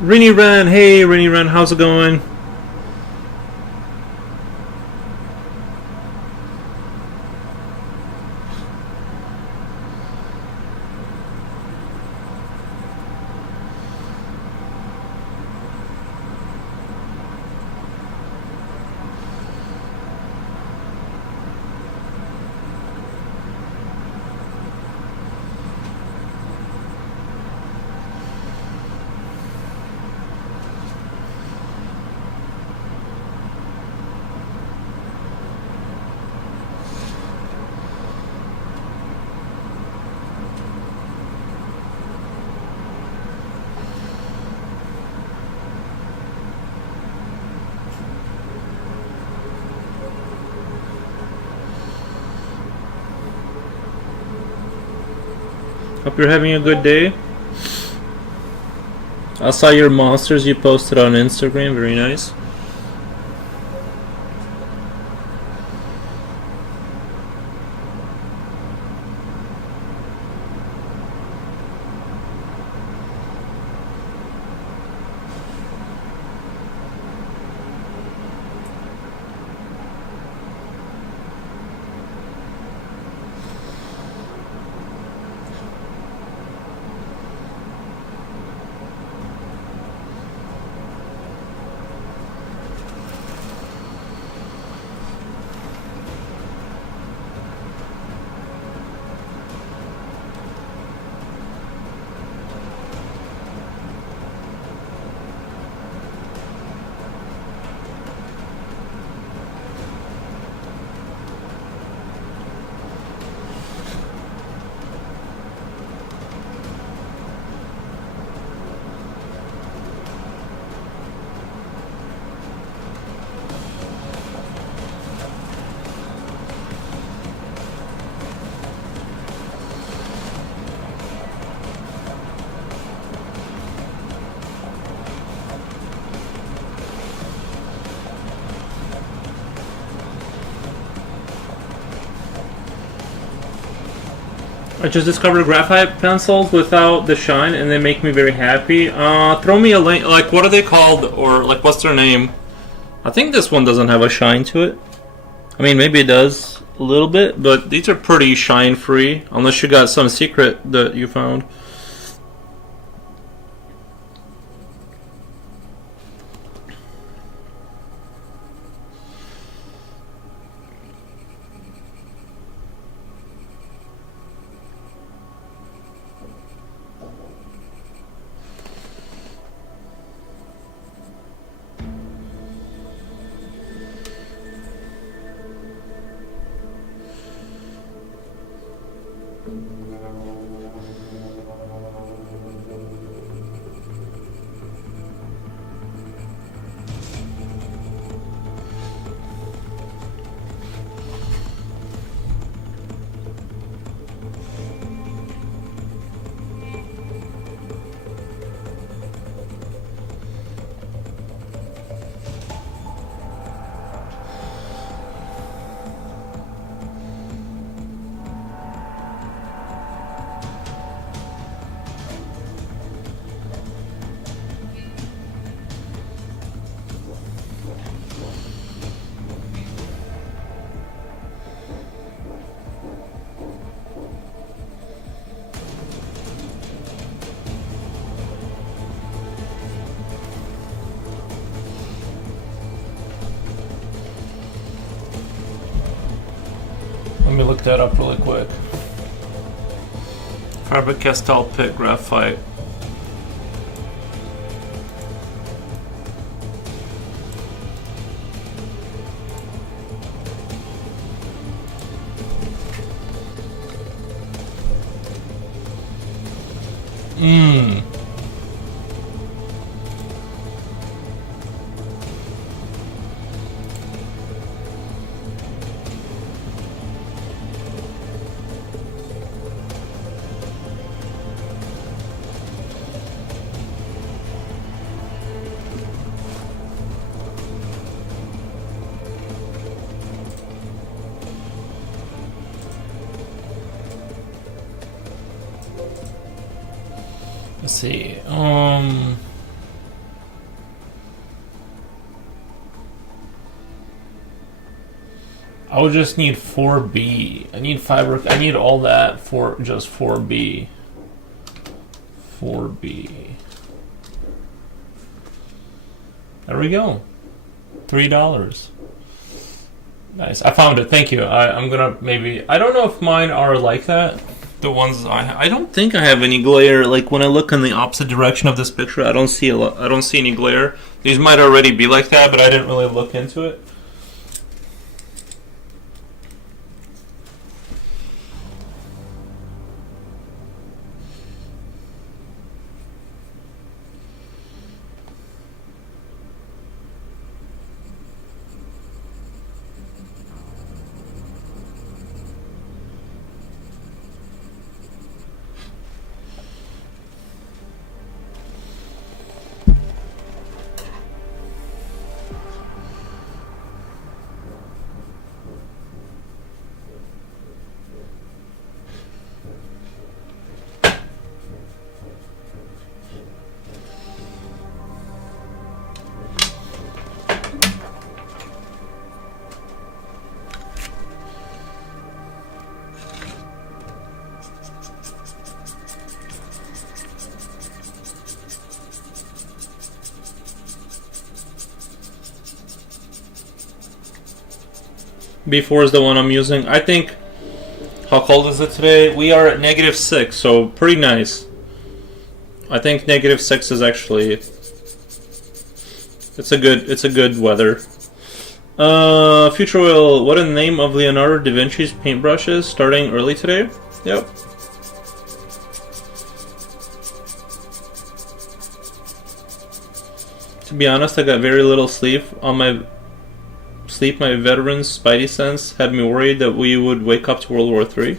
Rinny Ren, hey Rinny Ren, how's it going? Hope you're having a good day. I saw your monsters you posted on Instagram, very nice. I just discovered graphite pencils without the shine, and they make me very happy. Throw me a link. Like, what are they called, or like, what's their name? I think this one doesn't have a shine to it. I mean, maybe it does a little bit, but these are pretty shine free, unless you got some secret that you found. Let me look that up really quick. Faber-Castell pit graphite. Mmm. Let's see. I would just need 4B. I need fiber. I need all that for just 4B. 4B. There we go. $3. Nice. I found it. Thank you. I'm gonna maybe. I don't know if mine are like that. The ones I don't think I have any glare. Like when I look in the opposite direction of this picture, I don't see I don't see any glare. These might already be like that, but I didn't really look into it. B4 is the one I'm using. I think. How cold is it today? We are at -6, so pretty nice. I think -6 is actually. It's a good weather. Future Oil. What in the name of Leonardo da Vinci's paintbrushes starting early today? Yep. To be honest, I got very little sleep on my. My veteran's spidey sense had me worried that we would wake up to World War III.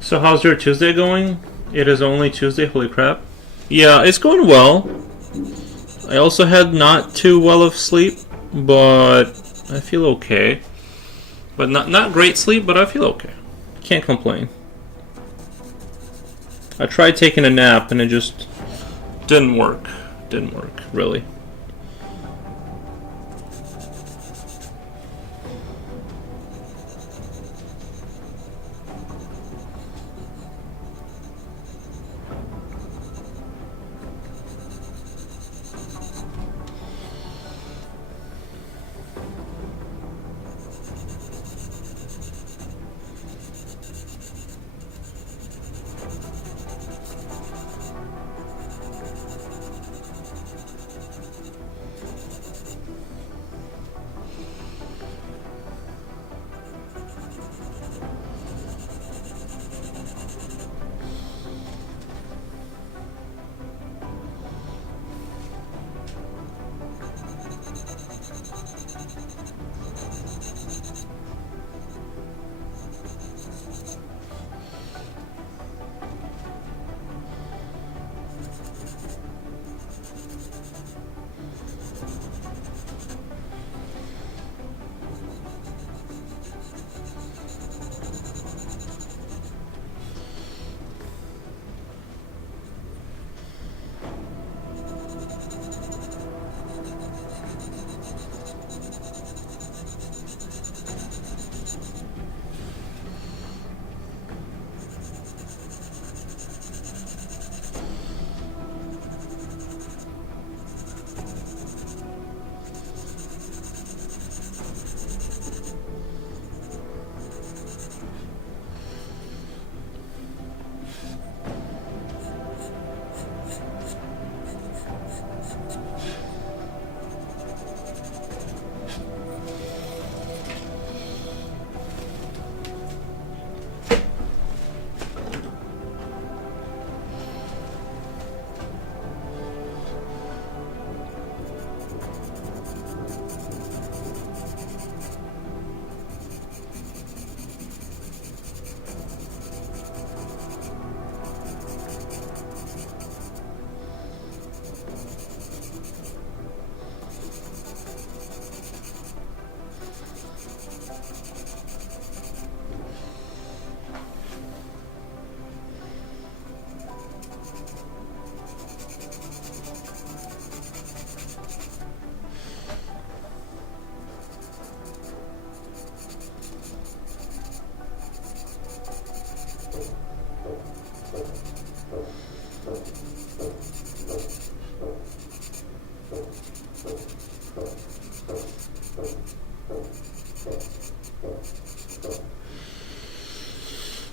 So how's your Tuesday going? It is only Tuesday, holy crap. Yeah, it's going well. I also had not too well of sleep, but I feel okay. But not great sleep, but I feel okay. Can't complain. I tried taking a nap and it just didn't work. Didn't work, really.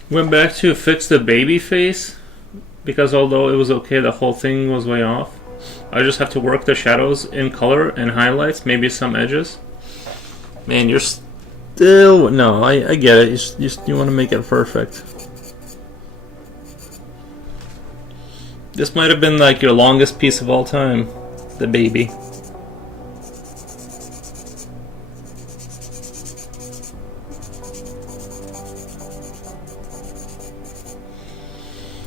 Went back to fix the baby face because although it was okay, the whole thing was way off. I just have to work the shadows in color and highlights, maybe some edges. Man, you're still... No, I get it. You want to make it perfect. This might have been like your longest piece of all time. The baby.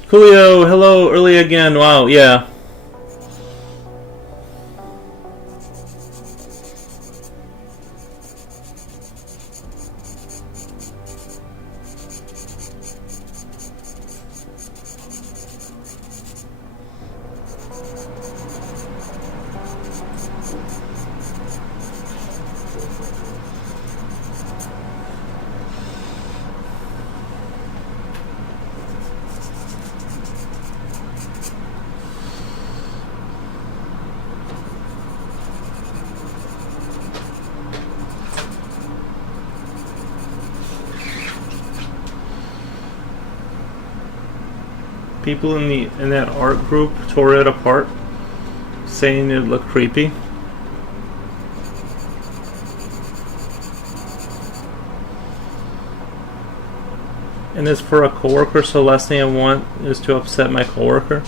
Julio, hello, early again. Wow, yeah. People in that art group tore it apart, saying it looked creepy. And it's for a coworker, so the last thing I want is to upset my coworker.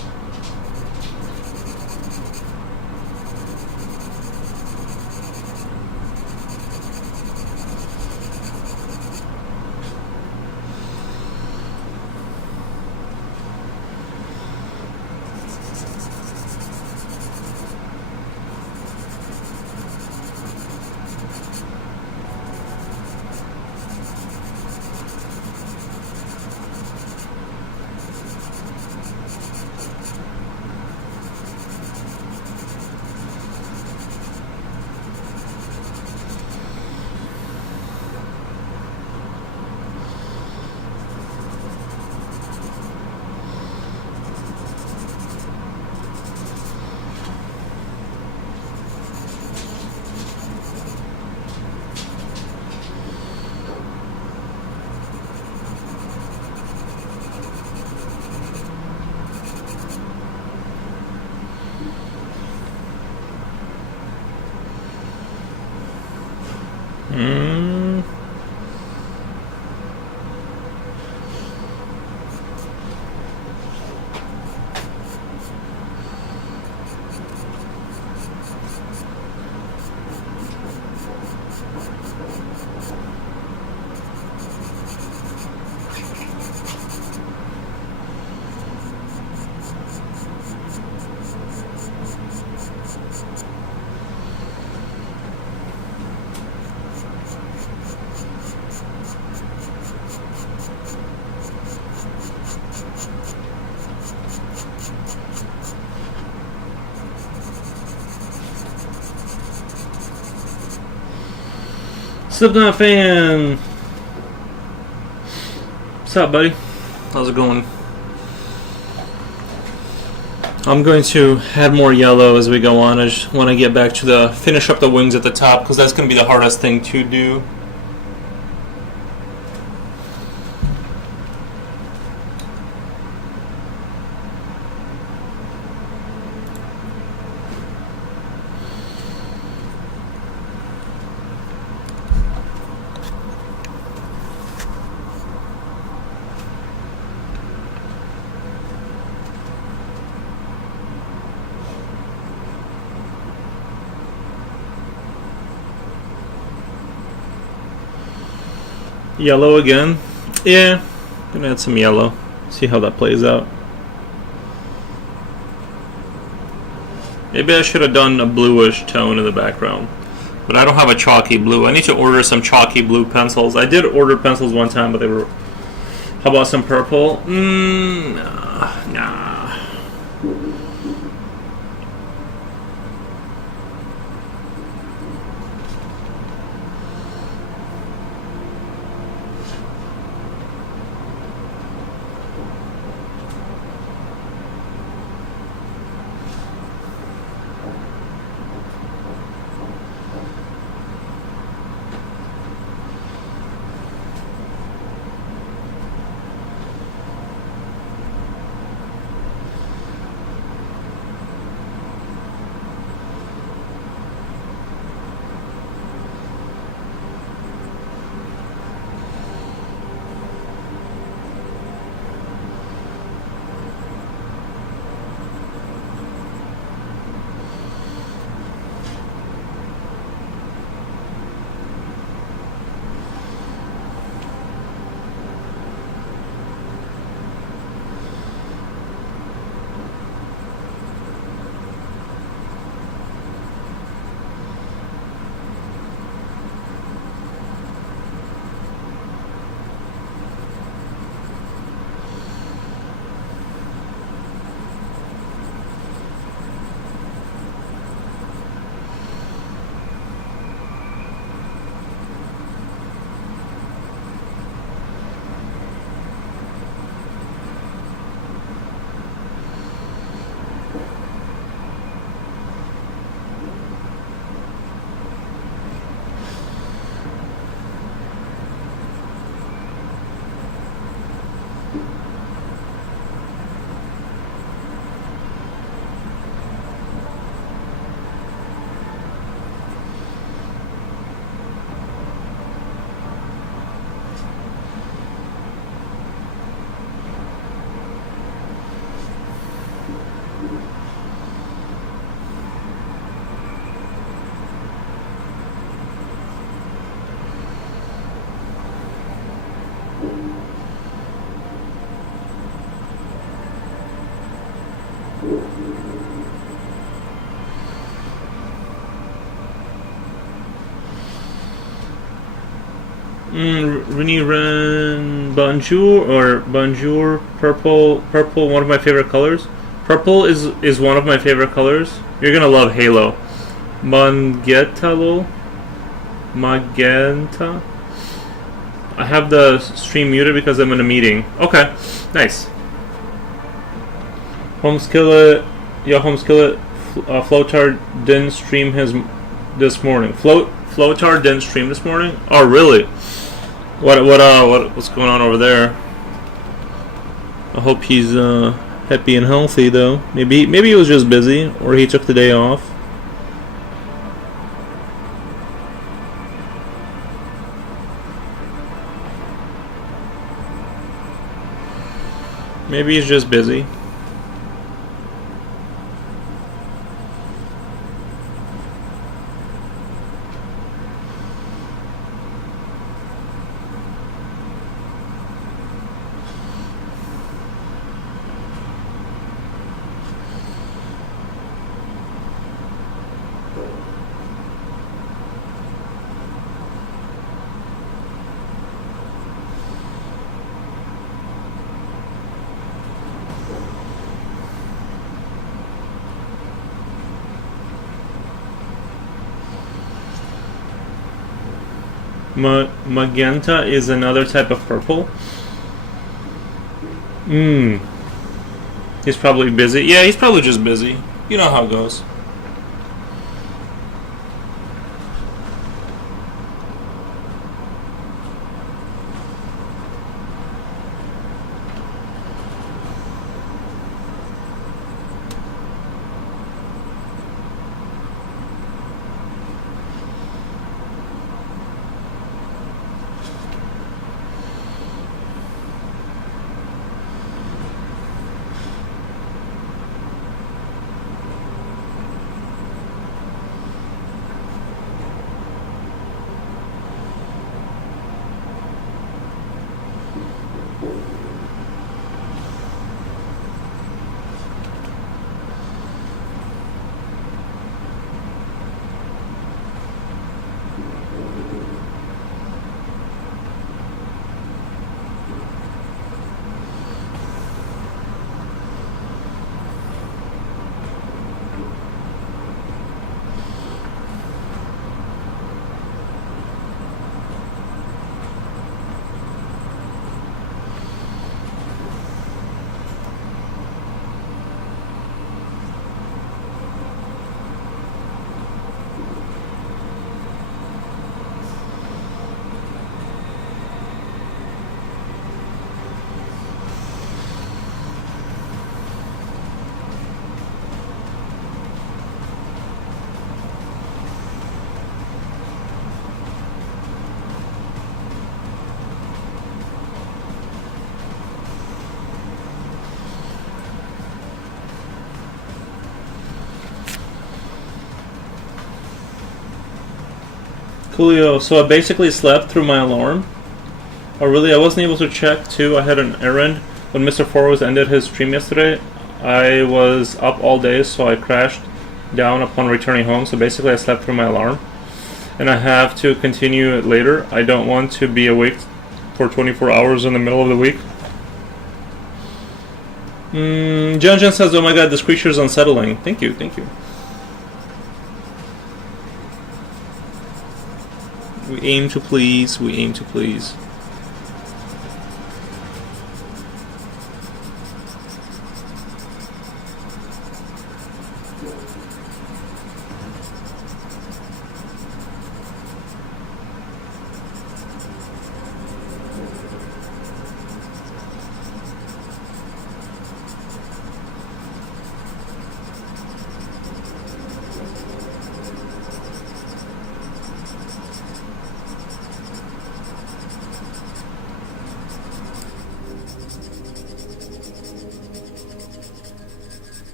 Slipknot fan. What's up, buddy? How's it going? I'm going to add more yellow as we go on. I just want to get back to the finish up the wings at the top because that's going to be the hardest thing to do. Yellow again. Yeah, gonna add some yellow. See how that plays out. Maybe I should have done a bluish tone in the background. But I don't have a chalky blue. I need to order some chalky blue pencils. I did order pencils one time, but they were... How about some purple? Nah. Bonjour or Bonjour purple, one of my favorite colors. Purple is one of my favorite colors. You're gonna love Halo. Magenta. I have the stream muted because I'm in a meeting. Okay, nice. Home Skillet, Flowtard didn't stream his this morning. Flowtard didn't stream this morning. Oh, really? What's going on over there? I hope he's happy and healthy though. Maybe he was just busy or he took the day off. Maybe he's just busy. Magenta is another type of purple. He's probably busy. Yeah, he's probably just busy. You know how it goes. Coolio, so I basically slept through my alarm. Oh really, I wasn't able to check too. I had an errand. When Mr. Forrest ended his stream yesterday, I was up all day, so I crashed down upon returning home. So basically I slept through my alarm. And I have to continue it later. I don't want to be awake for 24 hours in the middle of the week. John Jen says, oh my god, this creature is unsettling. Thank you, thank you. We aim to please, we aim to please.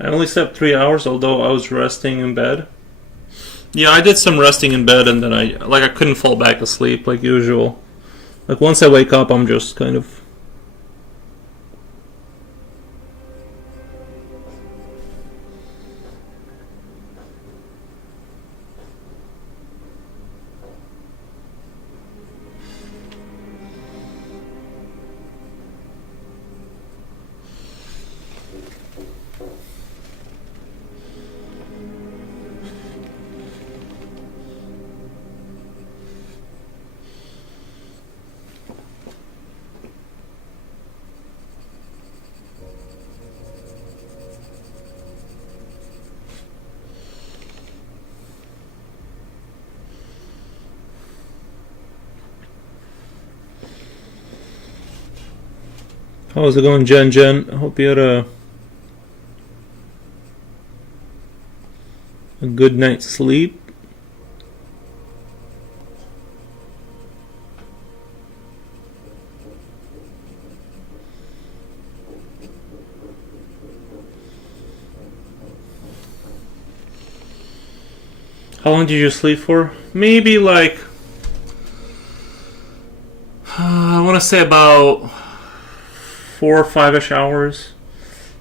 I only slept 3 hours, although I was resting in bed. Yeah, I did some resting in bed, and then I couldn't fall back asleep like usual. Like once I wake up, I'm just kind of... How's it going, Jen? I hope you had a good night's sleep. How long did you sleep for? Maybe like I want to say about 4 or 5ish hours.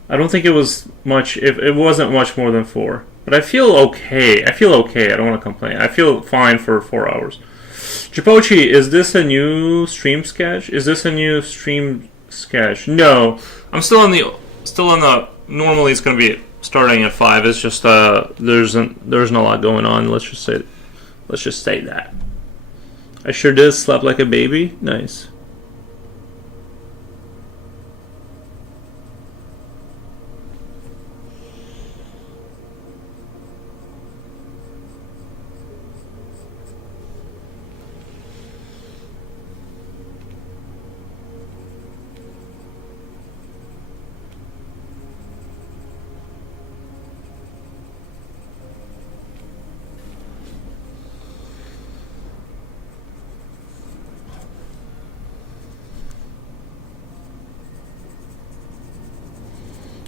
I don't think it was much. If it wasn't much more than 4, but I feel okay. I feel okay. I don't want to complain. I feel fine for 4 hours. Chipochi, is this a new stream sketch? Is this a new stream sketch? No, I'm still on the. Normally, it's going to be starting at 5. It's just there's not a lot going on. Let's just say that. I sure did slept like a baby. Nice.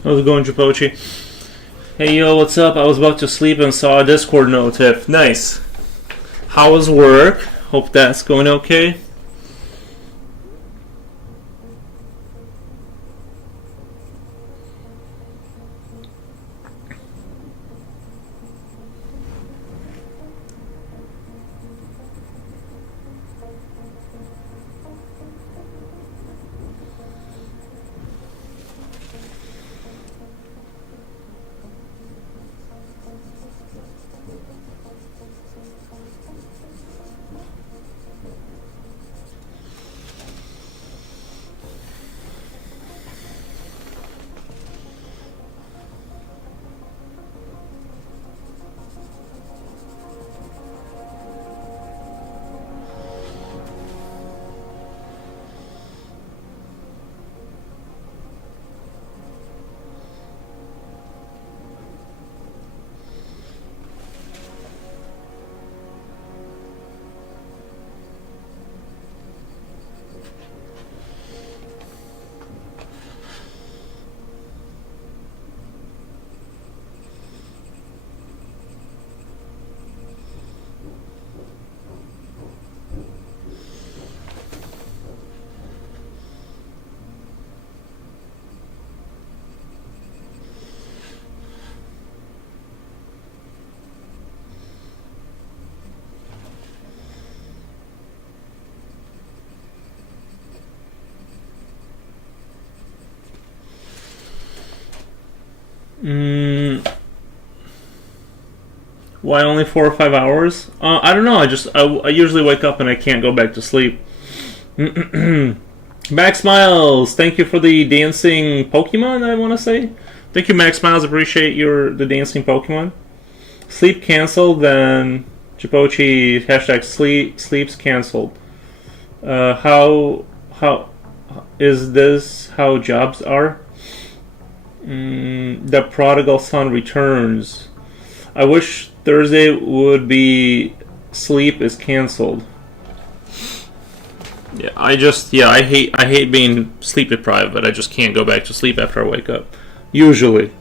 How's it going, Chipochi? Hey, yo, what's up? I was about to sleep and saw a Discord notif. Nice. How was work? Hope that's going okay. Why only 4 or 5 hours? I don't know. I usually wake up and I can't go back to sleep. Max Miles, thank you for the dancing Pokemon. I want to say, thank you, Max Miles. Appreciate the dancing Pokemon. Sleep canceled. Then Chipochi hashtag sleeps canceled. How is this how jobs are? The prodigal son returns. I wish Thursday would be sleep is canceled. Yeah, I hate being sleep deprived, but I just can't go back to sleep after I wake up. Usually.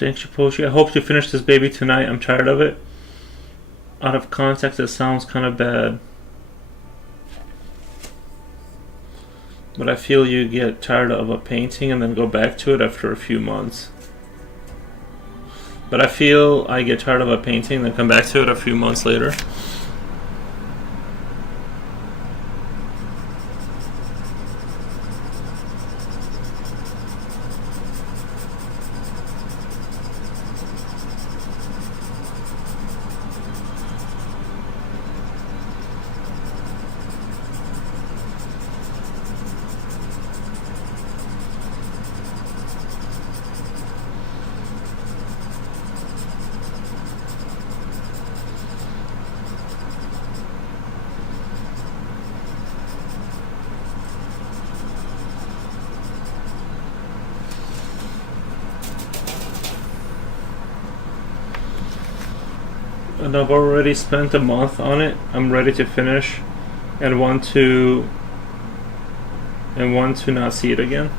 Thanks, Shaposhi. I hope you finish this baby tonight. I'm tired of it. Out of context, it sounds kind of bad. But I feel you get tired of a painting and then go back to it after a few months. But I feel I get tired of a painting and then come back to it a few months later. And I've already spent a month on it. I'm ready to finish and want to not see it again.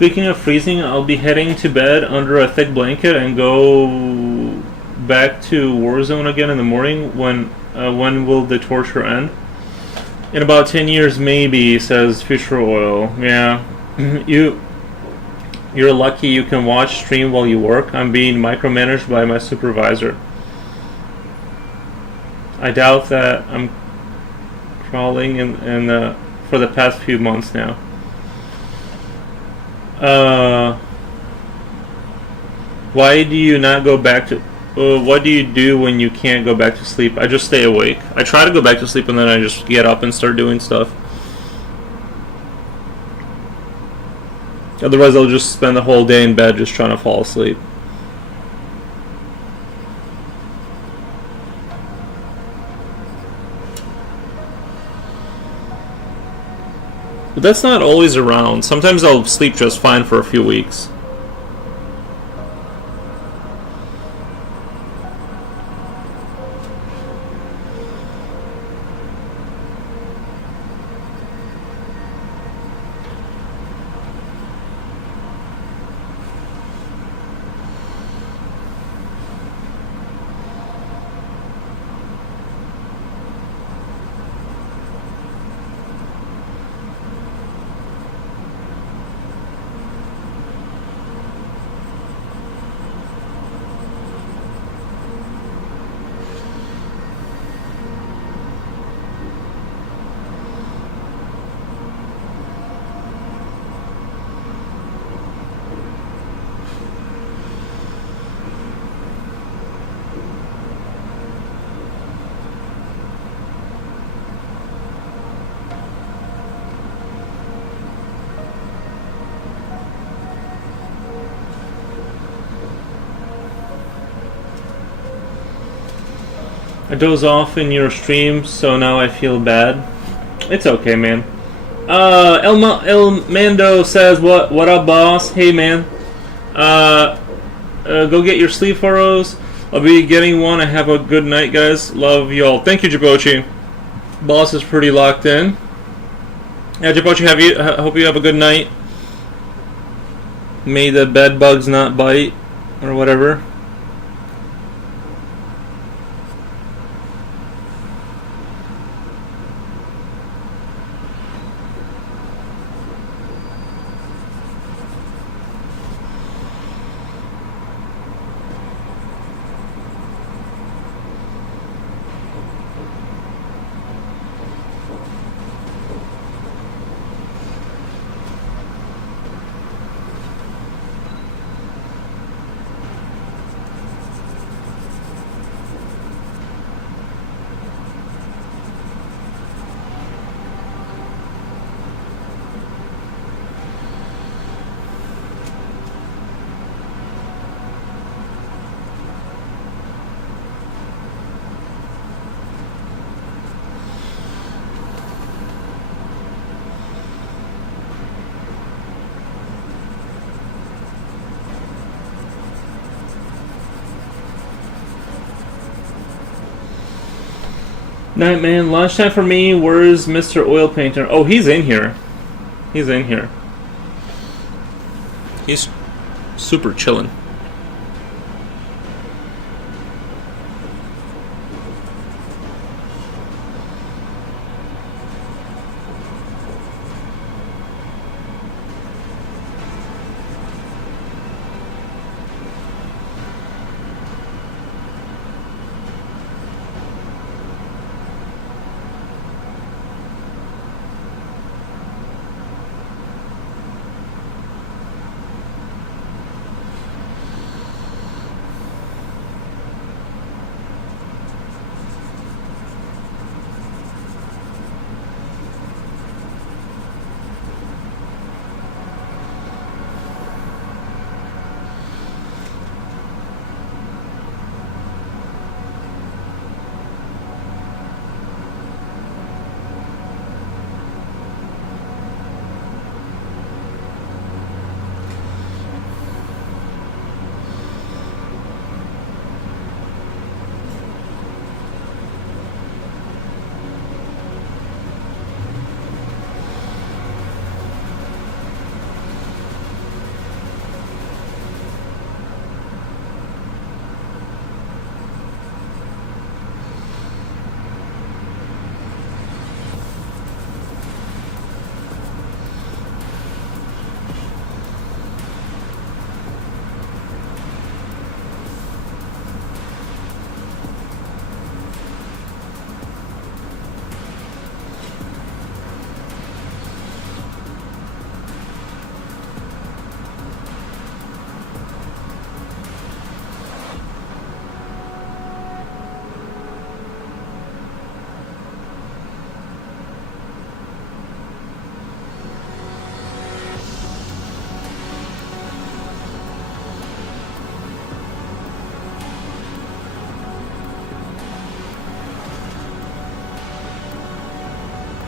Speaking of freezing, I'll be heading to bed under a thick blanket and go back to Warzone again in the morning. When will the torture end? In about 10 years, maybe, says Future Oil. Yeah, you're lucky you can watch stream while you work. I'm being micromanaged by my supervisor. I doubt that. I'm crawling in for the past few months now. Why do you not go back to... What do you do when you can't go back to sleep? I just stay awake. I try to go back to sleep and then I just get up and start doing stuff. Otherwise, I'll just spend the whole day in bed just trying to fall asleep. But that's not always around. Sometimes I'll sleep just fine for a few weeks. I doze off in your stream, so now I feel bad. It's okay, man. El Mando says, what up, boss? Hey, man. Go get your sleep photos. I'll be getting one. Have a good night, guys. Love y'all. Thank you, Jibochi. Boss is pretty locked in. Yeah, Jibochi, hope you have a good night. May the bed bugs not bite, or whatever. Night, man. Lunchtime for me. Where's Mr. Oil Painter? Oh, he's in here. He's in here. He's super chillin'.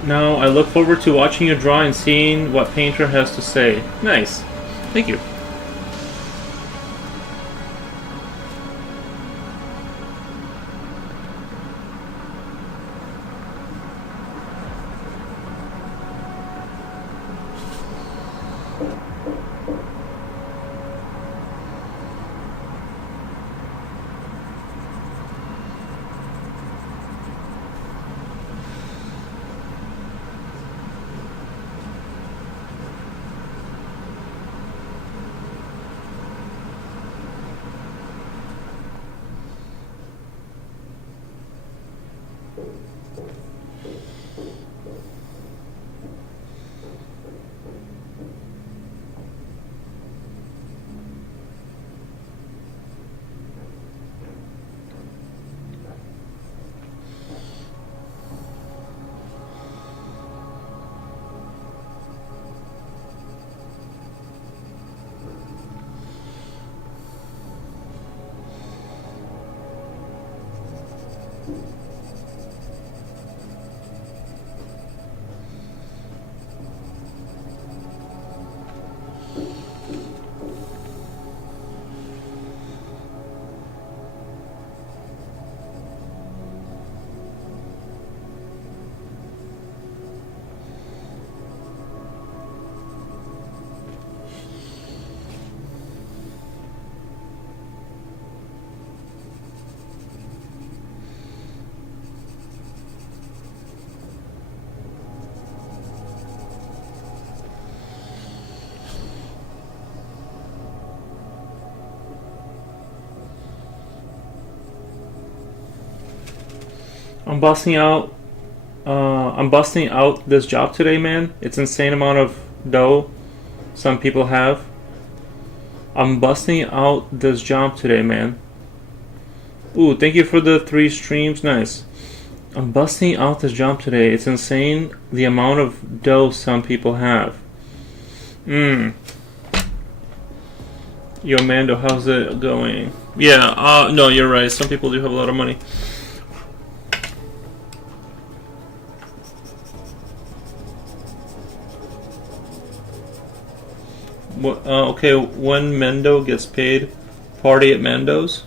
Now I look forward to watching you draw and seeing what Painter has to say. Nice. Thank you. I'm busting out. I'm busting out this job today, man. It's insane amount of dough some people have. I'm busting out this job today, man. Ooh, thank you for the 3 streams. Nice. I'm busting out this job today. It's insane the amount of dough some people have. Yo, Mando, how's it going? Yeah, no, you're right. Some people do have a lot of money. Okay, when Mendo gets paid, party at Mendo's.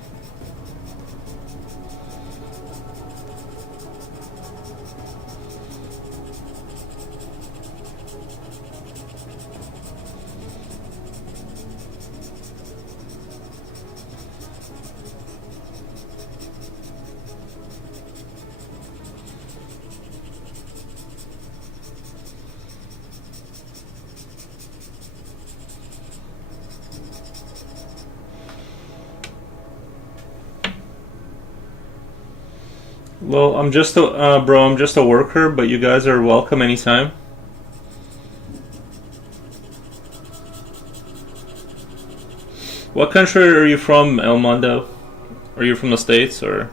Well, I'm just a bro. I'm just a worker, but you guys are welcome anytime. What country are you from, El Mundo? Are you from the States or?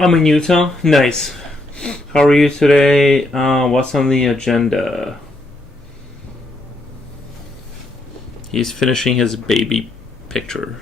I'm in Utah. Nice. How are you today? What's on the agenda? He's finishing his baby picture.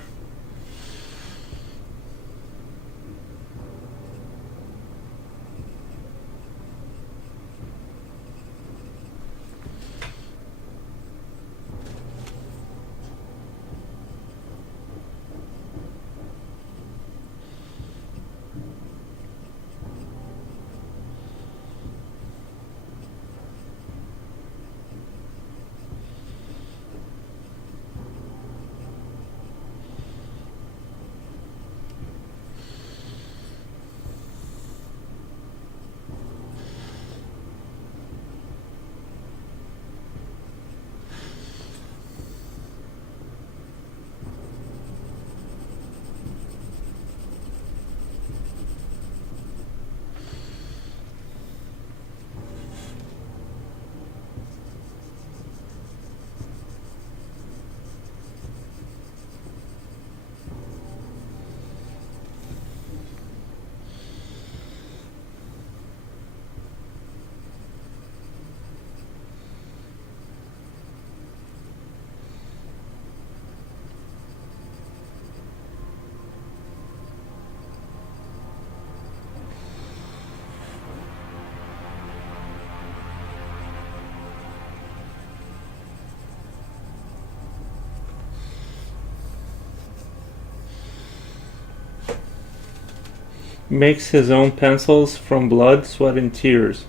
Makes his own pencils from blood, sweat, and tears.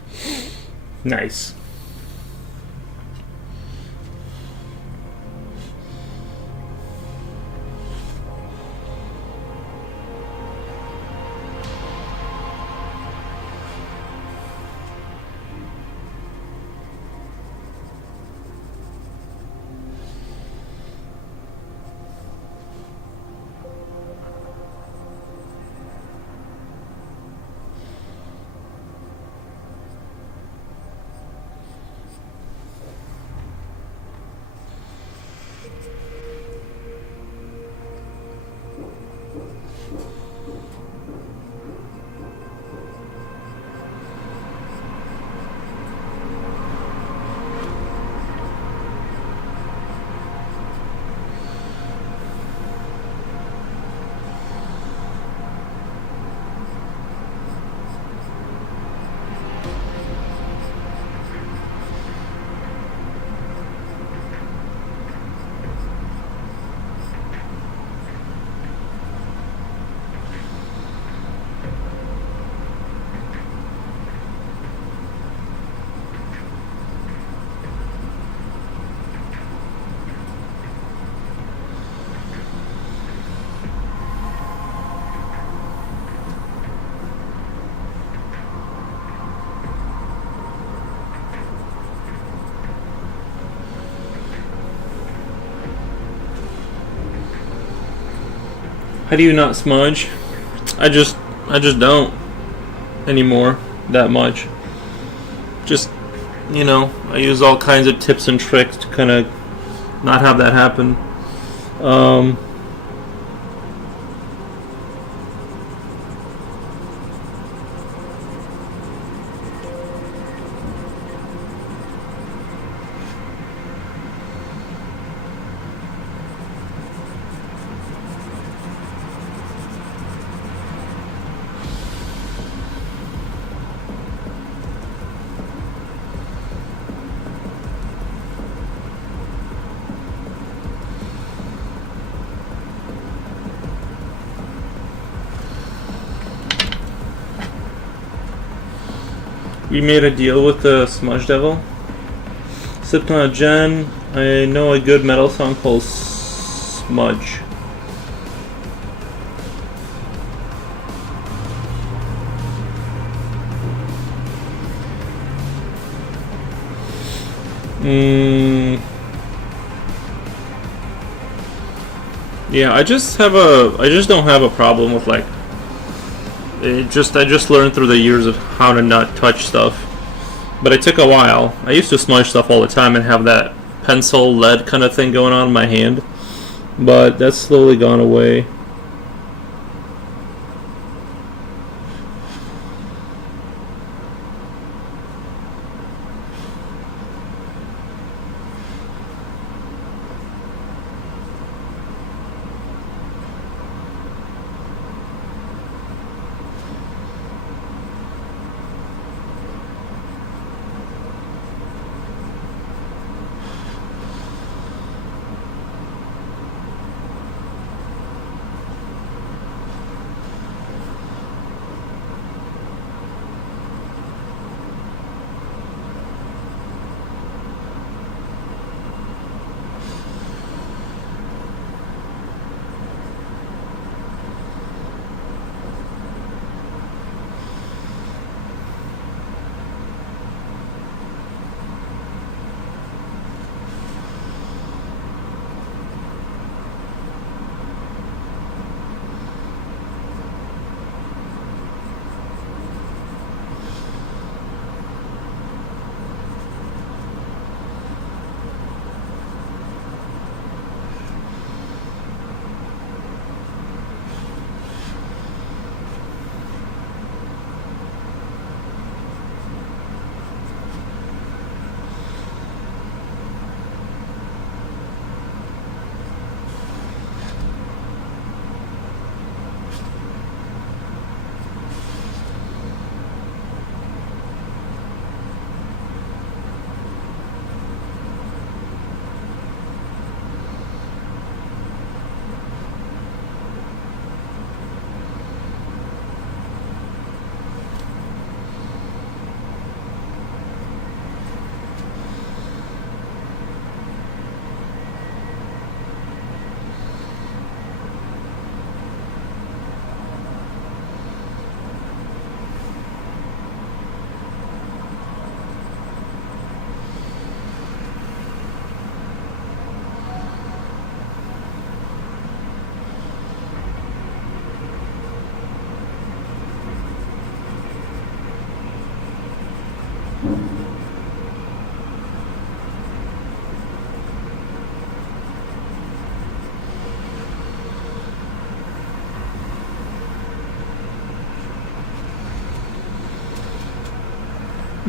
Nice. How do you not smudge? I just don't anymore that much. Just, I use all kinds of tips and tricks to kind of not have that happen. We made a deal with the Smudge Devil. Sipped on a gen. I know a good metal song called Smudge. Yeah, I just don't have a problem with like. I just learned through the years of how to not touch stuff, but it took a while. I used to smudge stuff all the time and have that pencil lead kind of thing going on in my hand, but that's slowly gone away.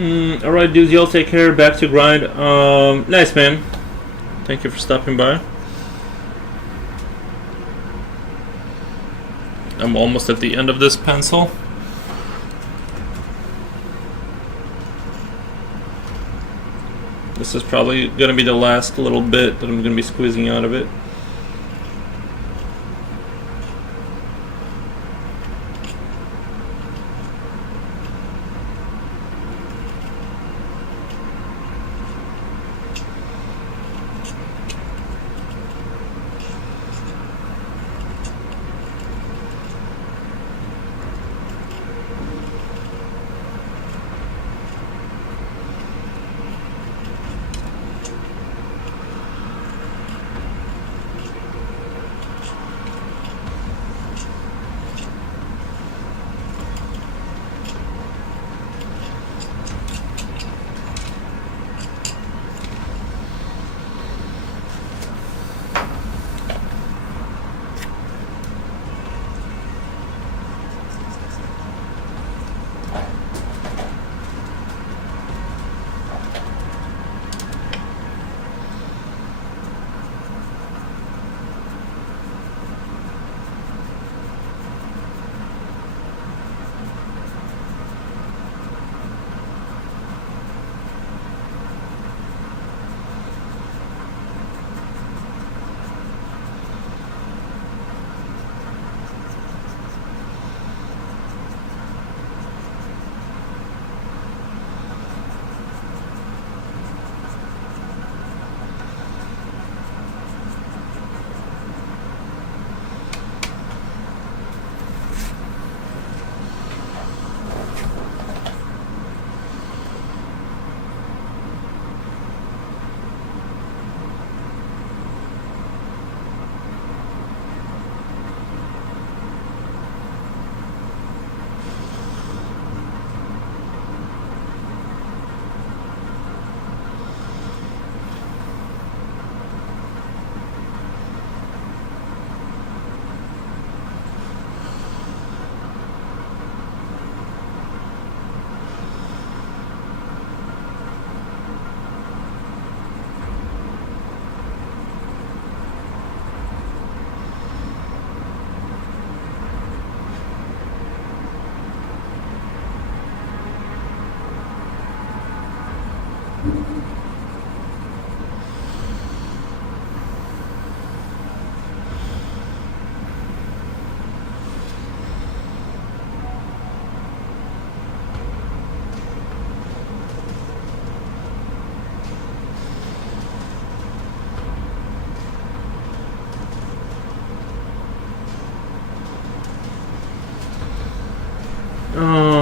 Alright, dudes, y'all take care. Back to grind. Nice, man. Thank you for stopping by. I'm almost at the end of this pencil. This is probably going to be the last little bit that I'm going to be squeezing out of it.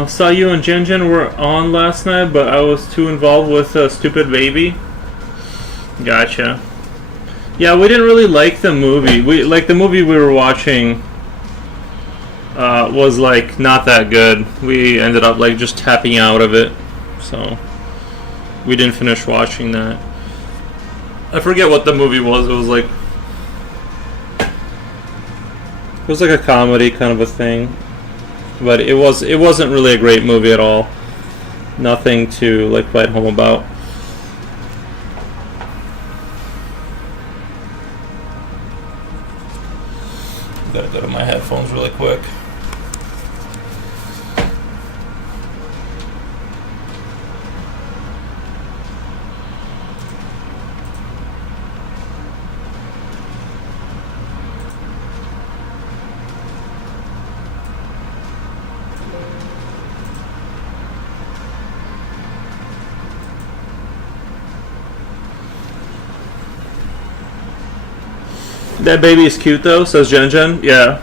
Saw you and Jinjin were on last night, but I was too involved with Stupid Baby. Gotcha. Yeah, we didn't really like the movie. The movie we were watching was like not that good. We ended up like just tapping out of it, so we didn't finish watching that. I forget what the movie was. It was like a comedy kind of a thing. But it wasn't really a great movie at all. Nothing to like write home about. Gotta go to my headphones really quick. That baby is cute though, says Jen Jen. Yeah.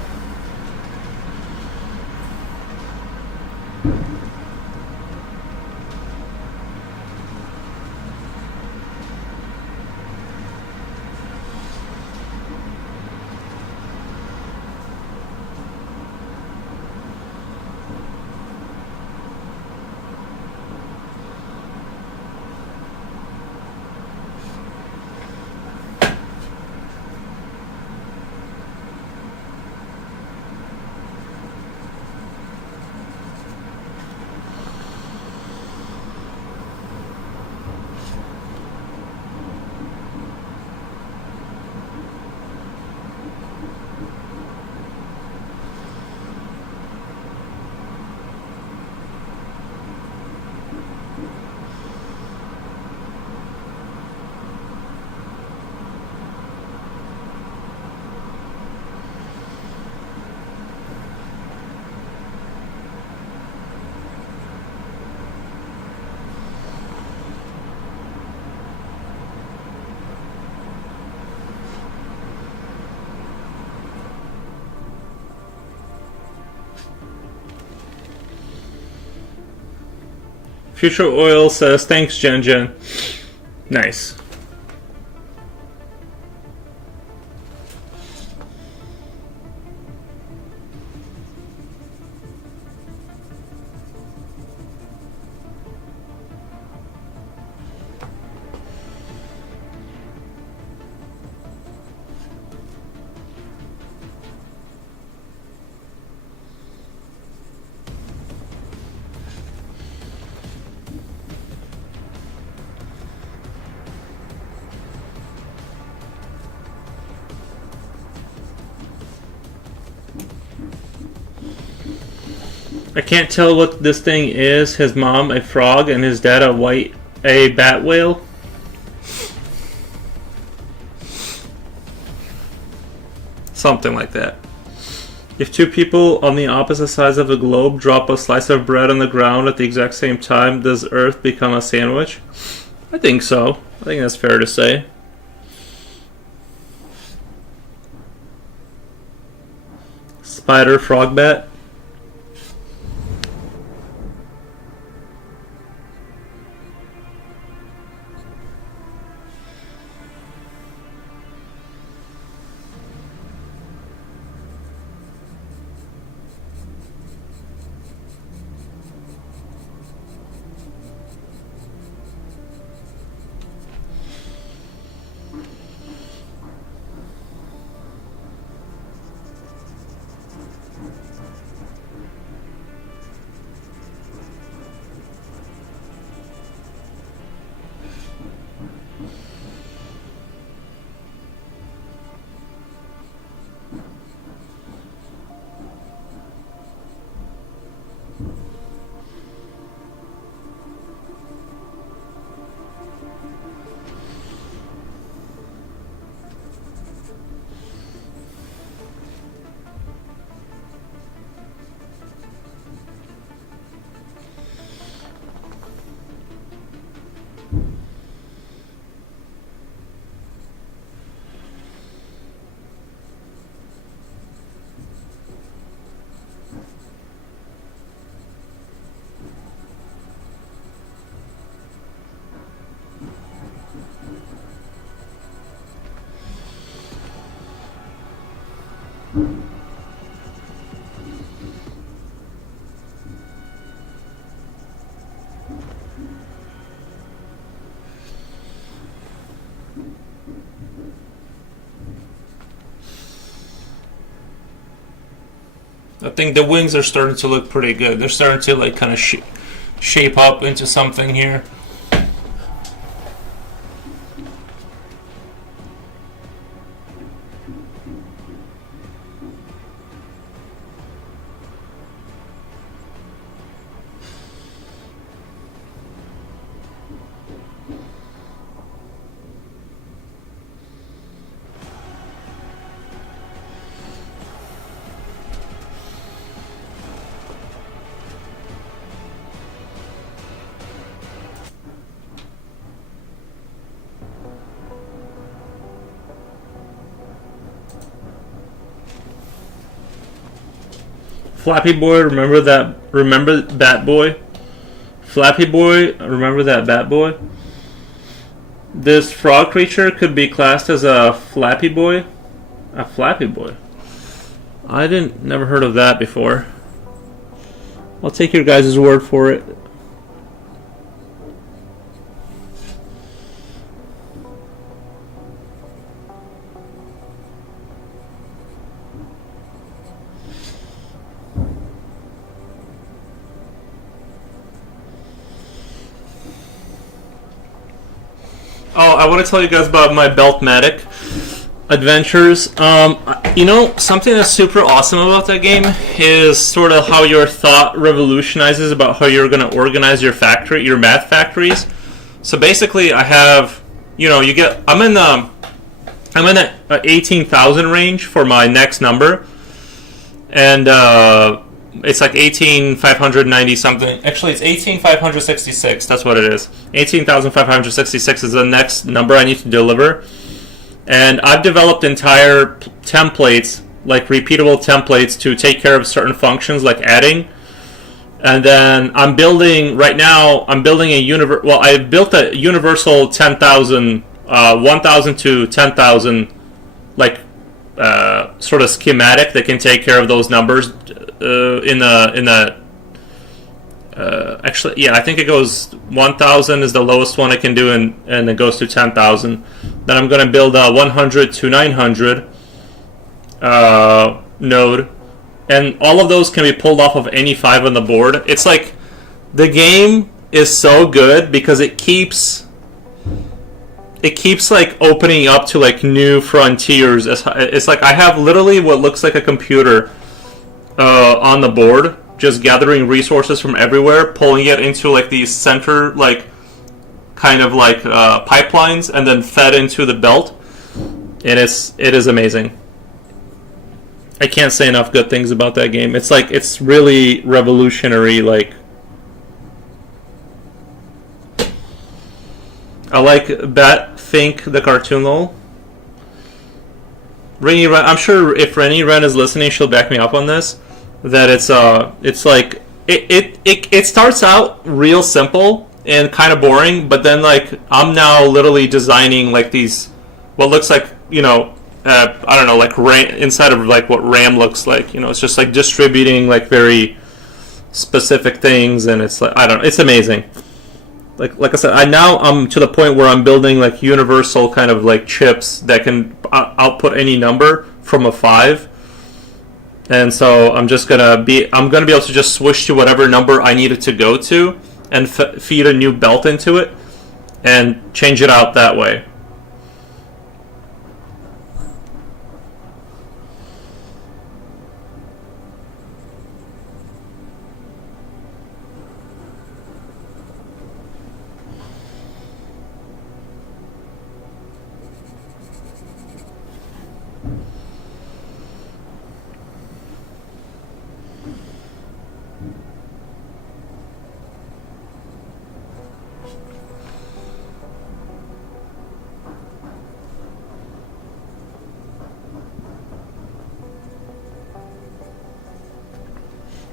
Future Oil says, thanks, Jen Jen. Nice. I can't tell what this thing is. His mom a frog and his dad a bat whale. Something like that. If two people on the opposite sides of the globe drop a slice of bread on the ground at the exact same time, does Earth become a sandwich? I think so. I think that's fair to say. Spider frog bat. I think the wings are starting to look pretty good. They're starting to like kind of shape up into something here. Flappy Boy, remember that? Remember Bat Boy? Flappy Boy, remember that Bat Boy? This frog creature could be classed as a Flappy Boy. A Flappy Boy. I never heard of that before. I'll take your guys' word for it. Oh, I want to tell you guys about my Beltmatic adventures. You know, something that's super awesome about that game is sort of how your thought revolutionizes about how you're going to organize your factory, your math factories. So basically, I have, you know, I'm in that 18,000 range for my next number, and it's like 18,590 something. Actually, it's 18,566. That's what it is. 18,566 is the next number I need to deliver. And I've developed entire templates, like repeatable templates, to take care of certain functions like adding. And then I'm building right now. I'm building a Well, I built a universal 10,000, 1,000 to 10,000, like sort of schematic that can take care of those numbers in the actually, yeah, I think it goes 1,000 is the lowest one I can do, and it goes to 10,000. Then I'm going to build a 100 to 900 node, and all of those can be pulled off of any 5 on the board. It's like the game is so good because it keeps like opening up to like new frontiers. It's like I have literally what looks like a computer on the board, just gathering resources from everywhere, pulling it into like these center like kind of like pipelines, and then fed into the belt. And it is amazing. I can't say enough good things about that game. It's like it's really revolutionary. Like I like Think the cartoon lol. Rainy Ren, I'm sure if Rainy Ren is listening, she'll back me up on this. That it's like it starts out real simple and kind of boring, but then like I'm now literally designing like these what looks like I don't know, like RAM, inside of like what RAM looks like. It's just like distributing like very specific things, and it's like I don't know, it's amazing. Like I said, I'm to the point where I'm building like universal kind of like chips that can output any number from a 5. And so I'm gonna be able to just switch to whatever number I need it to go to, and feed a new belt into it, and change it out that way.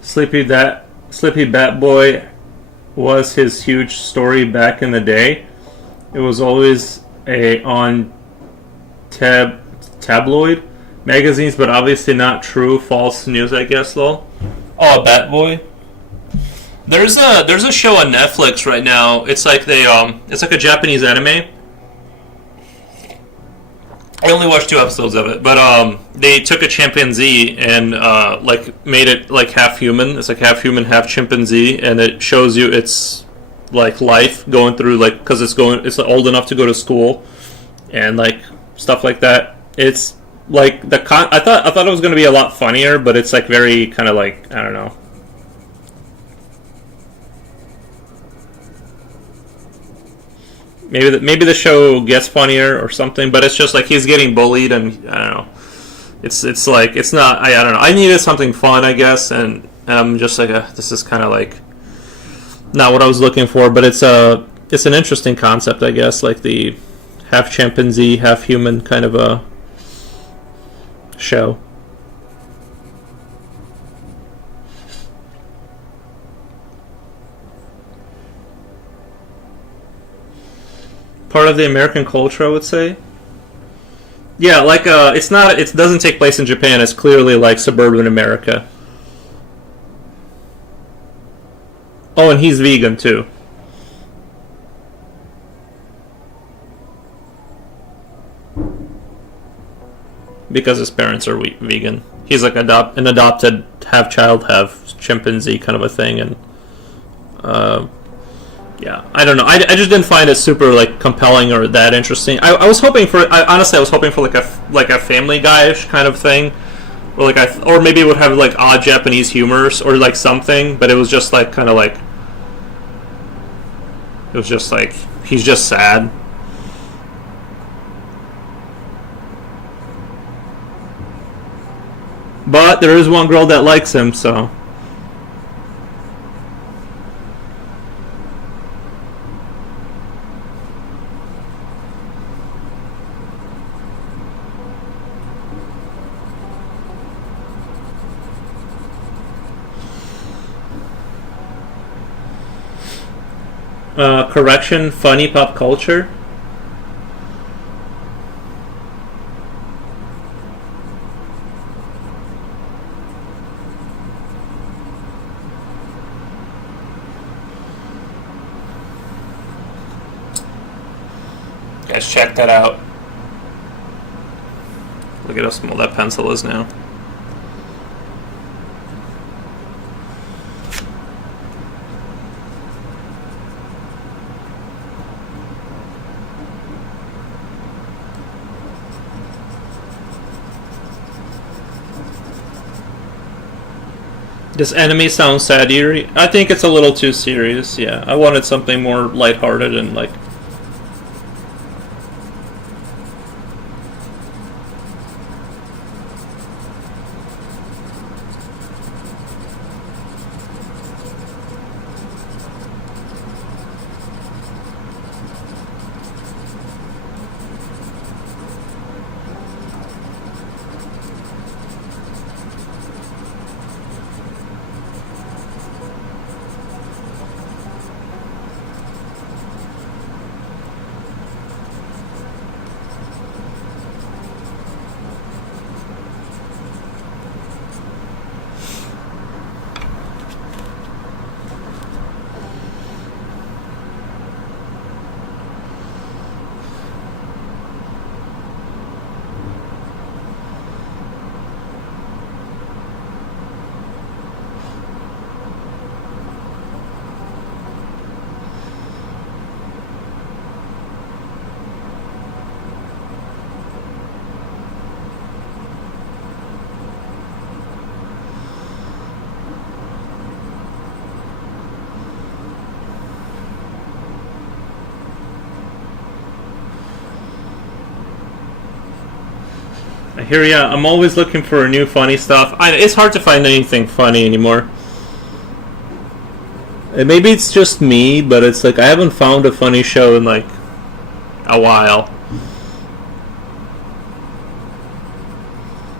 Sleepy Bat Boy was his huge story back in the day. It was always on tabloid magazines, but obviously not true, false news, I guess. Lol. Oh, Bat Boy. There's a show on Netflix right now. It's like it's like a Japanese anime. I only watched 2 episodes of it, but they took a chimpanzee and like made it like half human. It's like half human, half chimpanzee, and it shows you its like life going through like because it's old enough to go to school, and like stuff like that. It's like I thought it was going to be a lot funnier, but it's like very kind of like I don't know. Maybe the show gets funnier or something, but it's just like he's getting bullied, and I don't know. It's like it's not. I don't know. I needed something fun, I guess, and I'm just like this is kind of like not what I was looking for, but it's an interesting concept, I guess, like the half chimpanzee, half human kind of a show. Part of the American culture, I would say. Yeah, like it's not. It doesn't take place in Japan. It's clearly like suburban America. Oh, and he's vegan too. Because his parents are vegan. He's like an adopted half child, half chimpanzee kind of a thing, and yeah, I don't know. I just didn't find it super like compelling or that interesting. I was hoping for. Honestly, I was hoping for like a Family Guy-ish kind of thing, or or maybe it would have like odd Japanese humor or like something. But it was just like kind of like it was just like he's just sad. But there is one girl that likes him, so. Correction, funny pop culture. Guys, check that out. Look at how small that pencil is now. Does anime sound sad, Eerie? I think it's a little too serious, yeah. I wanted something more lighthearted and like... I hear ya. I'm always looking for new funny stuff. It's hard to find anything funny anymore. And maybe it's just me, but it's like I haven't found a funny show in like a while.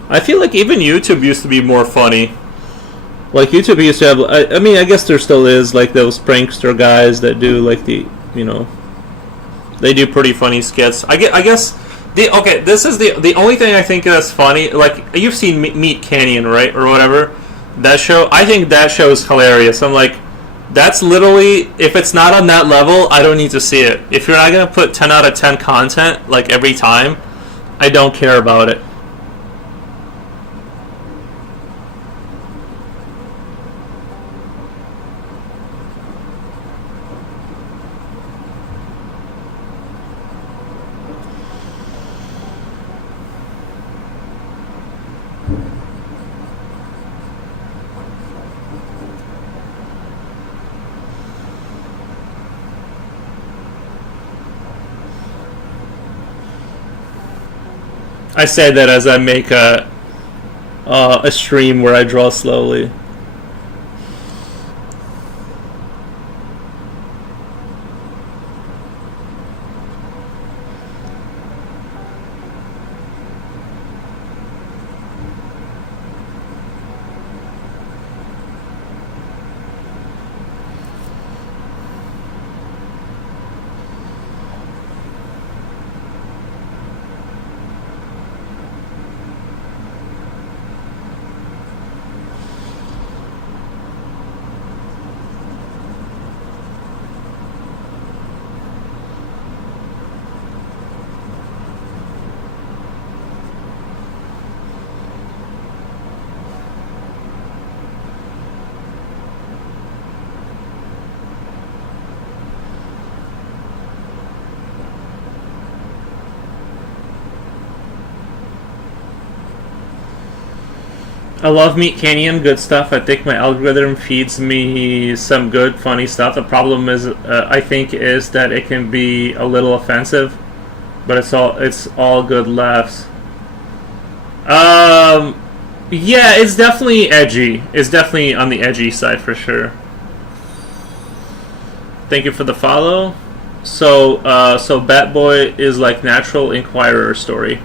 I feel like even YouTube used to be more funny. Like YouTube used to have, I mean, I guess there still is like those prankster guys that do like the, you know, they do pretty funny skits. I guess this is the only thing I think that's funny. Like you've seen Meat Canyon, right, or whatever, that show. I think that show is hilarious. I'm like, that's literally, if it's not on that level, I don't need to see it. If you're not gonna put 10 out of 10 content like every time, I don't care about it. I say that as I make a stream where I draw slowly. I love Meat Canyon, good stuff. I think my algorithm feeds me some good, funny stuff. The problem is, I think, is that it can be a little offensive, but it's all good laughs. Yeah, it's definitely edgy. It's definitely on the edgy side for sure. Thank you for the follow. So Bat Boy is like Natural Enquirer story.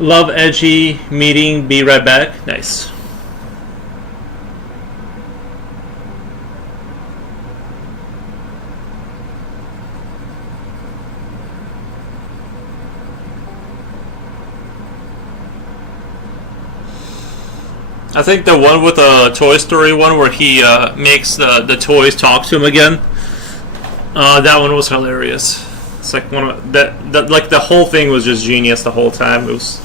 Love edgy meeting. Be right back. Nice. I think the one with the Toy Story one where he makes the toys talk to him again. That one was hilarious. It's like one of that. Like the whole thing was just genius the whole time. It was.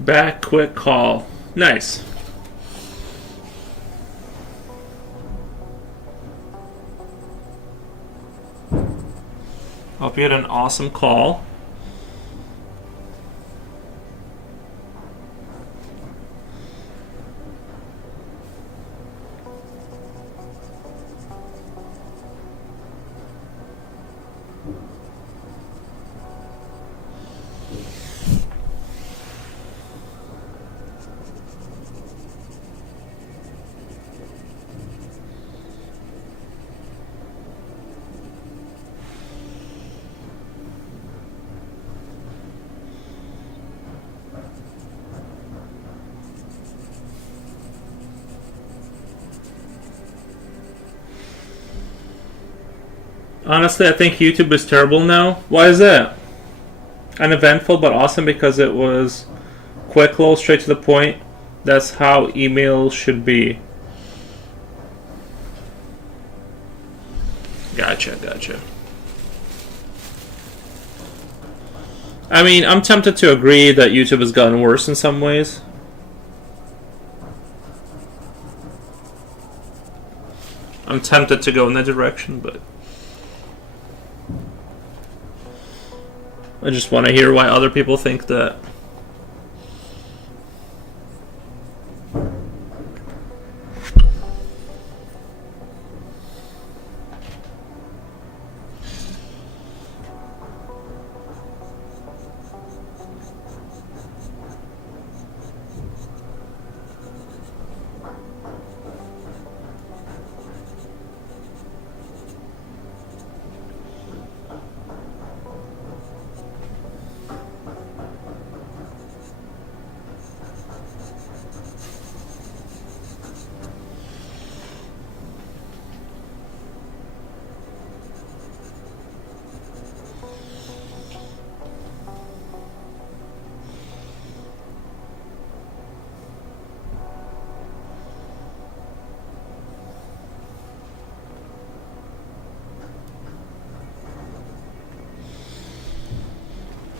Back quick call. Nice. Hope you had an awesome call. Honestly, I think YouTube is terrible now. Why is that? Uneventful but awesome because it was quick, little, straight to the point. That's how email should be. Gotcha. I mean, I'm tempted to agree that YouTube has gotten worse in some ways. I'm tempted to go in that direction, but I just want to hear why other people think that.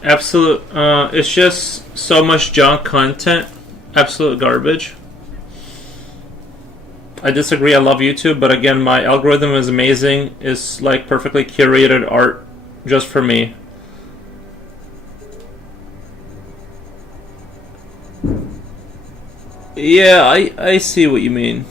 Absolute, it's just so much junk content. Absolute garbage. I disagree. I love YouTube, but again, my algorithm is amazing. It's like perfectly curated art just for me. Yeah, I see what you mean.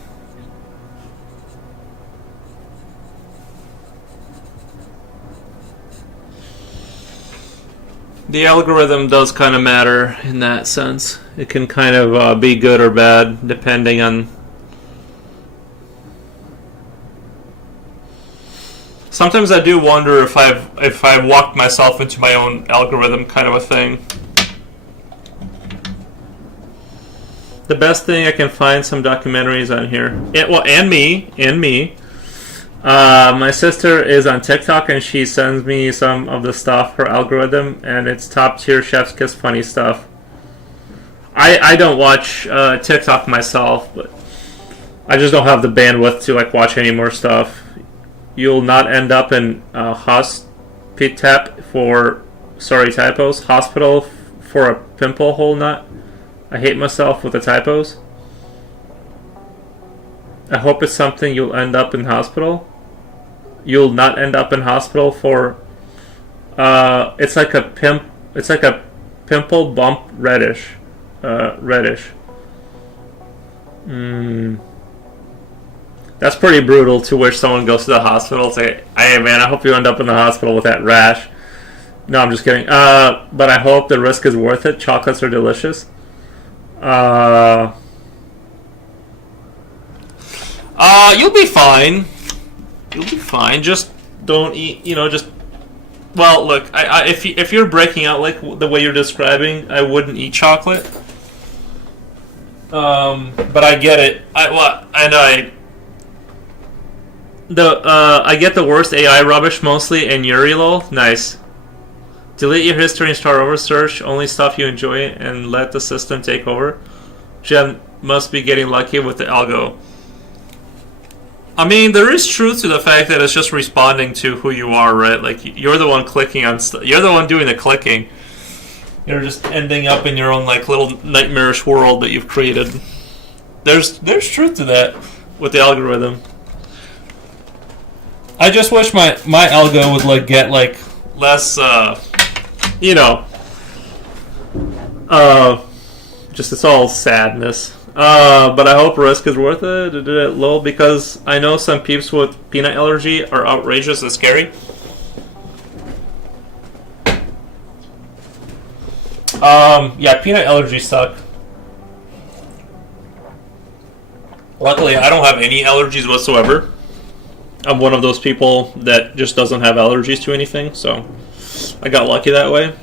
The algorithm does kind of matter in that sense. It can kind of be good or bad depending on. Sometimes I do wonder if I've walked myself into my own algorithm kind of a thing. The best thing I can find some documentaries on here. And me. My sister is on TikTok and she sends me some of the stuff, her algorithm, and it's top tier chef's kiss funny stuff. I don't watch TikTok myself, but I just don't have the bandwidth to like watch any more stuff. You'll not end up in hospital for a pimple hole nut. I hate myself with the typos. I hope it's something you'll end up in hospital. You'll not end up in hospital for. It's like a pimple bump reddish. That's pretty brutal to wish someone goes to the hospital and say, "Hey man, I hope you end up in the hospital with that rash." No, I'm just kidding. But I hope the risk is worth it. Chocolates are delicious. You'll be fine. You'll be fine. Just don't eat. Well, look. If you're breaking out like the way you're describing, I wouldn't eat chocolate. But I get it. I get the worst AI rubbish mostly in Uriel. Nice. Delete your history and start over. Search only stuff you enjoy and let the system take over. Jen must be getting lucky with the algo. I mean, there is truth to the fact that it's just responding to who you are, right? Like, you're the one clicking on you're the one doing the clicking. You're just ending up in your own like little nightmarish world that you've created. There's truth to that with the algorithm. I just wish my algo would like get like less you know just it's all sadness. But I hope risk is worth it. Lol, because I know some peeps with peanut allergy are outrageous and scary. Yeah, peanut allergies suck. Luckily, I don't have any allergies whatsoever. I'm one of those people that just doesn't have allergies to anything, so I got lucky that way.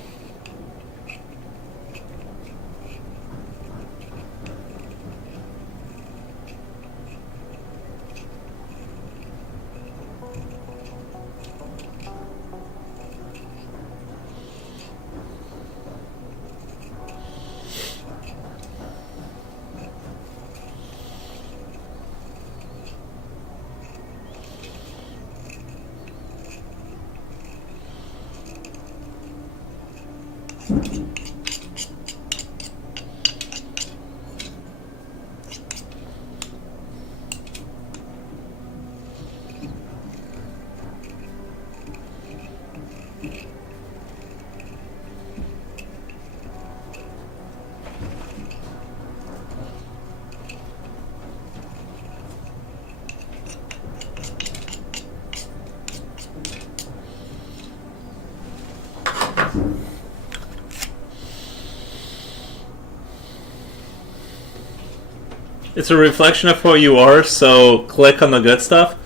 It's a reflection of who you are, so click on the good stuff.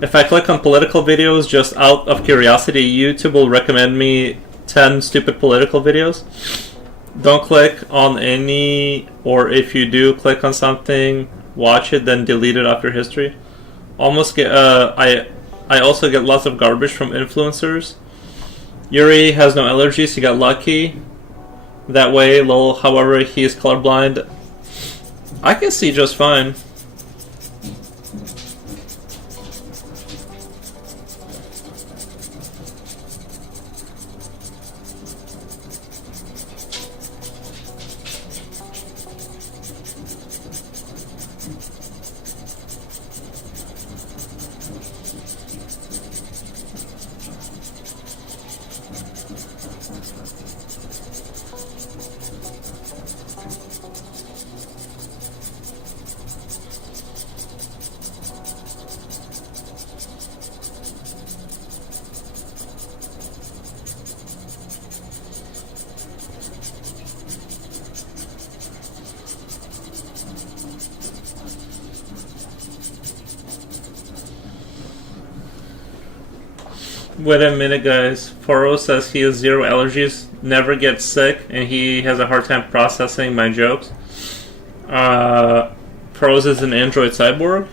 If I click on political videos just out of curiosity, YouTube will recommend me 10 stupid political videos. Don't click on any, or if you do click on something, watch it, then delete it off your history. I also get lots of garbage from influencers. Yuri has no allergies, he got lucky. That way, lol, however, he is colorblind. I can see just fine. Wait a minute, guys. Foro says he has 0 allergies, never gets sick, and he has a hard time processing my jokes. Pros is an Android cyborg.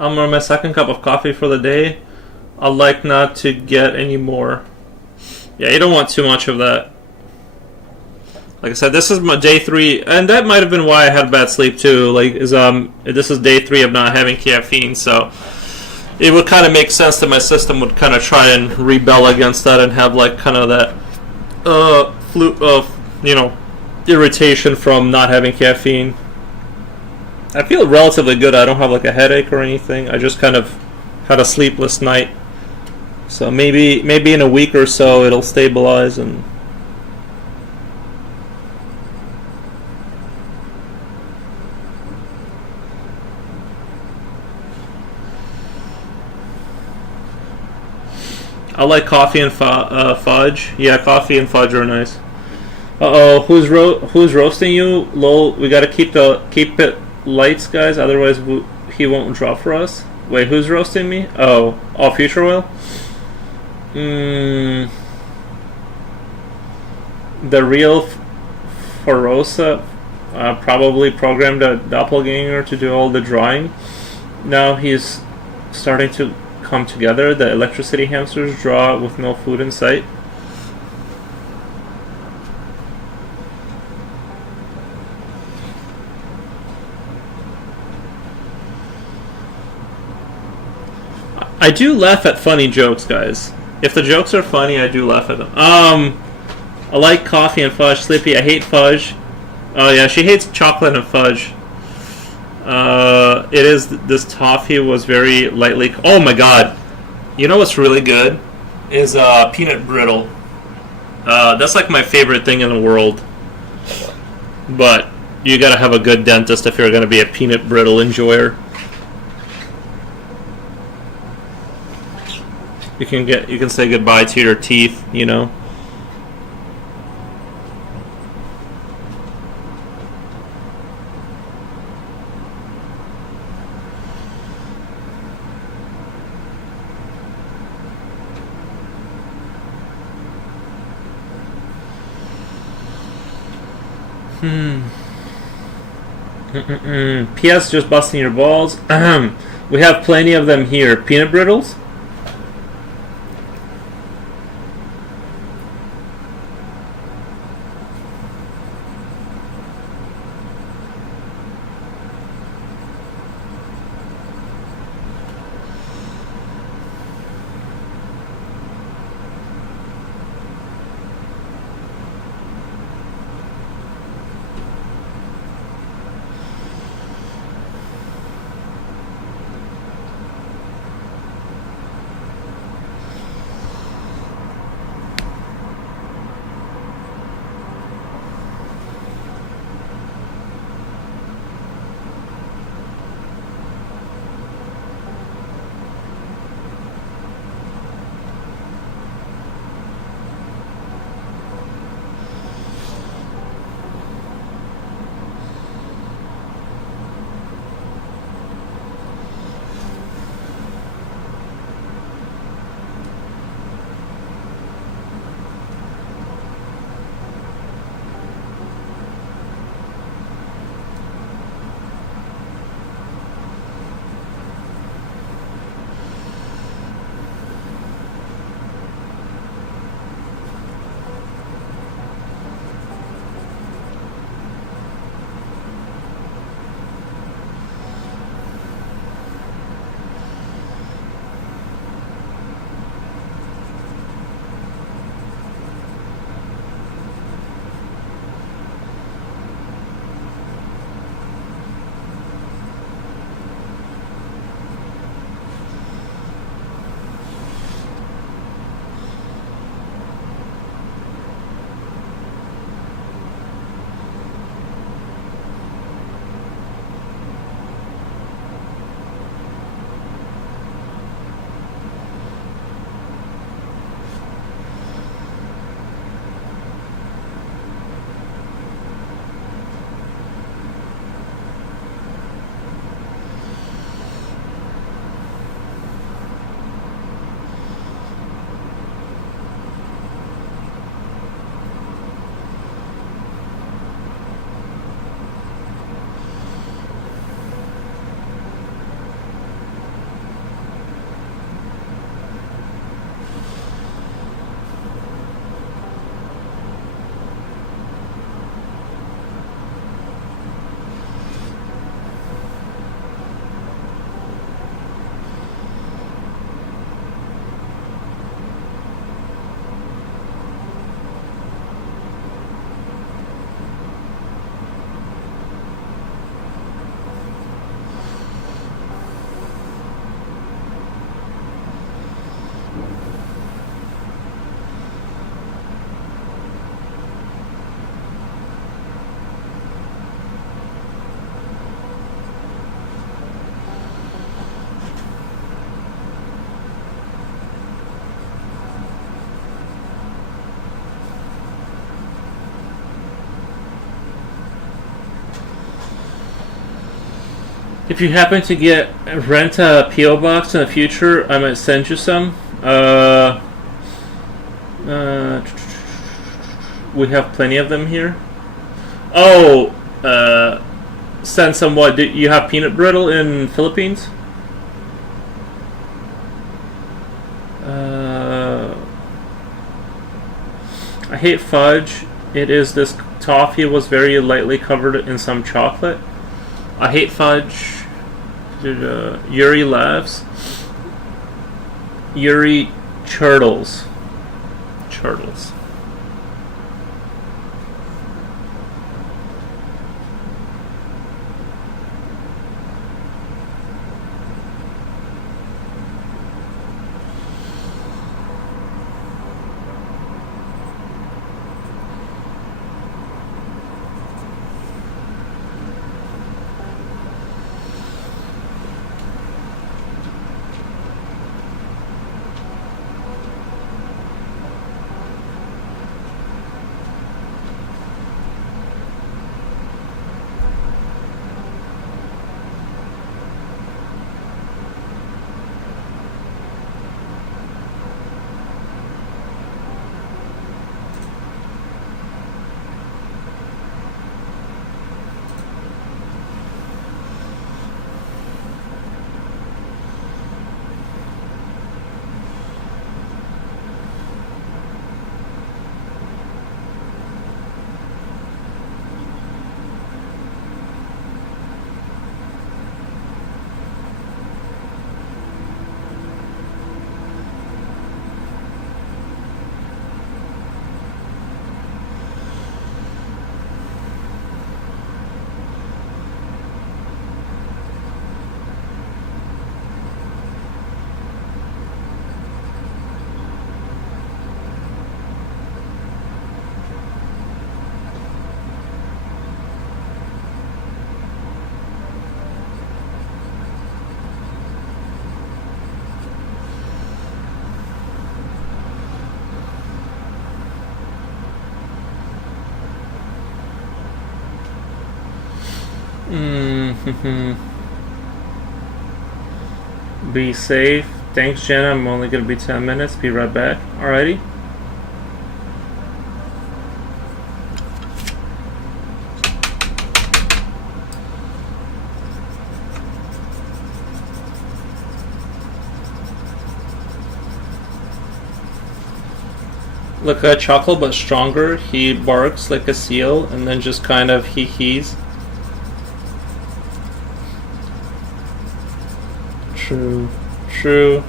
I'm on my second cup of coffee for the day. I'd like not to get any more. Yeah, you don't want too much of that. Like I said, this is my day 3, and that might have been why I had bad sleep too. This is day 3 of not having caffeine, so it would kind of make sense that my system would kind of try and rebel against that and have like kind of that irritation from not having caffeine. I feel relatively good. I don't have like a headache or anything. I just kind of had a sleepless night. So maybe in a week or so it'll stabilize and. I like coffee and fudge. Yeah, coffee and fudge are nice. Uh oh, who's roasting you? Lol, we gotta keep it lights, guys. Otherwise, he won't drop for us. Wait, who's roasting me? Oh, Future Oil. The real Forosa probably programmed a doppelganger to do all the drawing. Now he's starting to come together. The electricity hamsters draw with no food in sight. I do laugh at funny jokes, guys. If the jokes are funny, I do laugh at them. I like coffee and fudge. Sleepy, I hate fudge. Oh yeah, she hates chocolate and fudge. It is, this toffee was very lightly. Oh my god! You know what's really good is peanut brittle. That's like my favorite thing in the world. But you gotta have a good dentist if you're gonna be a peanut brittle enjoyer. You can say goodbye to your teeth, you know. P.S. Just busting your balls. We have plenty of them here. Peanut brittles? If you happen to rent a PO box in the future, I might send you some. Uh, we have plenty of them here. Oh, send some what? Do you have peanut brittle in Philippines? I hate fudge. It is this toffee was very lightly covered in some chocolate. I hate fudge. Yuri laughs. Yuri chortles. Chortles. Be safe. Thanks, Jenna. I'm only gonna be 10 minutes. Be right back. Alrighty. Look at Chocolate, but stronger. He barks like a seal and then just kind of hee-hees. True. True.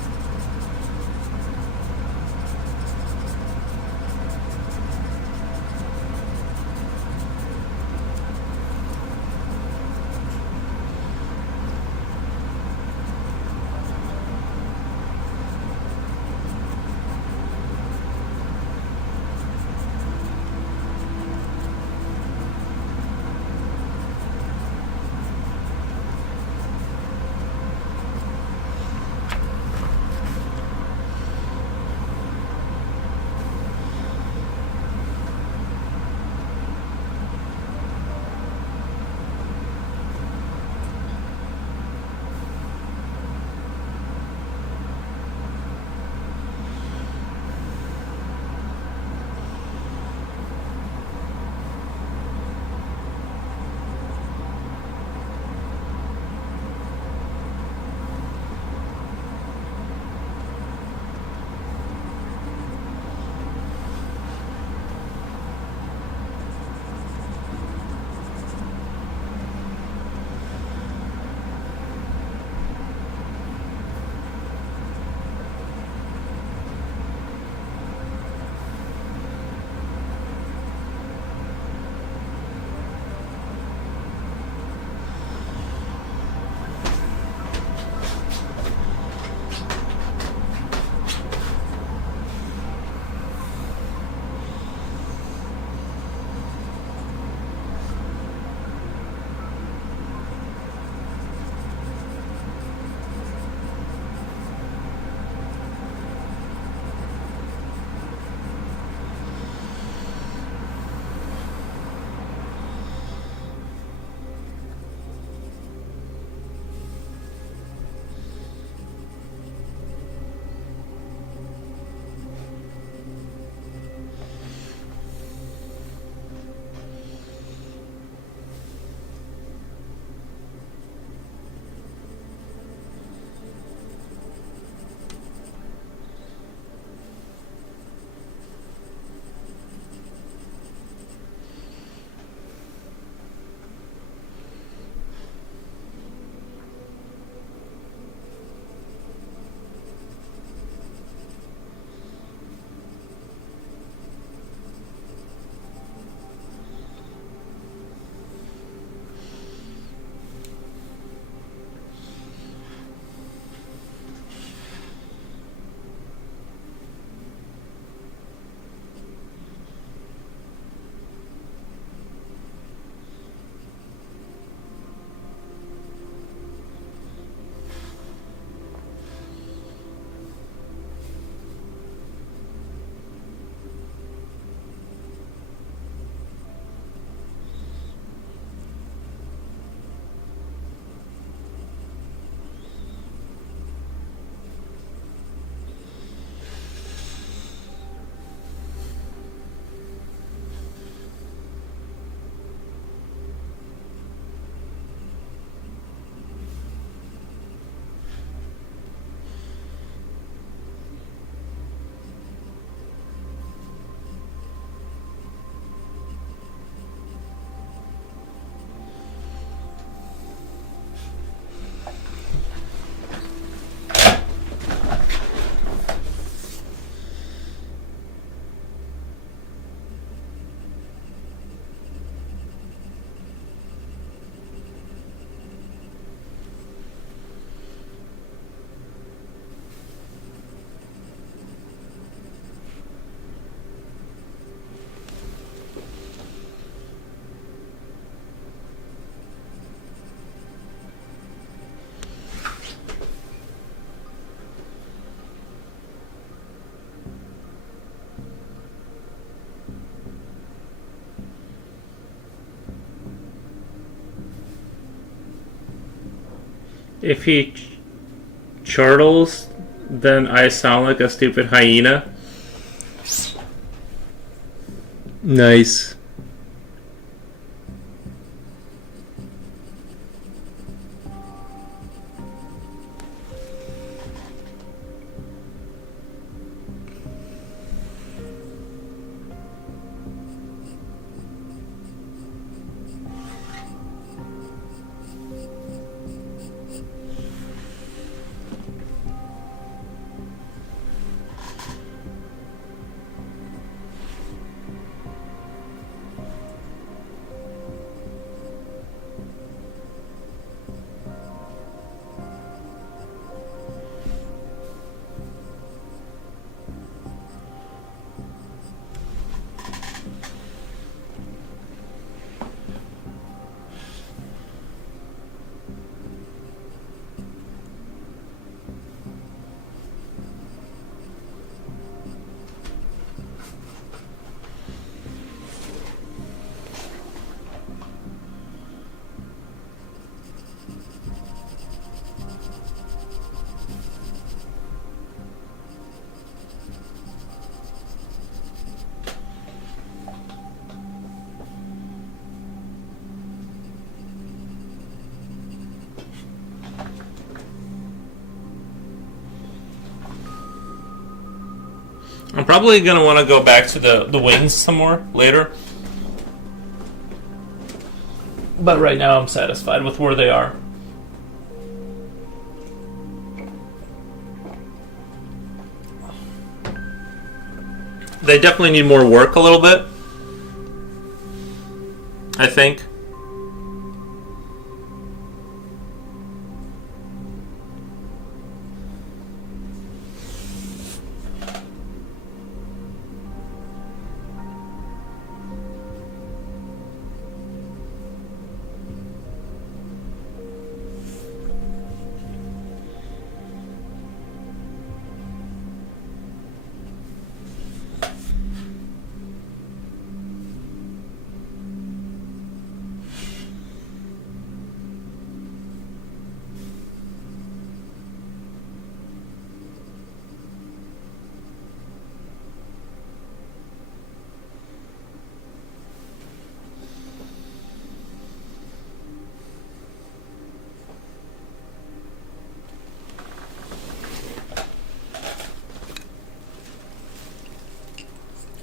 If he chortles, then I sound like a stupid hyena. Nice. I'm probably gonna want to go back to the wings some more later. But right now I'm satisfied with where they are. They definitely need more work a little bit, I think.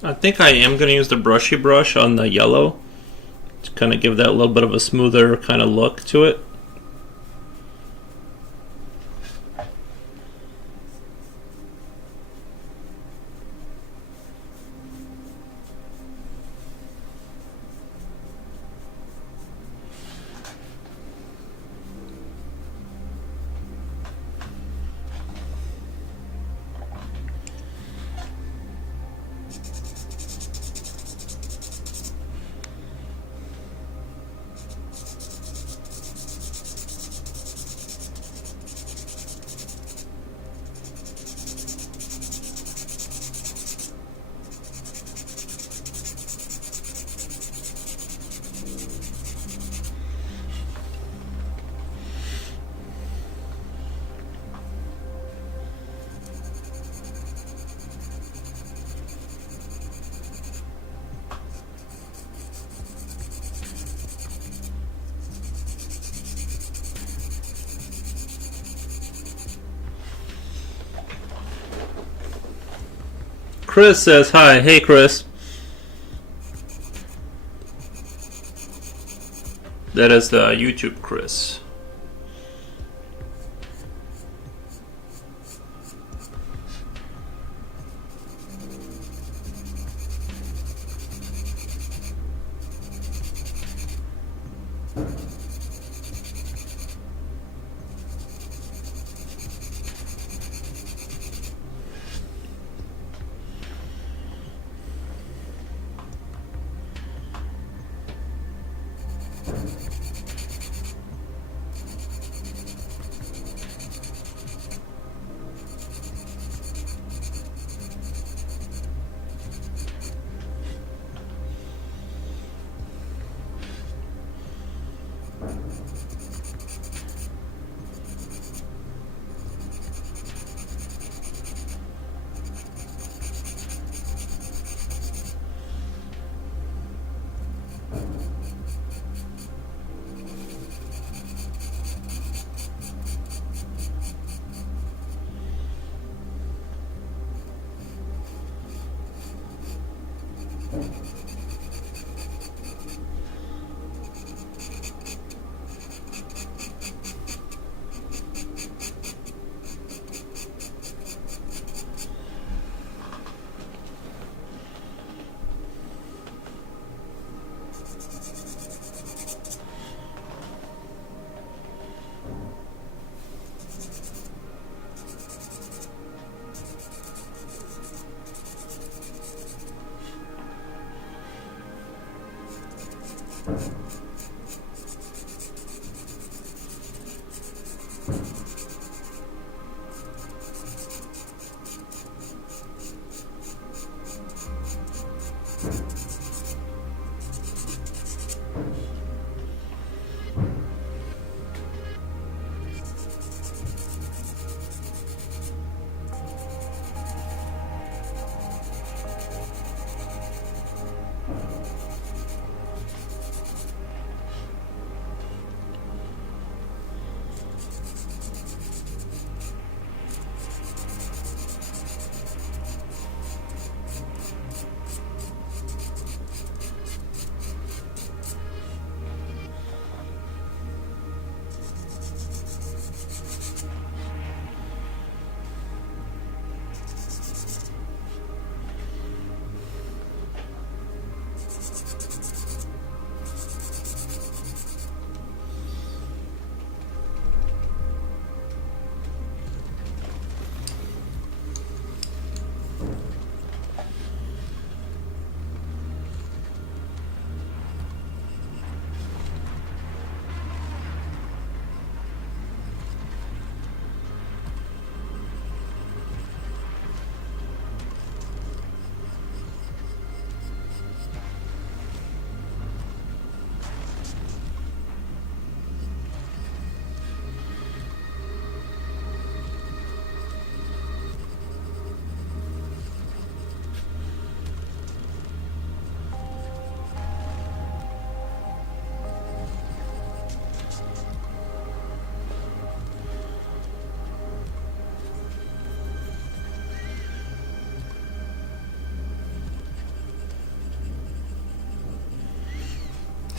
I think I am going to use the brushy brush on the yellow to kind of give that a little bit of a smoother kind of look to it. Chris says hi. Hey, Chris. That is the YouTube Chris.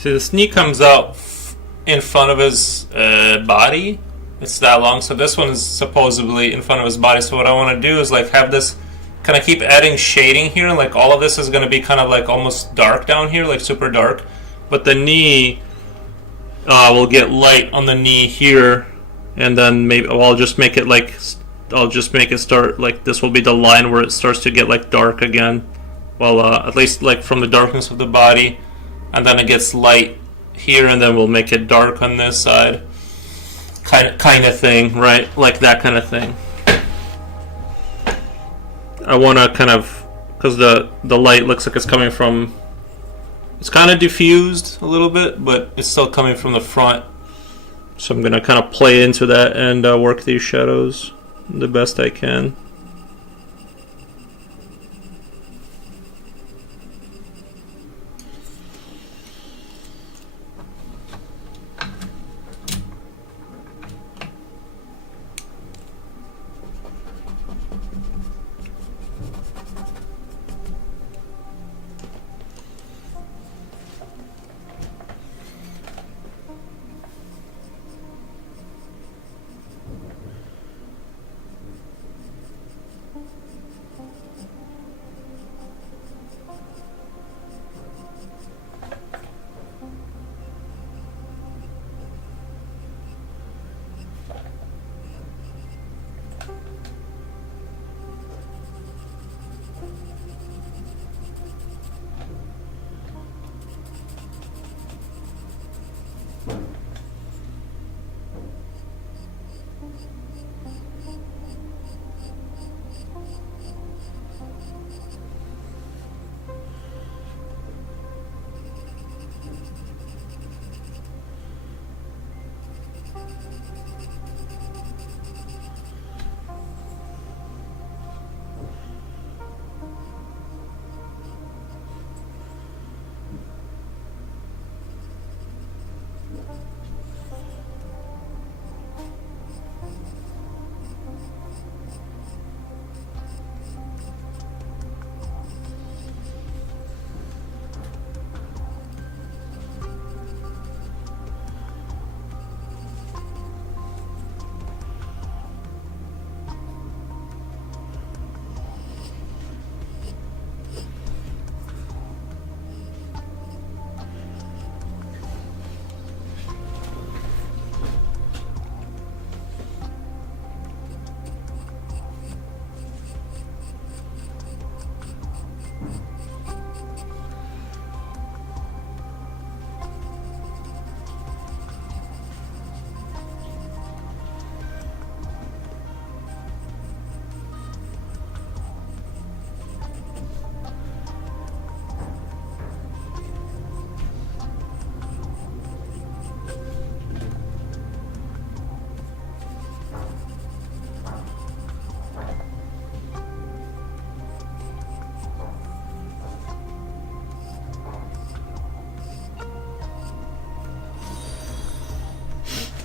See, this knee comes out in front of his body. It's that long, so this one is supposedly in front of his body. So what I want to do is like have this kind of keep adding shading here. Like all of this is going to be kind of like almost dark down here, like super dark. But the knee will get light on the knee here, and then maybe I'll just make it like start like this will be the line where it starts to get like dark again. Well, at least like from the darkness of the body. And then it gets light here, and then we'll make it dark on this side. Kind of thing, right? Like that kind of thing. I want to kind of, because the light looks like it's coming from, it's kind of diffused a little bit, but it's still coming from the front. So I'm going to kind of play into that and work these shadows the best I can.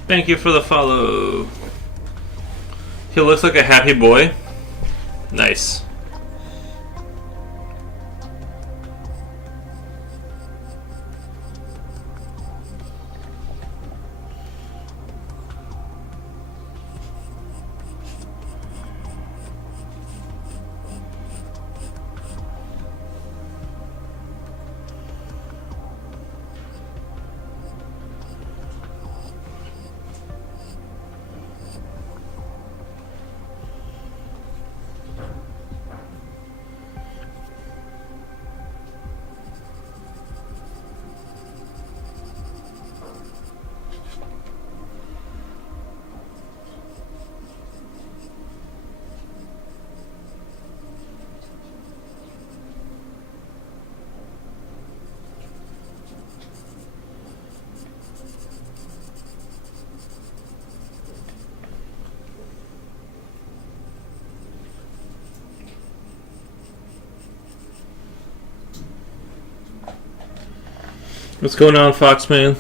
Thank you for the follow. He looks like a happy boy. Nice. What's going on, Foxman?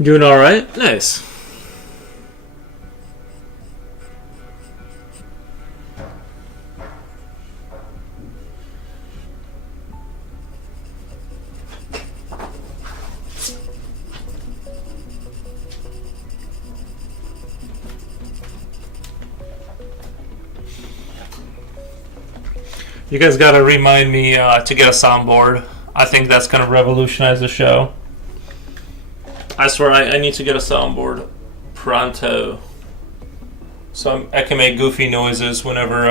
Doing alright? Nice. You guys gotta remind me to get a soundboard. I think that's gonna revolutionize the show. I swear I need to get a soundboard pronto. So I can make goofy noises whenever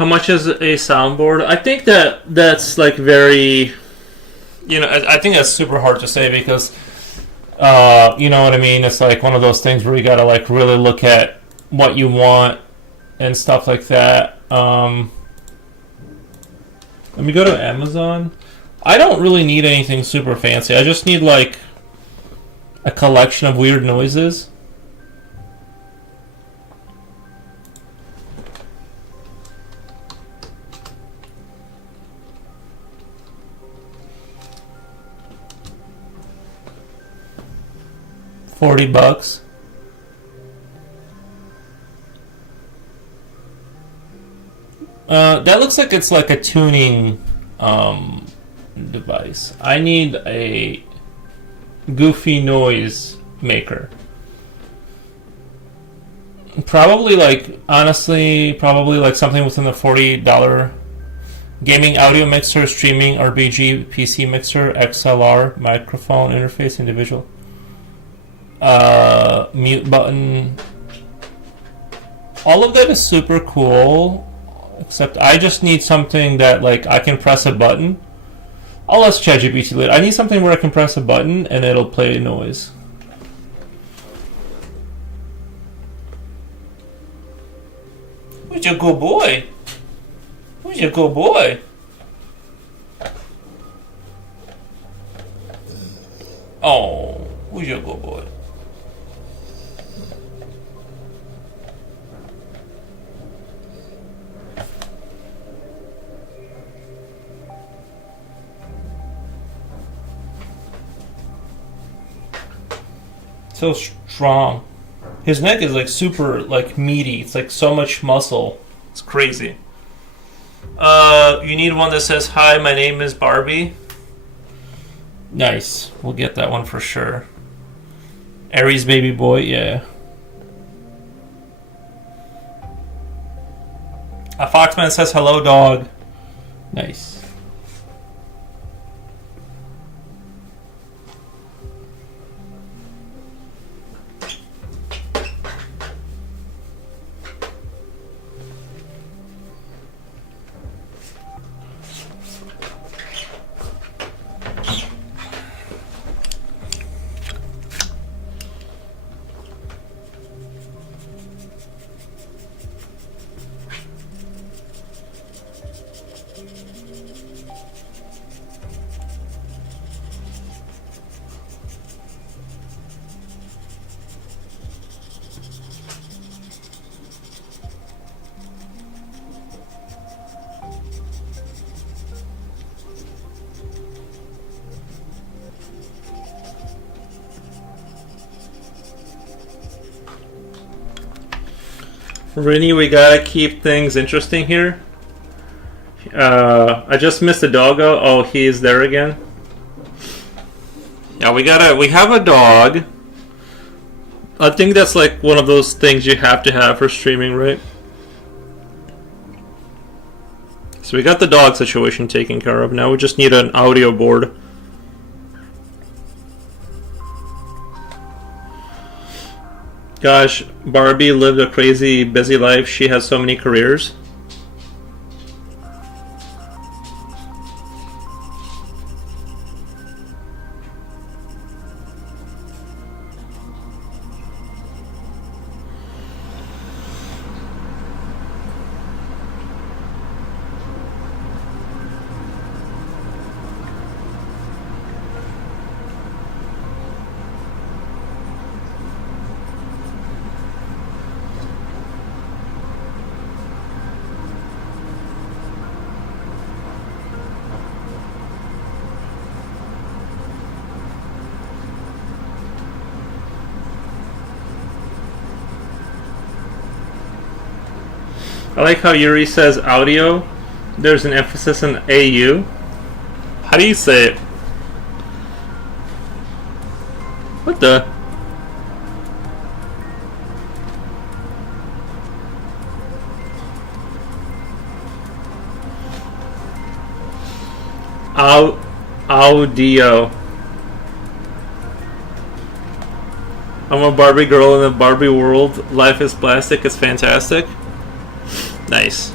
how much is a soundboard? I think that's like very, I think that's super hard to say because, you know what I mean? It's like one of those things where you gotta like really look at what you want and stuff like that. Let me go to Amazon. I don't really need anything super fancy. I just need like a collection of weird noises. $40. That looks like it's like a tuning device. I need a goofy noise maker. Probably like, honestly, probably like something within the $40 gaming audio mixer, streaming RBG PC mixer, XLR, microphone interface, individual. Mute button. All of that is super cool, except I just need something that like I can press a button. I'll ask ChatGPT later. I need something where I can press a button and it'll play a noise. Who's your good boy? Who's your good boy? Oh, who's your good boy? So strong. His neck is like super like meaty. It's like so much muscle. It's crazy. You need one that says, "Hi, my name is Barbie." Nice. We'll get that one for sure. Aries baby boy, yeah. A Foxman says, "Hello, dog." Nice. Rini, we gotta keep things interesting here. I just missed the doggo. Oh, he is there again. Yeah, we have a dog. I think that's like one of those things you have to have for streaming, right? So we got the dog situation taken care of. Now we just need an audio board. Gosh, Barbie lived a crazy, busy life. She has so many careers. I like how Yuri says audio. There's an emphasis on AU. How do you say it? What the? Audio. I'm a Barbie girl in a Barbie world. Life is plastic. It's fantastic. Nice.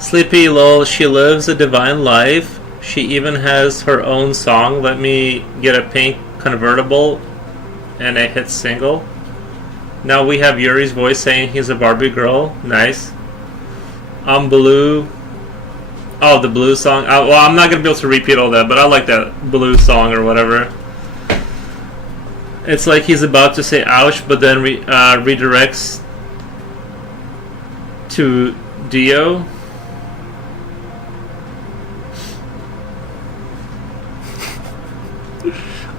Sleepy lol, she lives a divine life. She even has her own song, Let Me Get a Pink Convertible, and a hit single. Now we have Yuri's voice saying he's a Barbie girl. Nice. Blue. Oh, the Blue song. Well, I'm not going to be able to repeat all that, but I like that Blue song or whatever. It's like he's about to say ouch, but then redirects to Dio.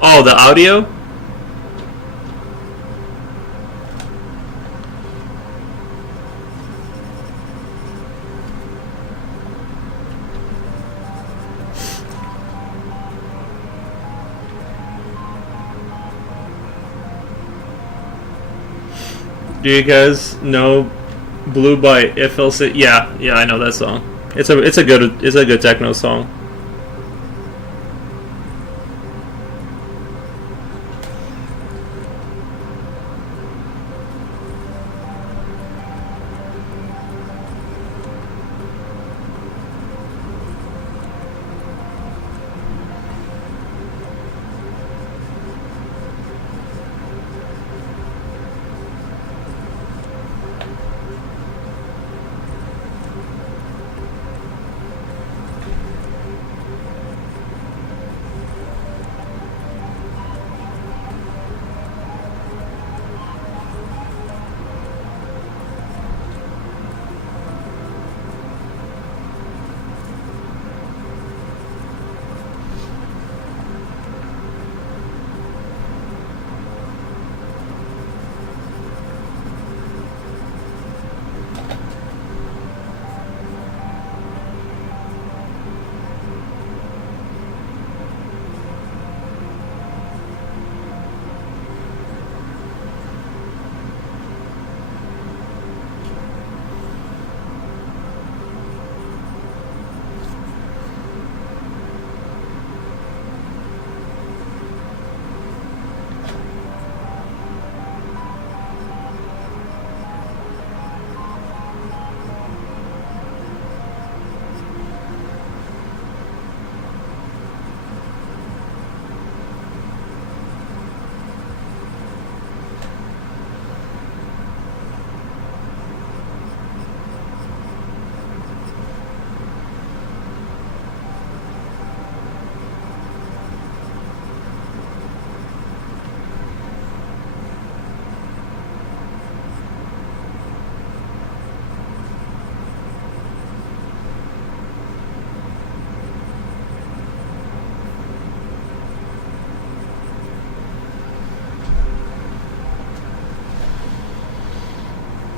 Oh, the audio? Do you guys know Blue by FLC? Yeah, I know that song. It's a good techno song.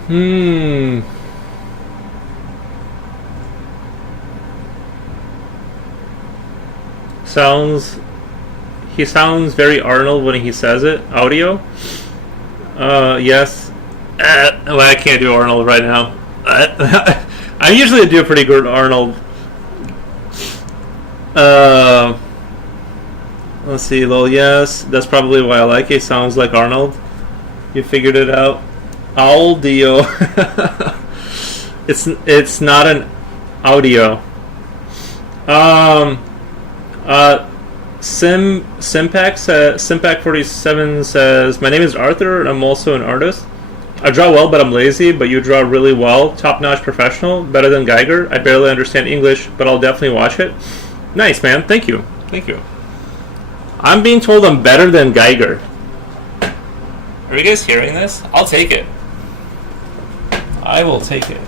Hmm. Sounds. He sounds very Arnold when he says it. Audio. Yes. Well, I can't do Arnold right now. I usually do a pretty good Arnold. Uh, let's see. Well, yes, that's probably why I like it. Sounds like Arnold. You figured it out. Audio. it's not an audio. Um. Simpac 47 says, "My name is Arthur, and I'm also an artist. I draw well, but I'm lazy. But you draw really well, top-notch professional, better than Geiger. I barely understand English, but I'll definitely watch it." Nice, man. Thank you. Thank you. I'm being told I'm better than Geiger. Are you guys hearing this? I'll take it. I will take it.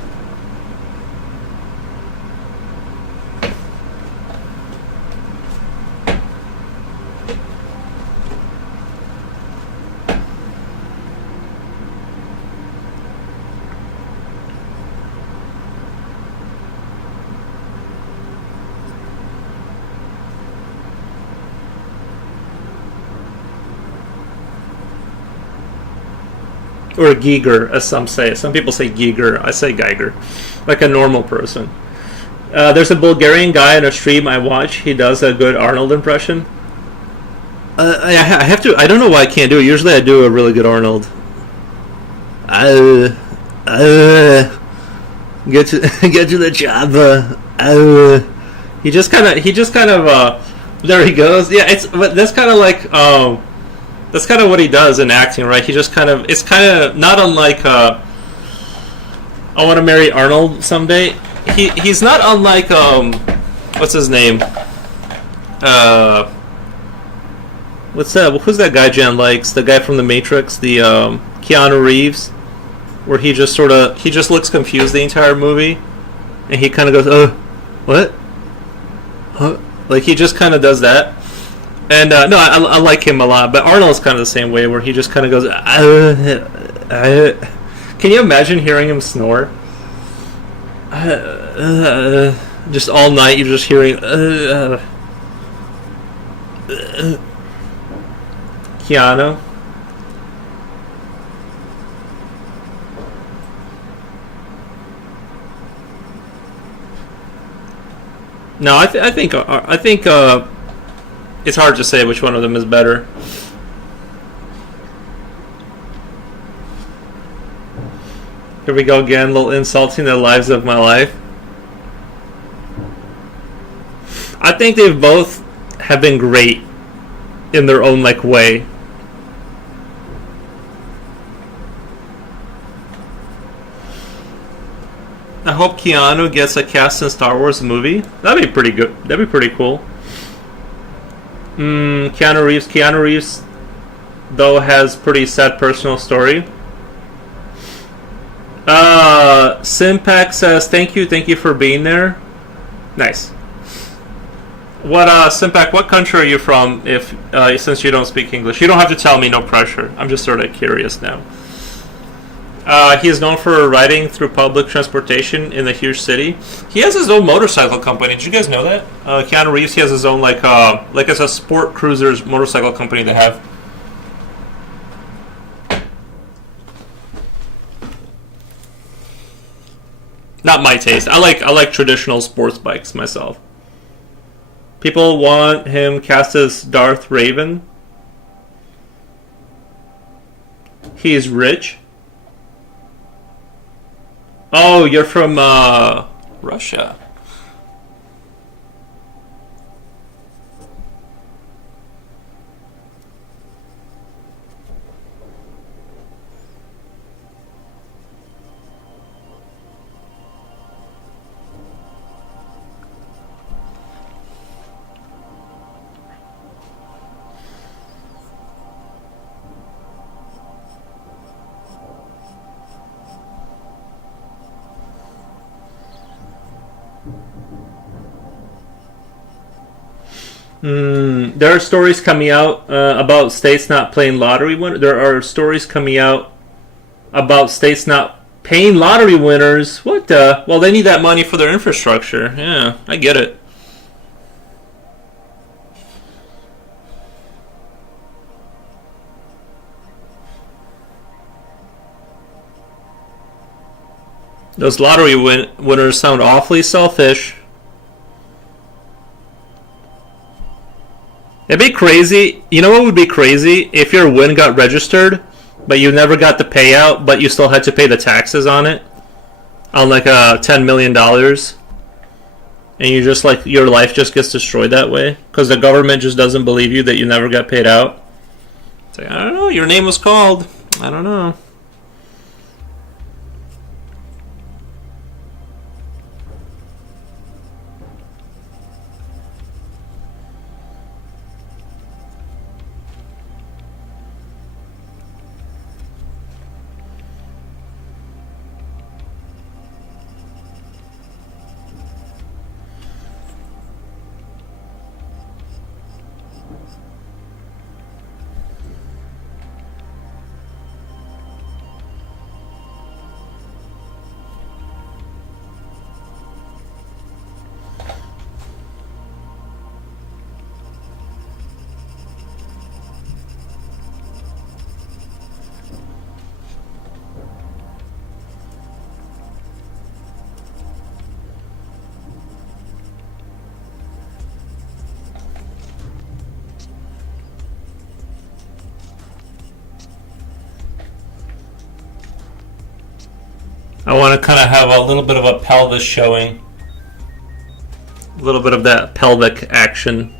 Or Giger, as some say. Some people say Giger. I say Geiger. Like a normal person. There's a Bulgarian guy in a stream I watch. He does a good Arnold impression. I have to. I don't know why I can't do it. Usually I do a really good Arnold. Get to get to the job. He just kind of. There he goes. Yeah, but that's kind of like. That's kind of what he does in acting, right? He just kind of. It's kind of not unlike. I Want to Marry Arnold Someday. He's not unlike. What's his name? What's that? Who's that guy Jen likes? The guy from The Matrix, the Keanu Reeves, where he just looks confused the entire movie, and he kind of goes, what? Huh? Like he just kind of does that. And no, I like him a lot, but Arnold's kind of the same way, where he just kind of goes, Can you imagine hearing him snore? Just all night, you're just hearing. Keanu. No, I think it's hard to say which one of them is better. Here we go again, a little insulting the lives of my life. I think they both have been great in their own way. I hope Keanu gets a cast in Star Wars movie. That'd be pretty good. That'd be pretty cool. Keanu Reeves, though, has pretty sad personal story. Simpac says, thank you for being there. Nice. What, Simpac, what country are you from, if since you don't speak English? You don't have to tell me, no pressure. I'm just sort of curious now. He is known for riding through public transportation in the huge city. He has his own motorcycle company. Did you guys know that? Keanu Reeves, he has his own, it's a sport cruisers motorcycle company they have. Not my taste. I like traditional sports bikes myself. People want him cast as Darth Raven. He is rich. Oh, you're from Russia. There are stories coming out about states not playing lottery. There are stories coming out about states not Paying lottery winners. What the? Well, they need that money for their infrastructure. Yeah, I get it. Those lottery winners sound awfully selfish. It'd be crazy. You know what would be crazy? If your win got registered, but you never got the payout, but you still had to pay the taxes on it. On like $10 million. And you just like, your life just gets destroyed that way. Because the government just doesn't believe you that you never got paid out. It's like, I don't know, your name was called. I don't know. I want to kind of have a little bit of a pelvis showing. A little bit of that pelvic action.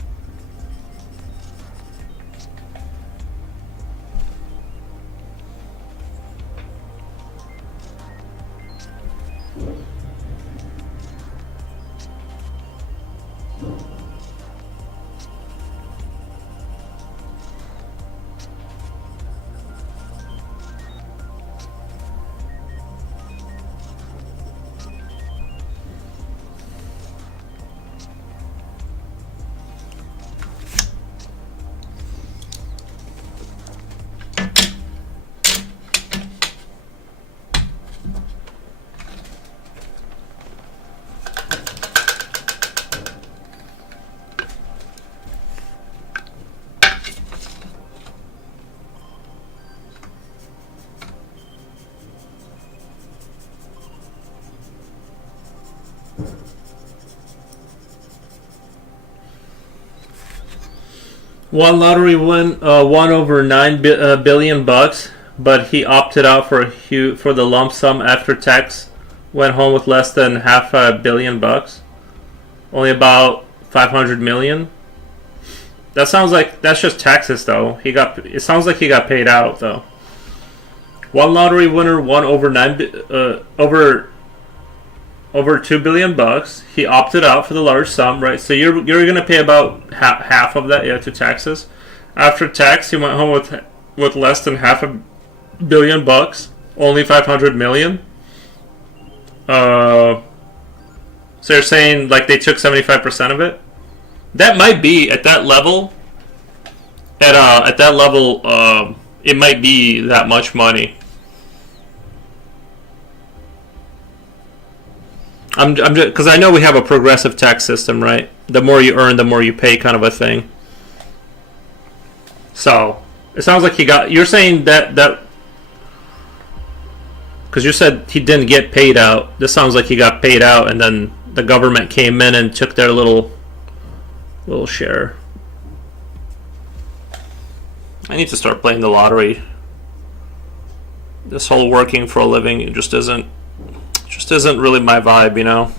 One lottery won over $9 billion, but he opted out for the lump sum after tax. Went home with less than $500 million, only about 500 million. That sounds like that's just taxes, though. It sounds like he got paid out, though. One lottery winner won over $2 billion. He opted out for the large sum, right? So you're going to pay about half of that, to taxes. After tax, he went home with less than $500 million, only 500 million. So you're saying like they took 75% of it? That might be at that level. At that level, it might be that much money. I'm just because I know we have a progressive tax system, right? The more you earn, the more you pay, kind of a thing. So it sounds like You're saying that because you said he didn't get paid out. This sounds like he got paid out, and then the government came in and took their little share. I need to start playing the lottery. This whole working for a living just isn't really my vibe, you know.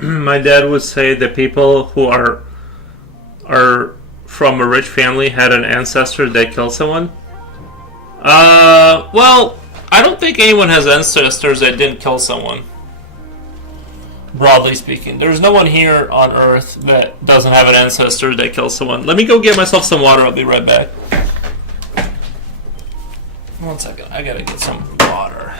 My dad would say that people who are from a rich family had an ancestor that killed someone. Well, I don't think anyone has ancestors that didn't kill someone. Broadly speaking, there's no one here on Earth that doesn't have an ancestor that kills someone. Let me go get myself some water. I'll be right back. 1 second. I gotta get some water.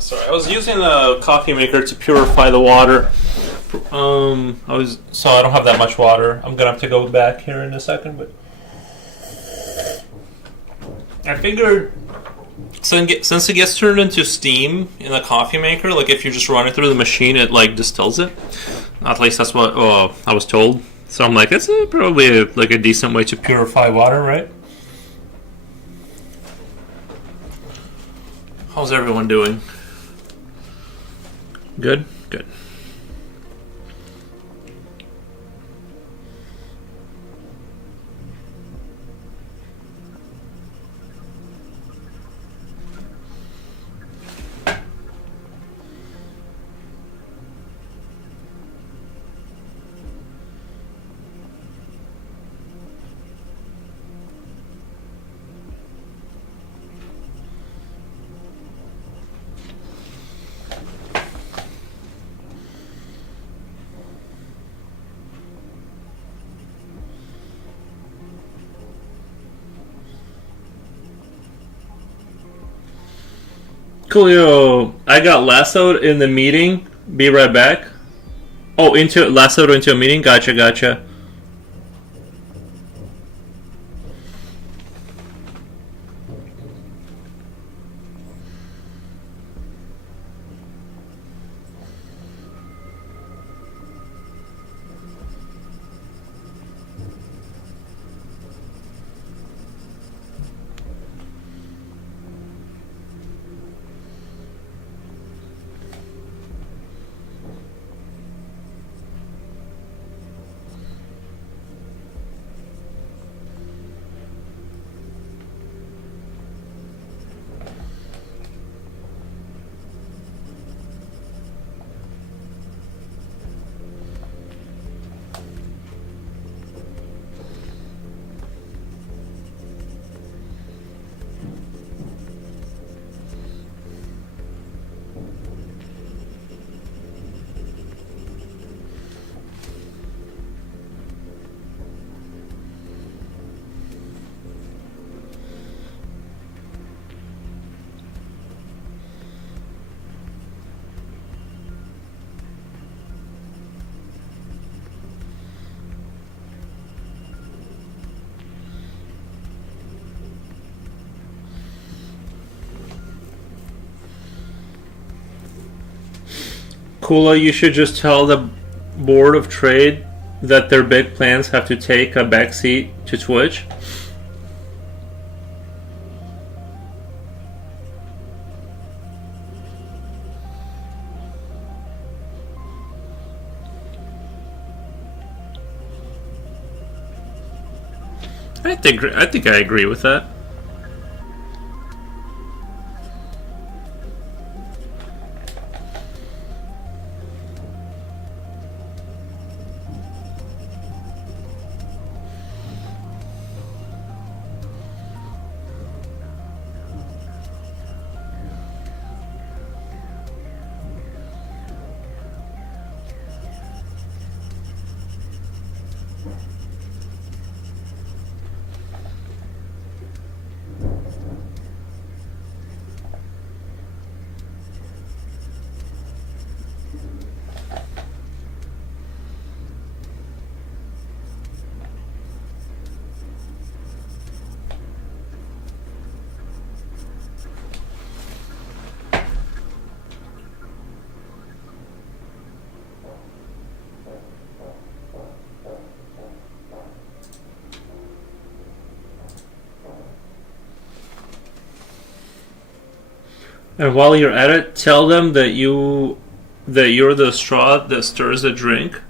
Sorry, I was using a coffee maker to purify the water. So I don't have that much water. I'm gonna have to go back here in a second, but I figured since it gets turned into steam in the coffee maker, like if you just run it through the machine, it like distills it. At least that's what I was told. So I'm like, it's probably like a decent way to purify water, right? How's everyone doing? Good? Good. Coolio, I got lassoed in the meeting. Be right back. Oh, lassoed into a meeting? Gotcha, gotcha. Kula, you should just tell the board of trade that their big plans have to take a backseat to Twitch. I think I agree with that. And while you're at it, tell them that you're the straw that stirs the drink.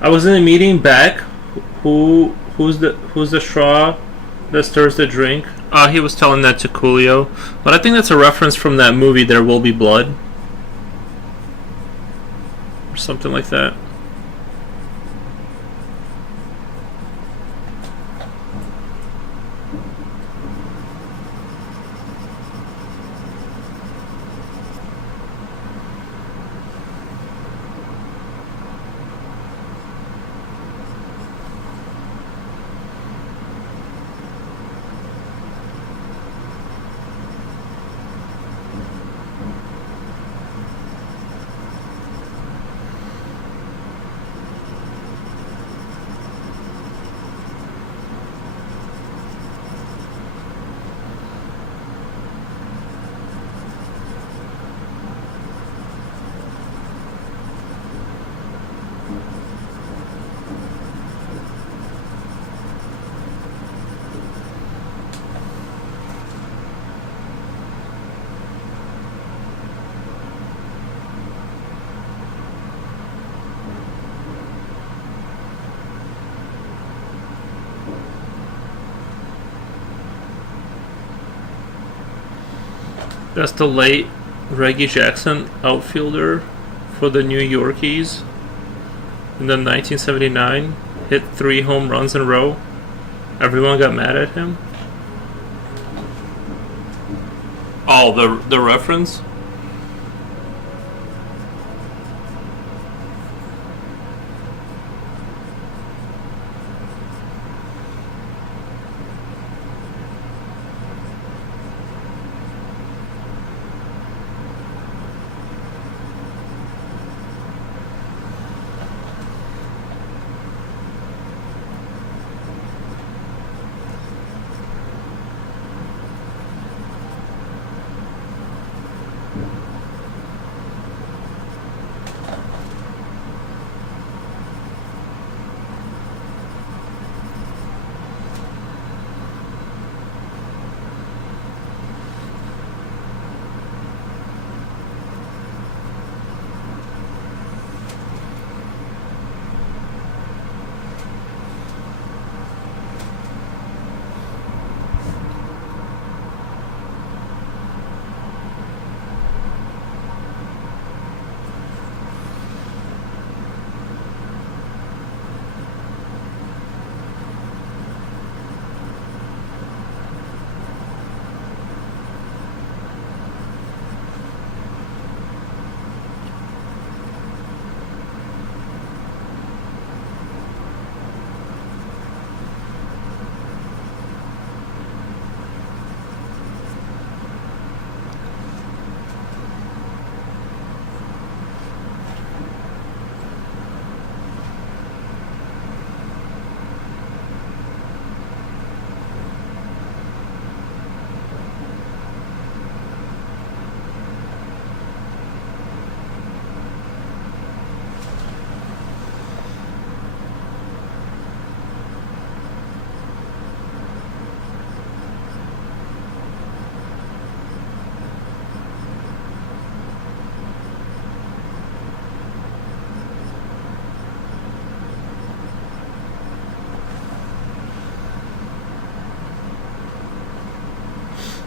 I was in a meeting back. Who's the straw that stirs the drink? He was telling that to Coolio, but I think that's a reference from that movie There Will Be Blood, or something like that. That's the late Reggie Jackson, outfielder for the New Yorkies. In the 1979, hit 3 home runs in a row. Everyone got mad at him. Oh, the reference?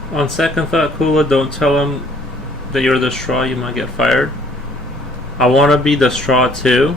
On second thought, Kula, don't tell him that you're the straw, you might get fired. I want to be the straw too.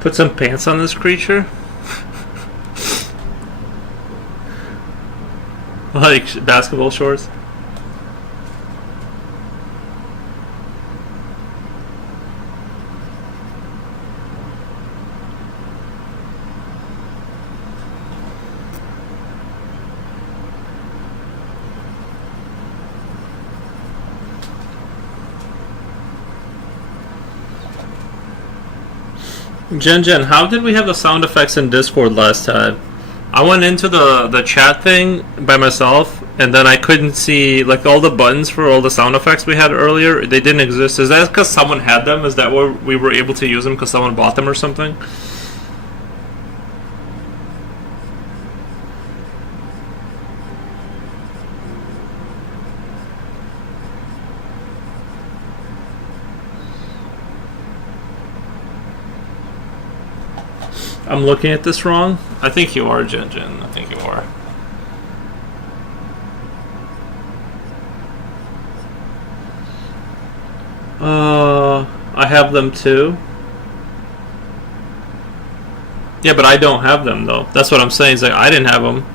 Put some pants on this creature? Like basketball shorts? Jen, how did we have the sound effects in Discord last time? I went into the chat thing by myself, and then I couldn't see, like, all the buttons for all the sound effects we had earlier. They didn't exist. Is that because someone had them? Is that where we were able to use them because someone bought them or something? I'm looking at this wrong. I think you are, Jin Jin. I think you are. I have them too. Yeah, but I don't have them though. That's what I'm saying. Is like I didn't have them.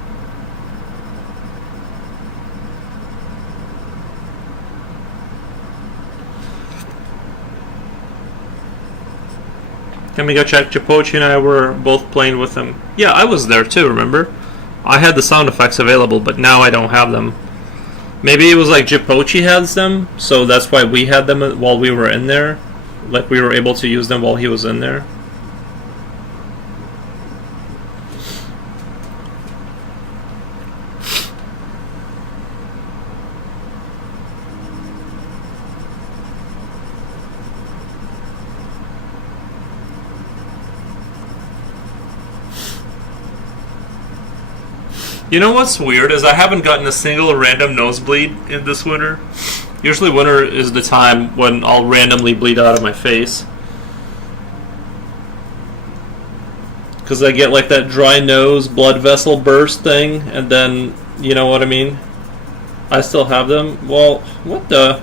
Can we go check? Japochi and I were both playing with them. Yeah, I was there too, remember? I had the sound effects available, but now I don't have them. Maybe it was like Japochi has them, so that's why we had them while we were in there. Like we were able to use them while he was in there. You know what's weird is I haven't gotten a single random nosebleed in this winter. Usually winter is the time when I'll randomly bleed out of my face. Because I get like that dry nose, blood vessel burst thing, and then, you know what I mean? I still have them. Well, what the?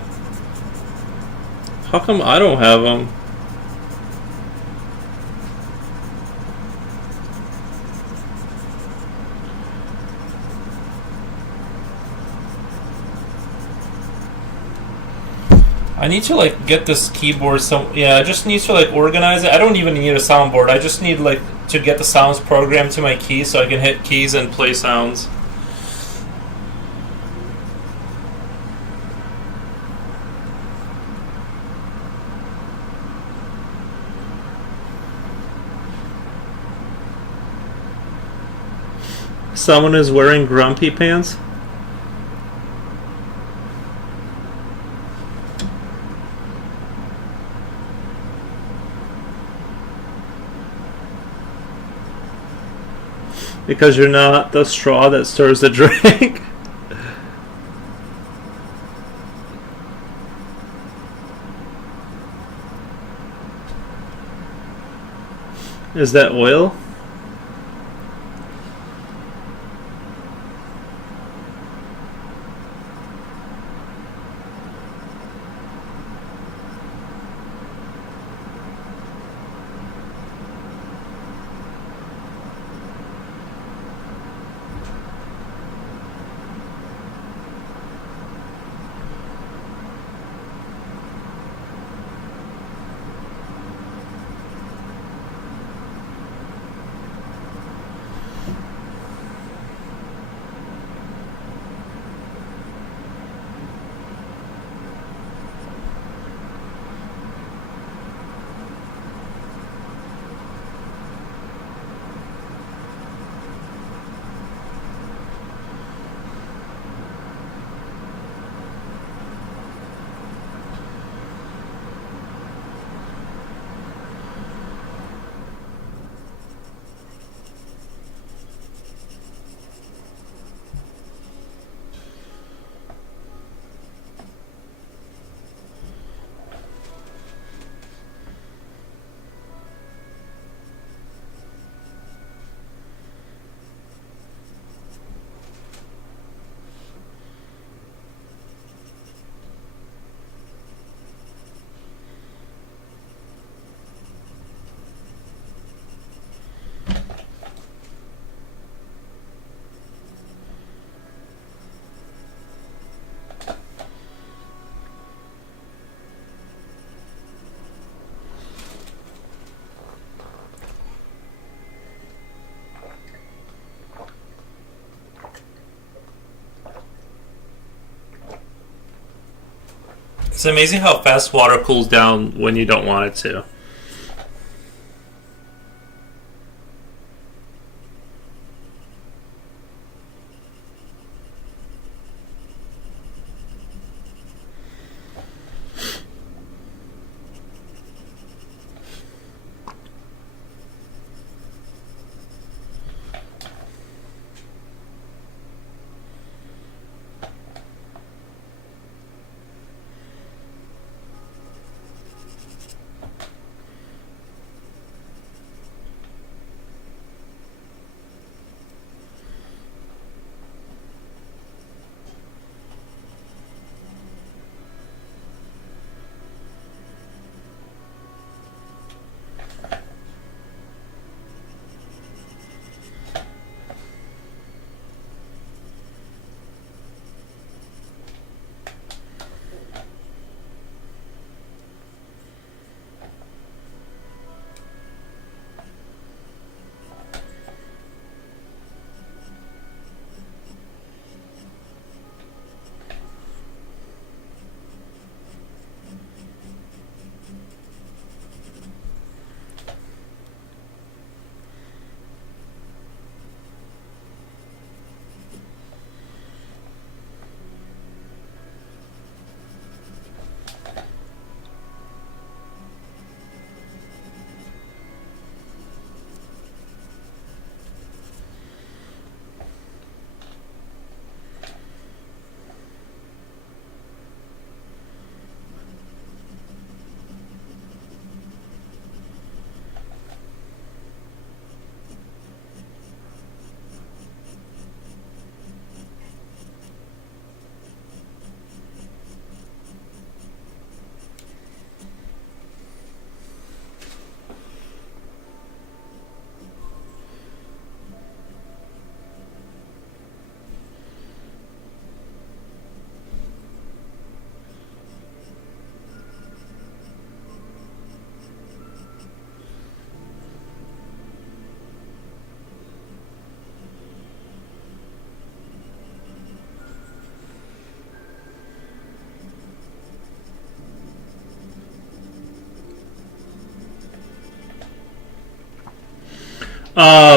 How come I don't have them? I need to like get this keyboard some. Yeah, I just need to like organize it. I don't even need a soundboard. I just need like to get the sounds programmed to my keys so I can hit keys and play sounds. Someone is wearing grumpy pants. Because you're not the straw that stirs the drink. Is that oil? It's amazing how fast water cools down when you don't want it to.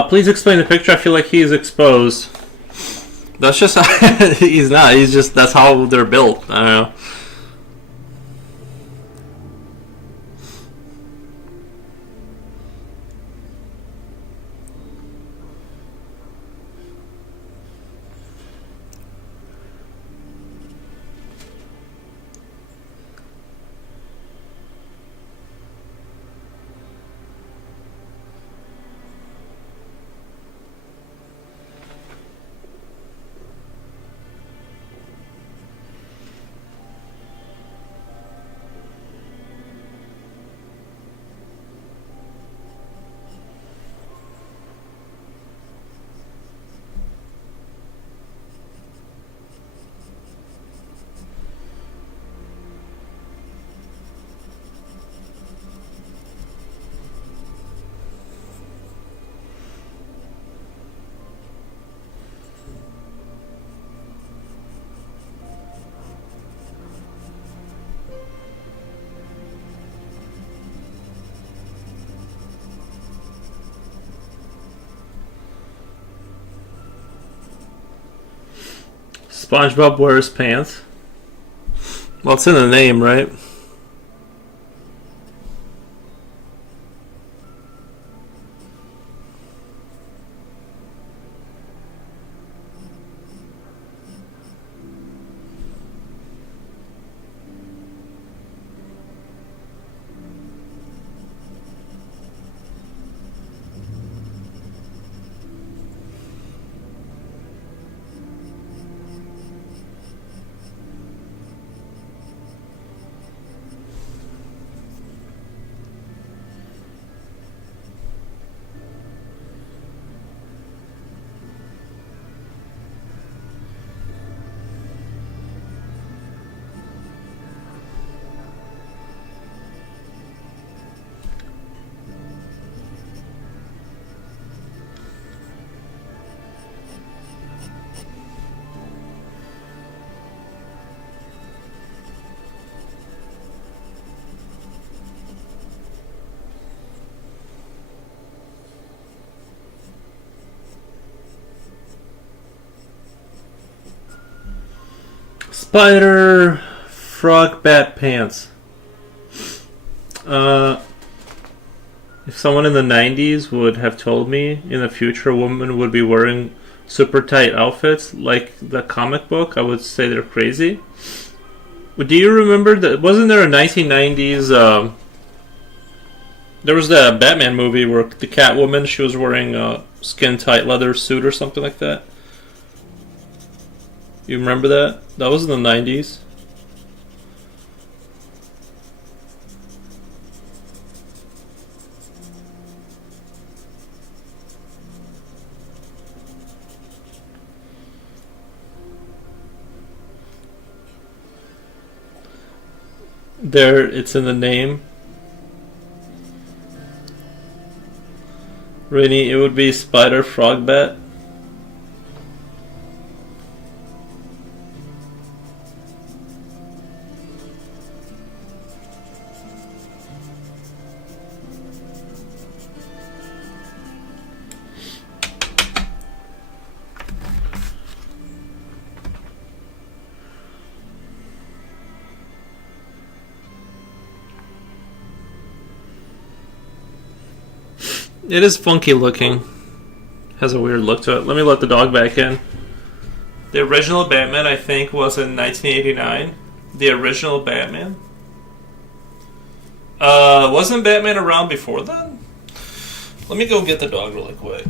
Please explain the picture. I feel like he's exposed. That's just he's not. He's just that's how they're built. I don't know. SpongeBob wears pants. Well, it's in the name, right? Spider frog bat pants. If someone in the 90s would have told me in the future a woman would be wearing super tight outfits like the comic book, I would say they're crazy. Do you remember that? Wasn't there a 1990s? There was the Batman movie where the Catwoman, she was wearing a skin tight leather suit or something like that. You remember that? That was in the 90s. There, it's in the name. Rainy, it would be Spider Frog Bat. It is funky looking. Has a weird look to it. Let me let the dog back in. The original Batman, I think, was in 1989. The original Batman. Wasn't Batman around before then? Let me go get the dog really quick.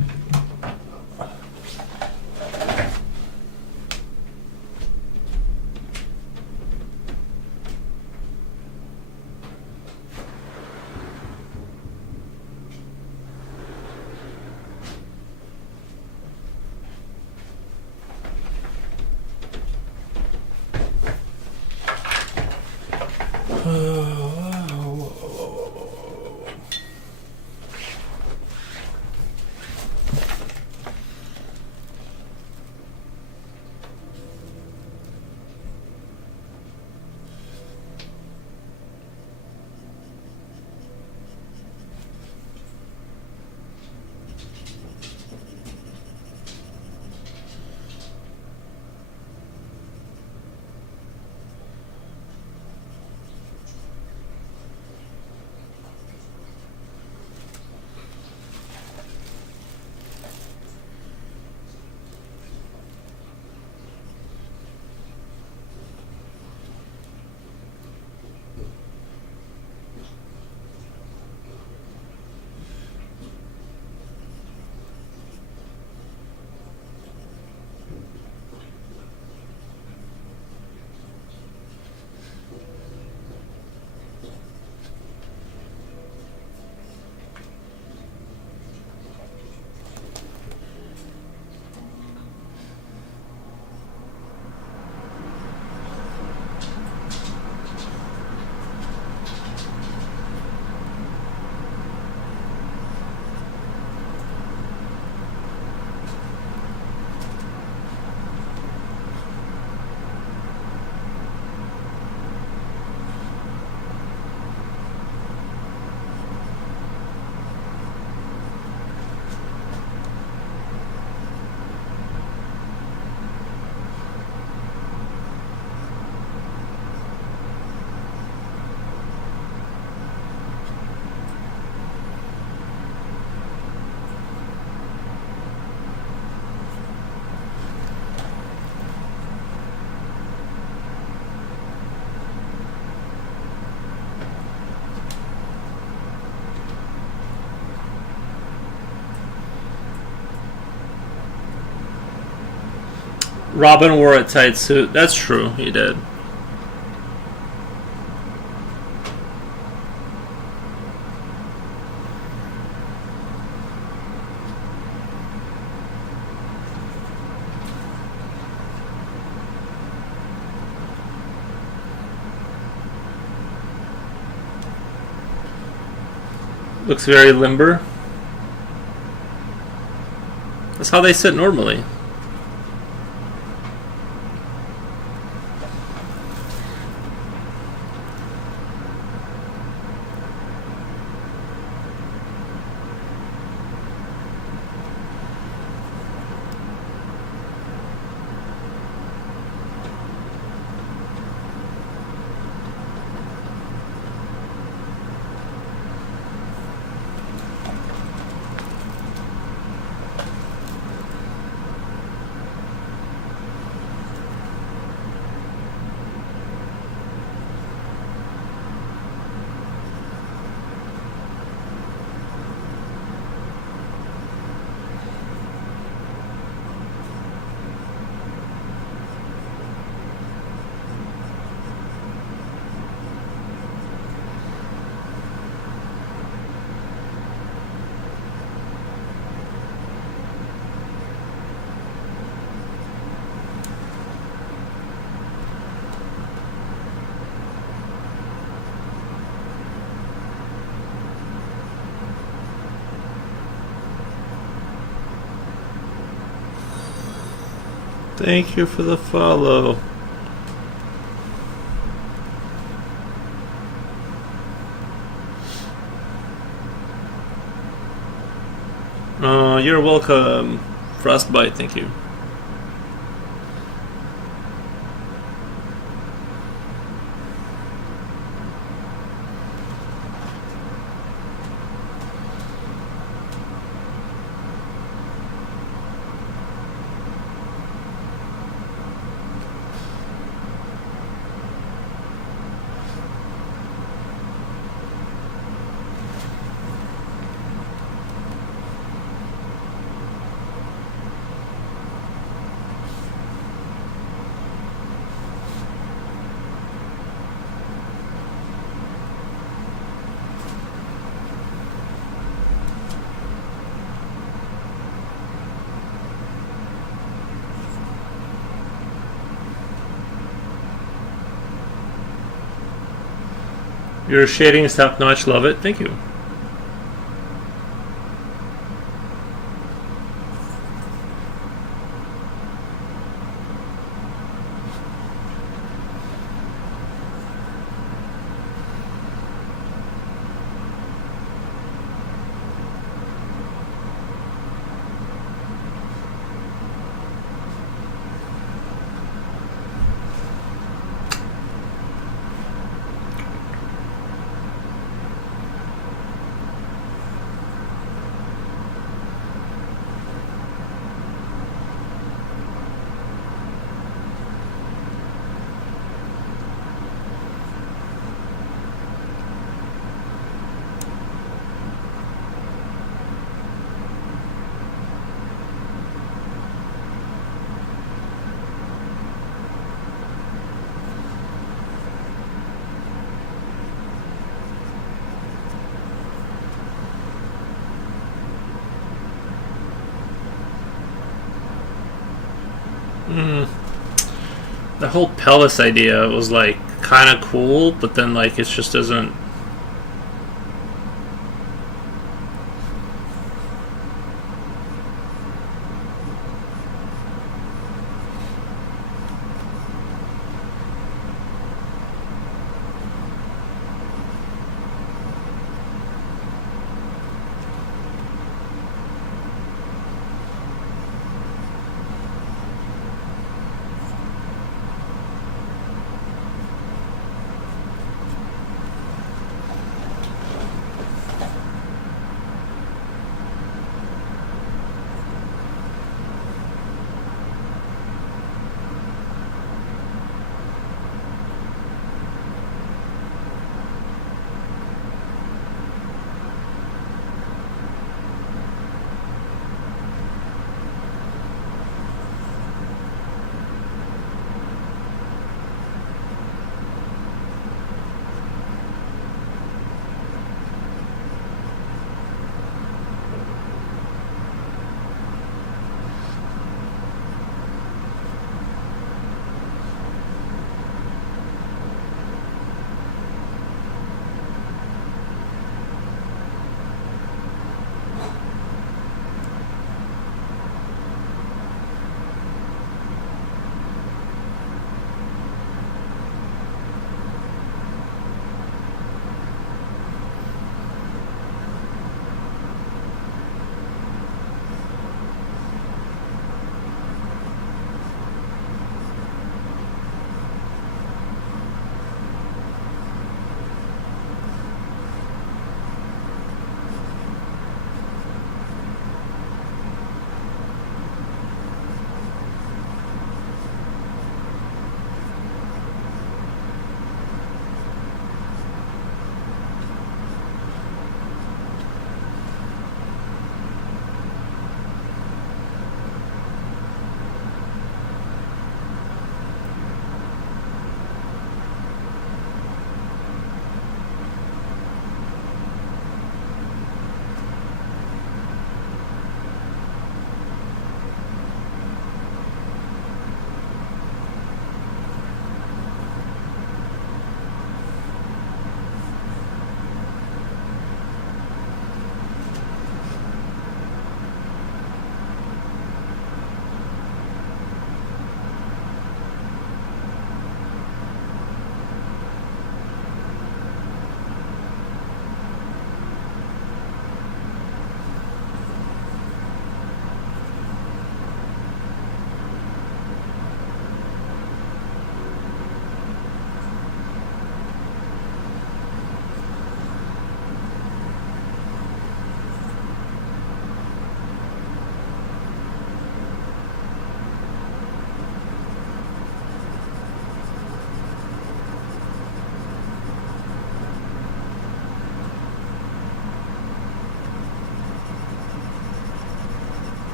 Robin wore a tight suit. That's true. He did. Looks very limber. That's how they sit normally. Thank you for the follow. You're welcome, Frostbite. Thank you. Your shading is top notch. Love it. Thank you. The whole Pellis idea was like kind of cool, but then like it just doesn't.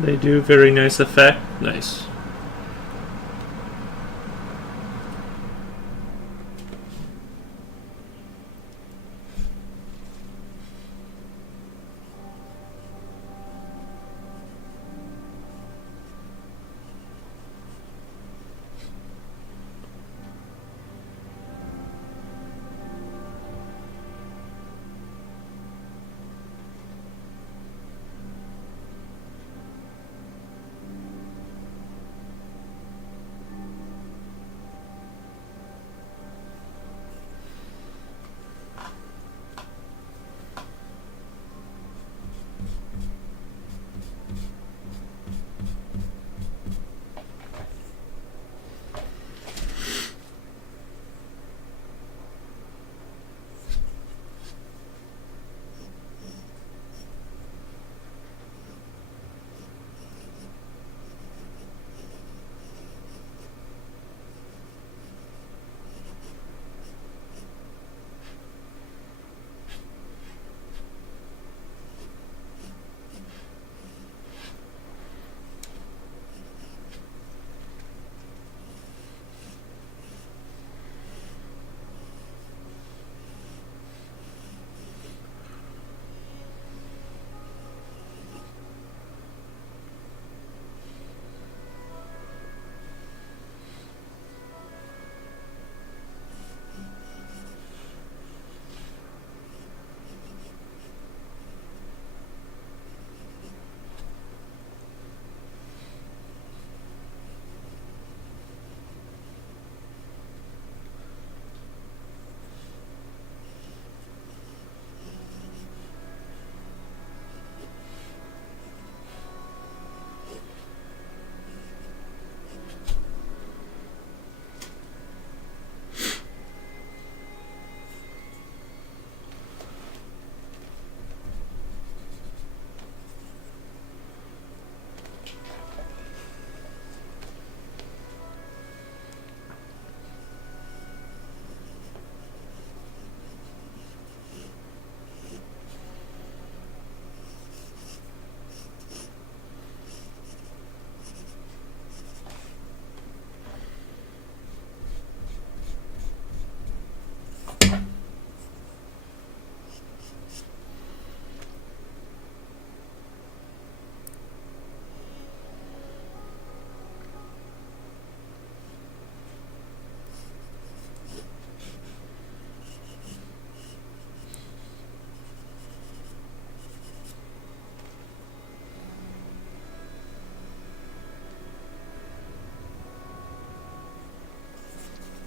They do very nice effect. Nice.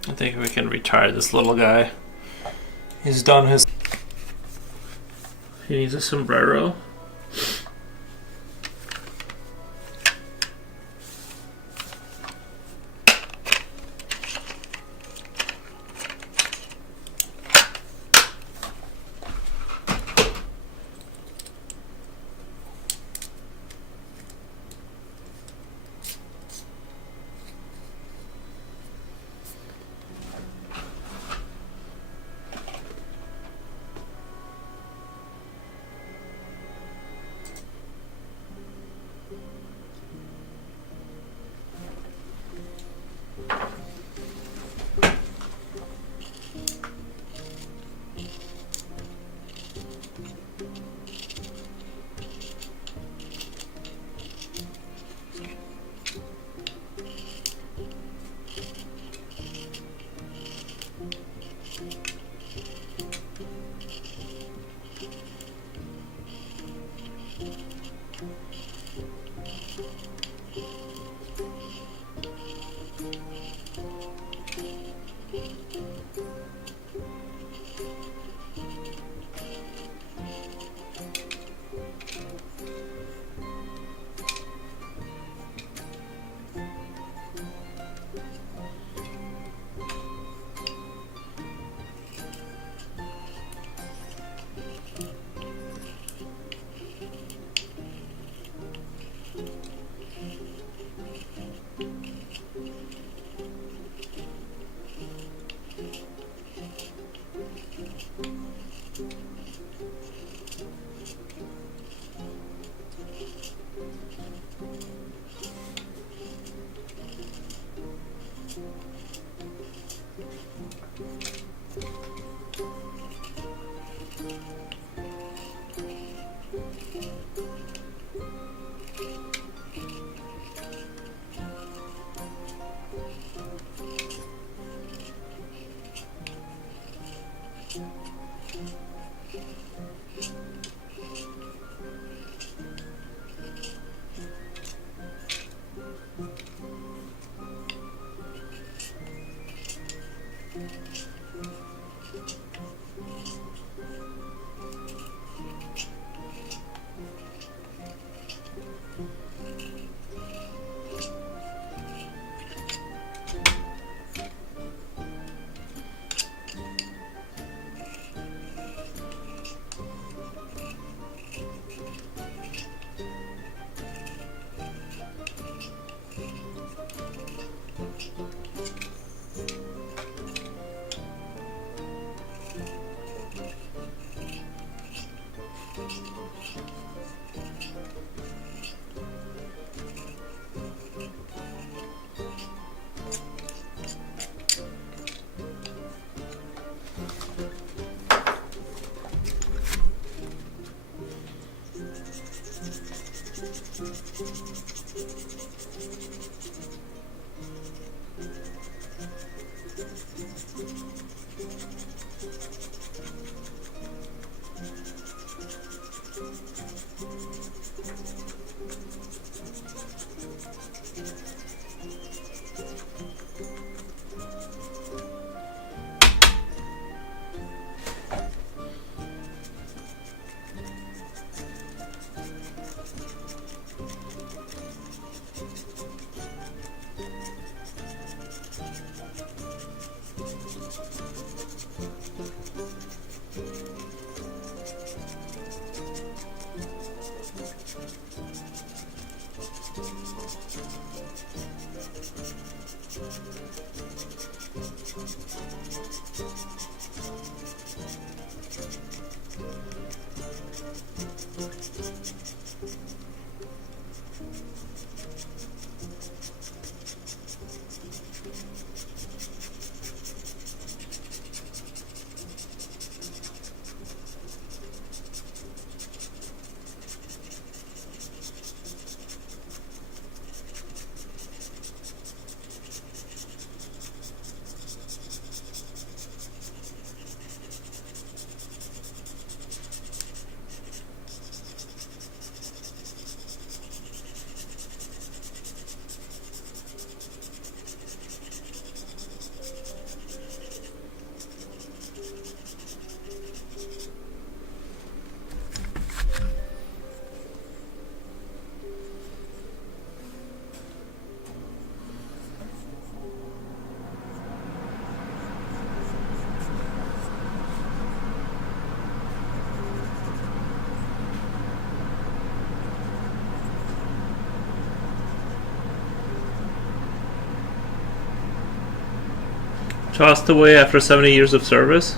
I think we can retire this little guy. He's done his... He needs a sombrero. Tossed away after 70 years of service.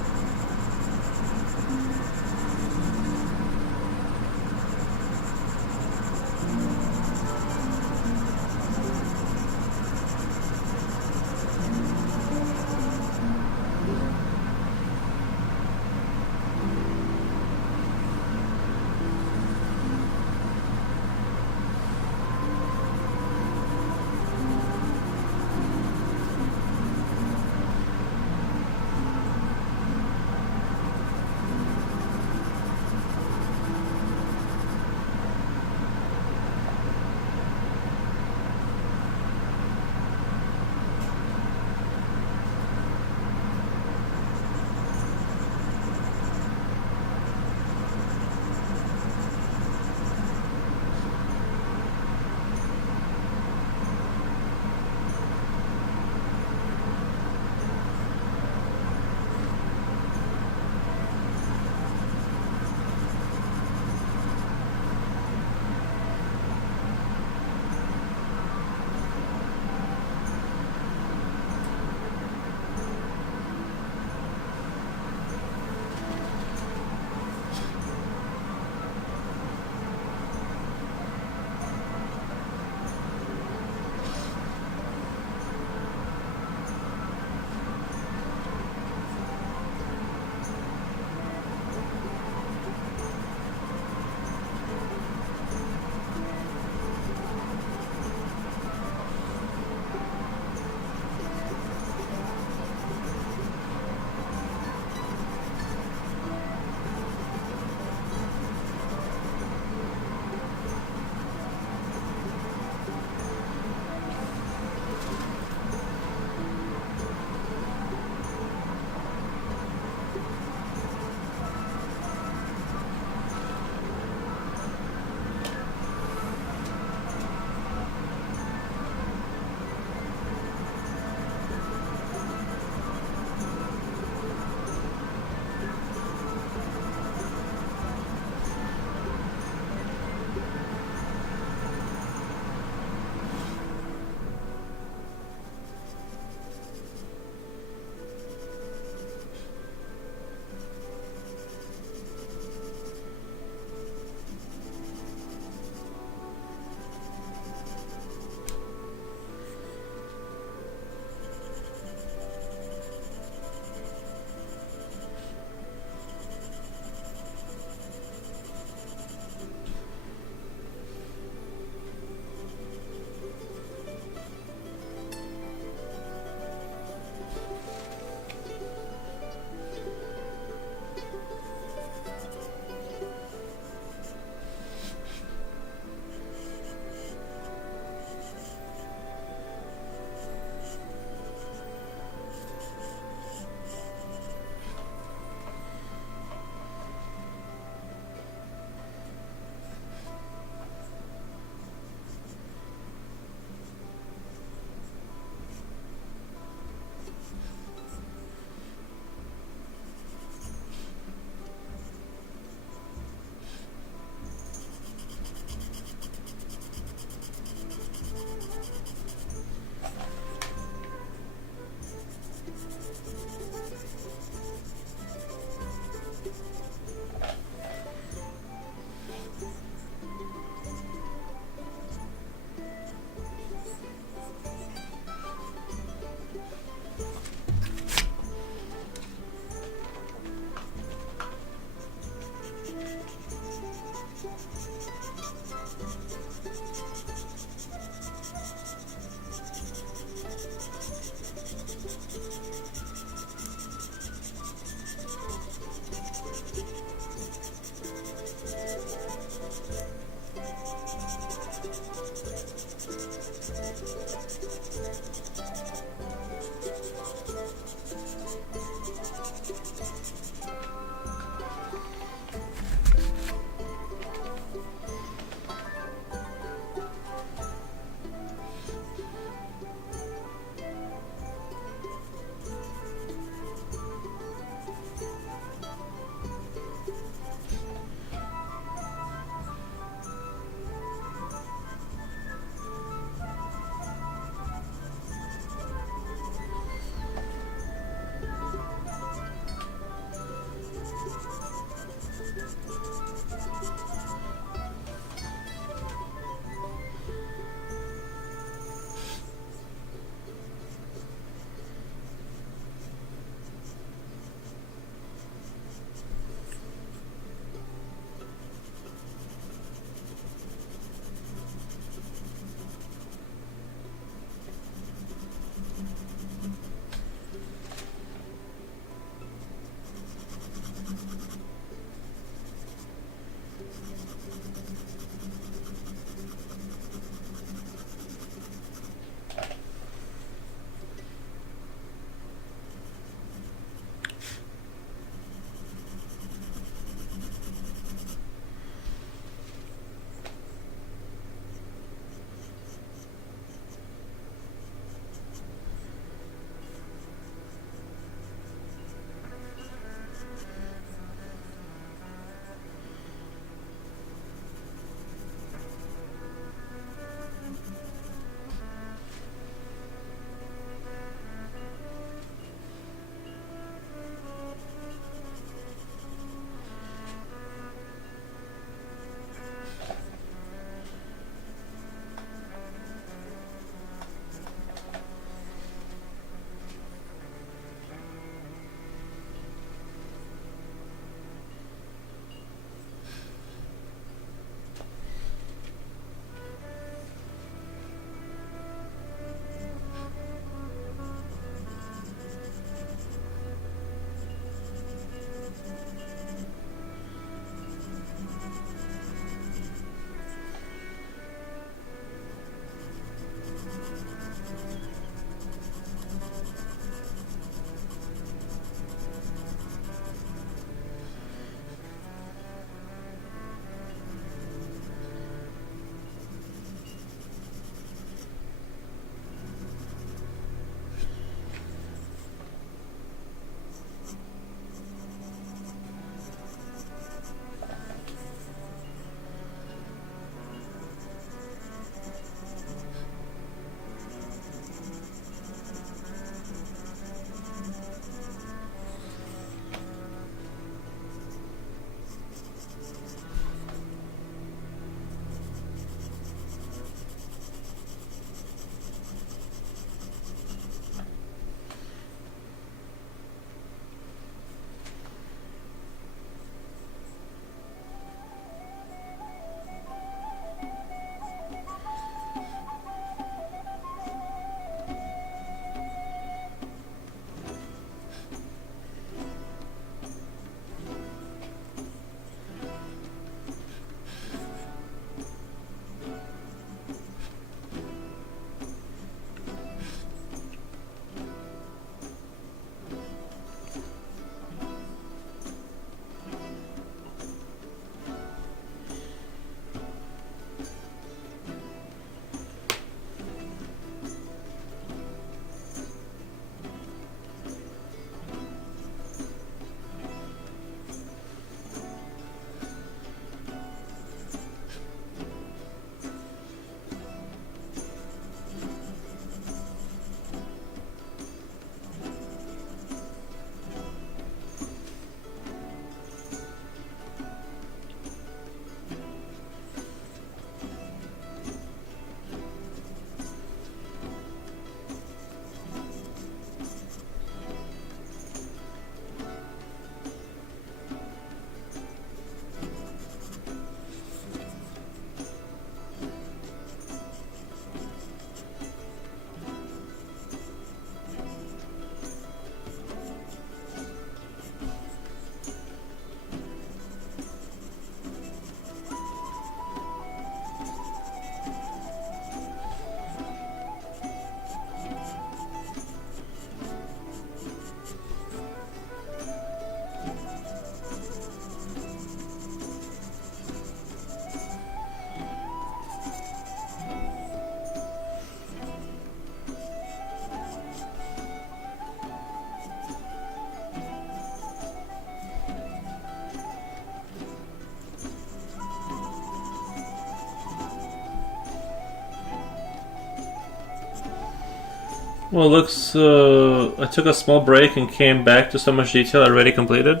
Well, it looks. I took a small break and came back to so much detail I already completed.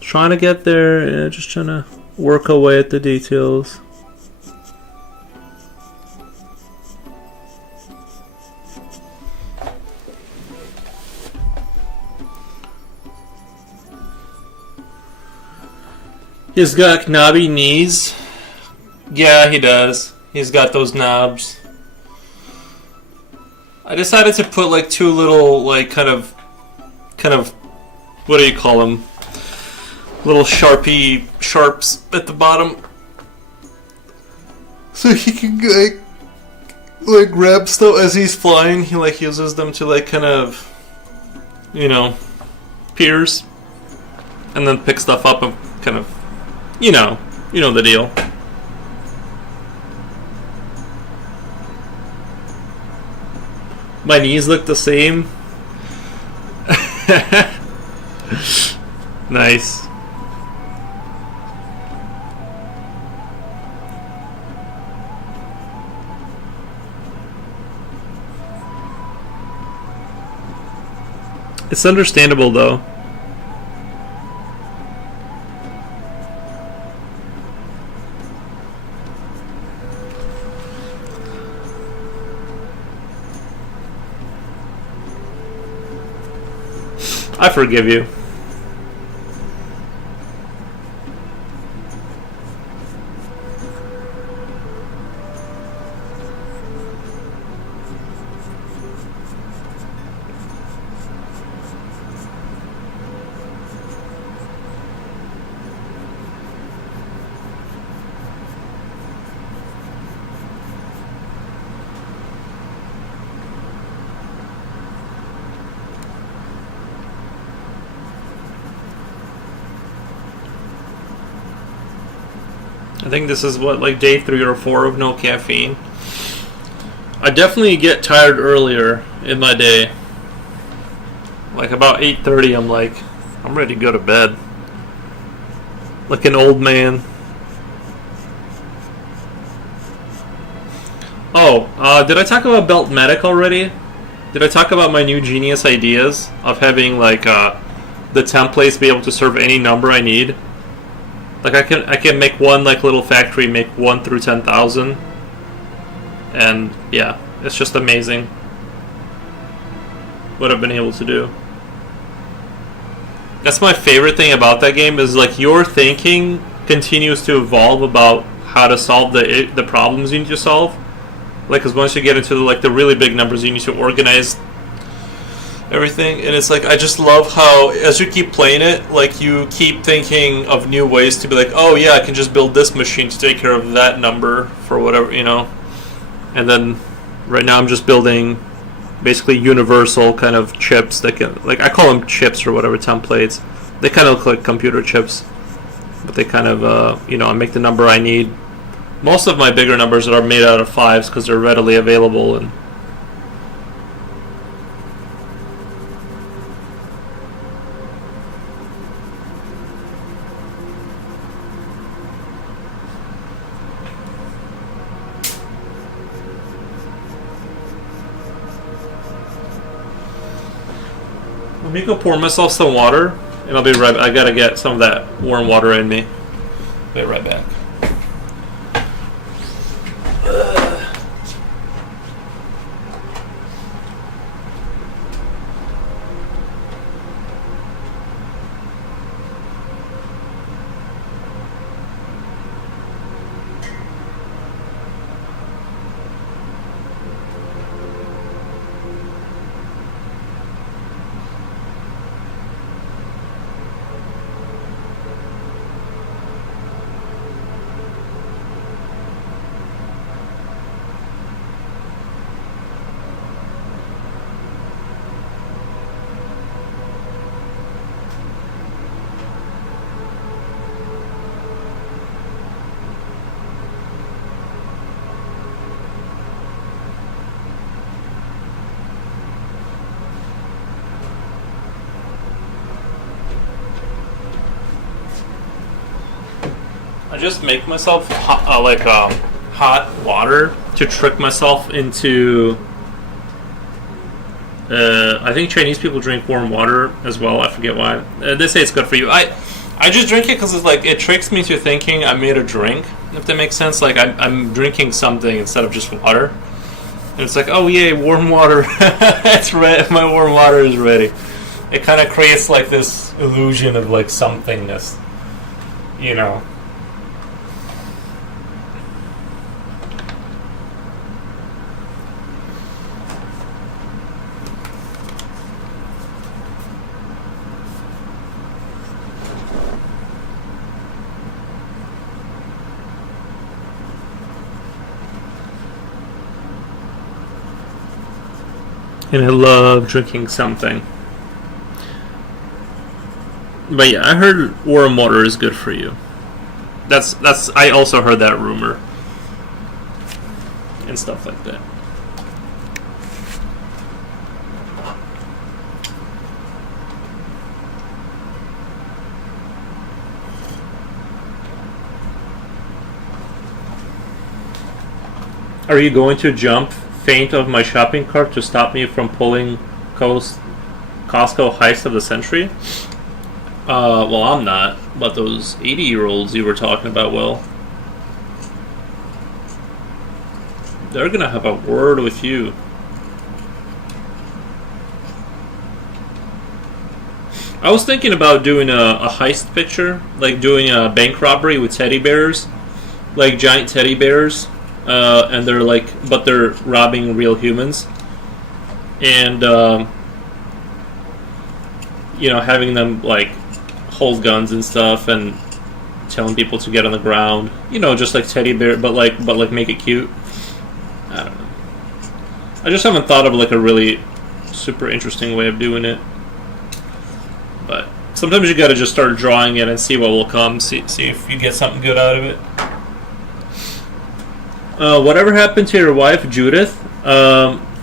Trying to get there, just trying to work away at the details. He's got knobby knees. Yeah, he does. He's got those knobs. I decided to put like two little, like, kind of, what do you call them? Little sharps at the bottom, so he can like grab stuff as he's flying. He like uses them to like kind of, pierce, and then pick stuff up and kind of, you know the deal. My knees look the same. Nice. It's understandable though. I forgive you. I think this is what, like day 3 or 4 of no caffeine. I definitely get tired earlier in my day. Like about 8:30, I'm ready to go to bed. Like an old man. Oh, did I talk about Beltmatic already? Did I talk about my new genius ideas of having like the templates be able to serve any number I need? Like I can make one like little factory make 1 through 10,000, and yeah, it's just amazing what I've been able to do. That's my favorite thing about that game, is like your thinking continues to evolve about how to solve the problems you need to solve. Like, because once you get into the really big numbers, you need to organize everything, and it's like I just love how as you keep playing it, like you keep thinking of new ways to be like, oh yeah, I can just build this machine to take care of that number for whatever, and then right now I'm just building basically universal kind of chips that can, like, I call them chips or whatever, templates. They kind of look like computer chips, but they kind of I make the number I need. Most of my bigger numbers are made out of 5s because they're readily available, and let me go pour myself some water, and I'll be right back. I gotta get some of that warm water in me. Be right back. I just make myself hot water to trick myself into I think Chinese people drink warm water as well. I forget why. They say it's good for you. I just drink it because it's like it tricks me into thinking I made a drink. If that makes sense, like I'm drinking something instead of just water. And it's like, oh yay, warm water! It's ready. My warm water is ready. It kind of creates like this illusion of like somethingness, you know. And I love drinking something. But yeah, I heard warm water is good for you. That's I also heard that rumor. And stuff like that. Are you going to jump faint of my shopping cart to stop me from pulling Costco heist of the century? Well, I'm not, but those 80-year-olds you were talking about, well, they're gonna have a word with you. I was thinking about doing a heist picture, like doing a bank robbery with teddy bears, like giant teddy bears, and they're like, but they're robbing real humans, and you know, having them like hold guns and stuff and telling people to get on the ground, you know, just like teddy bear, but like make it cute. I don't know. I just haven't thought of like a really super interesting way of doing it. But sometimes you gotta just start drawing it and see what will come. See if you get something good out of it. Whatever happened to your wife, Judith?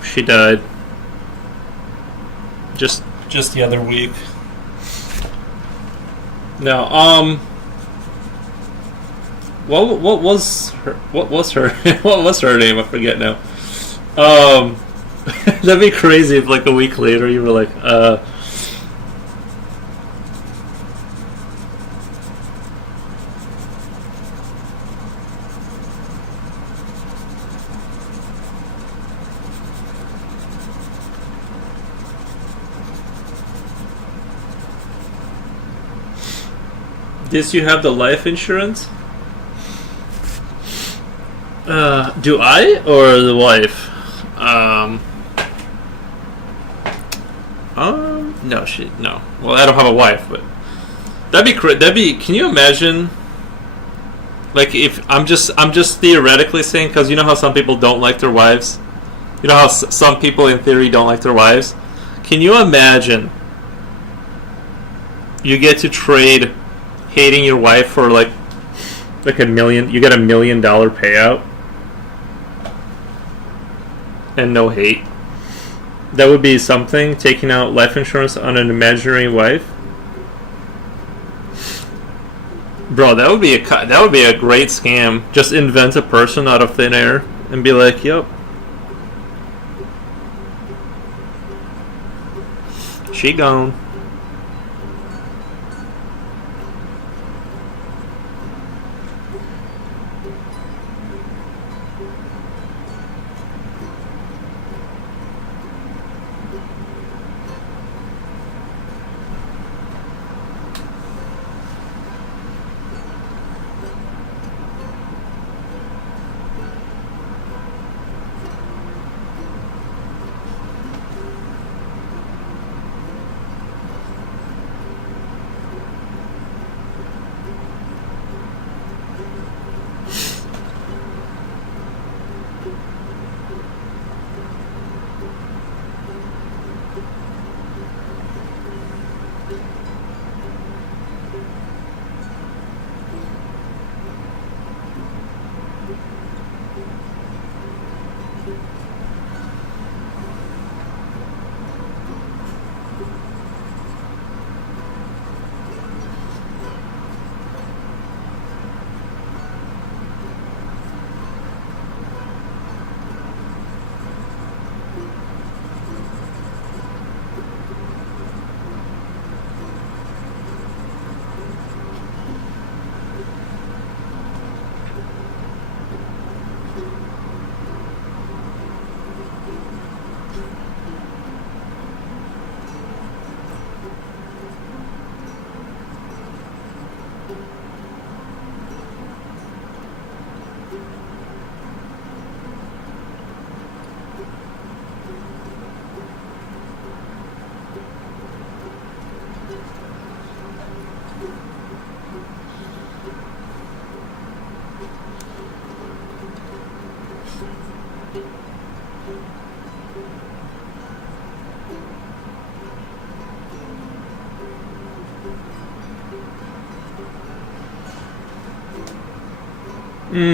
She died. Just the other week. Now, what was her what was her name? I forget now. That'd be crazy if like a week later you were like, did you have the life insurance? Do I or the wife? No. Well, I don't have a wife, but that'd be. Can you imagine? Like, if I'm just theoretically saying, because you know how some people don't like their wives. You know how some people in theory don't like their wives. Can you imagine? You get to trade hating your wife for like $1 million. You get $1 million payout and no hate. That would be something. Taking out life insurance on an imaginary wife, bro. That would be a great scam. Just invent a person out of thin air and be like, "Yep, she gone."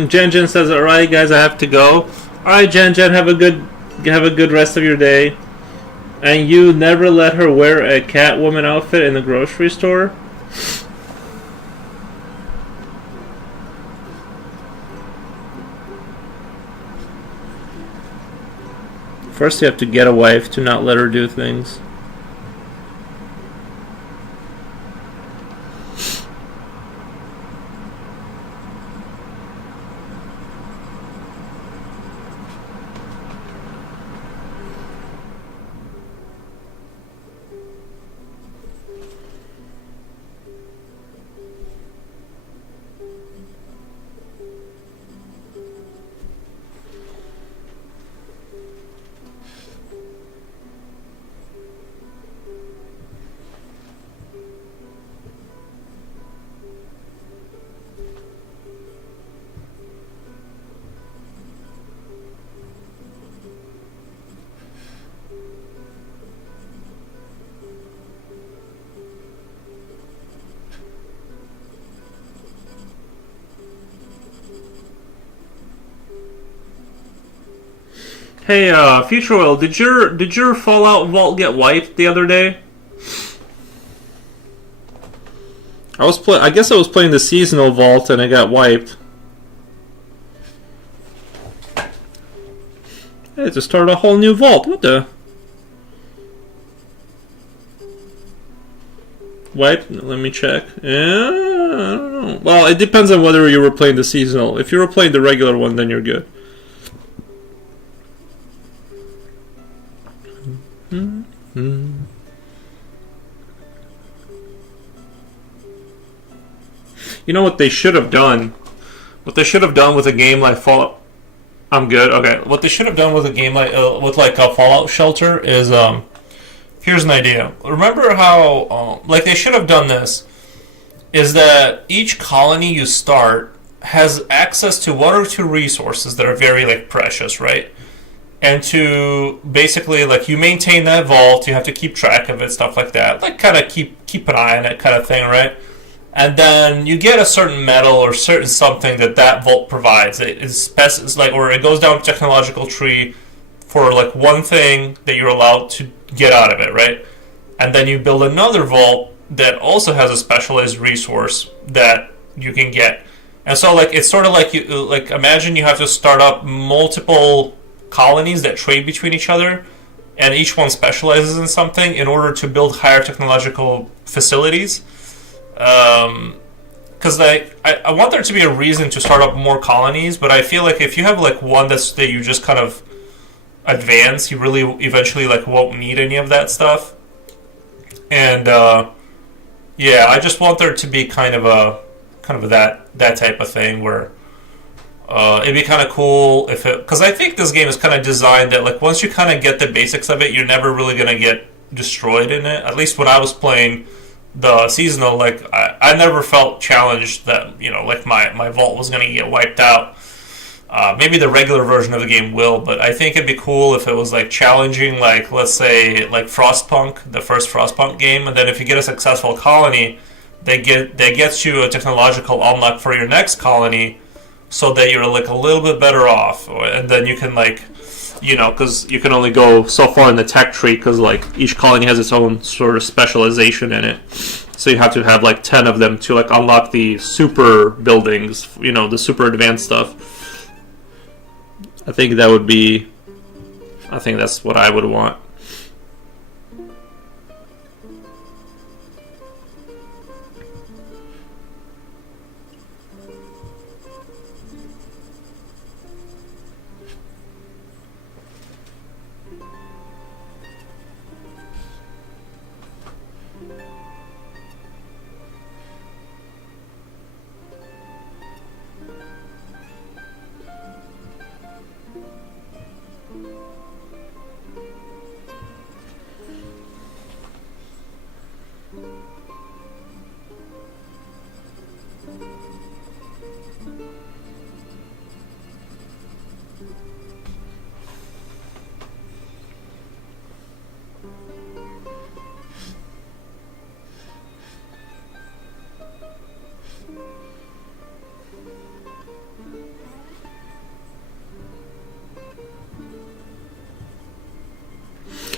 Jen Jen says, "Alright, guys, I have to go." Alright, Jen Jen, have a good rest of your day. And you never let her wear a Catwoman outfit in the grocery store? First, you have to get a wife to not let her do things. Hey, Future Oil, did your Fallout vault get wiped the other day? I guess I was playing the seasonal vault and it got wiped. Hey, to start a whole new vault. What the? Wipe? Let me check. Yeah, I don't know. Well, it depends on whether you were playing the seasonal. If you were playing the regular one, then you're good. You know what they should have done? What they should have done with a game like Fallout. I'm good. Okay. What they should have done with a game like with like a Fallout Shelter is here's an idea. Remember how like they should have done this is that each colony you start has access to one or two resources that are very like precious, right? And to basically like you maintain that vault, you have to keep track of it, stuff like that. Like kind of keep an eye on it, kind of thing, right? And then you get a certain metal or certain something that vault provides. It's like, or it goes down a technological tree for like one thing that you're allowed to get out of it, right? And then you build another vault that also has a specialized resource that you can get. And so like it's sort of like you like imagine you have to start up multiple colonies that trade between each other, and each one specializes in something in order to build higher technological facilities. Because I want there to be a reason to start up more colonies, but I feel like if you have like one that you just kind of advance, you really eventually like won't need any of that stuff. And yeah, I just want there to be kind of that type of thing where it'd be kind of cool if it, because I think this game is kind of designed that like once you kind of get the basics of it, you're never really gonna get destroyed in it. At least when I was playing the seasonal, like I never felt challenged that like my vault was going to get wiped out. Maybe the regular version of the game will, but I think it'd be cool if it was like challenging, like let's say like Frostpunk, the first Frostpunk game, and then if you get a successful colony, that gets you a technological unlock for your next colony, so that you're like a little bit better off, and then you can like because you can only go so far in the tech tree because like each colony has its own sort of specialization in it. So you have to have like 10 of them to like unlock the super buildings, the super advanced stuff. I think that's what I would want.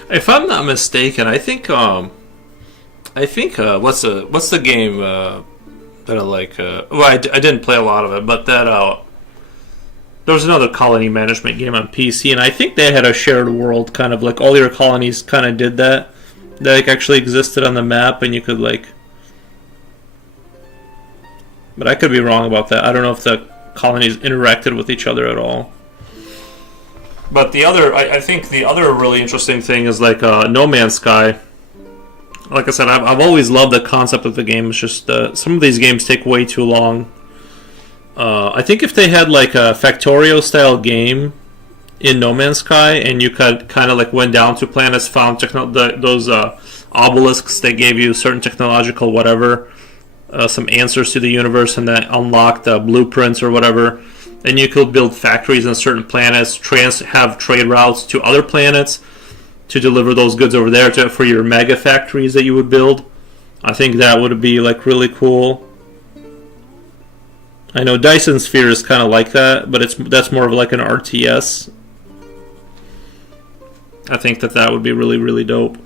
If I'm not mistaken, what's the game that I like? Well, I didn't play a lot of it, but that there was another colony management game on PC, and I think they had a shared world, kind of like all your colonies kind of did that. They like actually existed on the map, and you could like. But I could be wrong about that. I don't know if the colonies interacted with each other at all. But I think the other really interesting thing is like No Man's Sky. Like I said, I've always loved the concept of the game. It's just some of these games take way too long. I think if they had like a Factorio style game in No Man's Sky, and you could kind of like went down to planets, found those obelisks that gave you certain technological whatever, some answers to the universe, and that unlocked blueprints or whatever. And you could build factories on certain planets, have trade routes to other planets to deliver those goods over there for your mega factories that you would build. I think that would be like really cool. I know Dyson Sphere is kind of like that, but that's more of like an RTS. I think that would be really, really dope.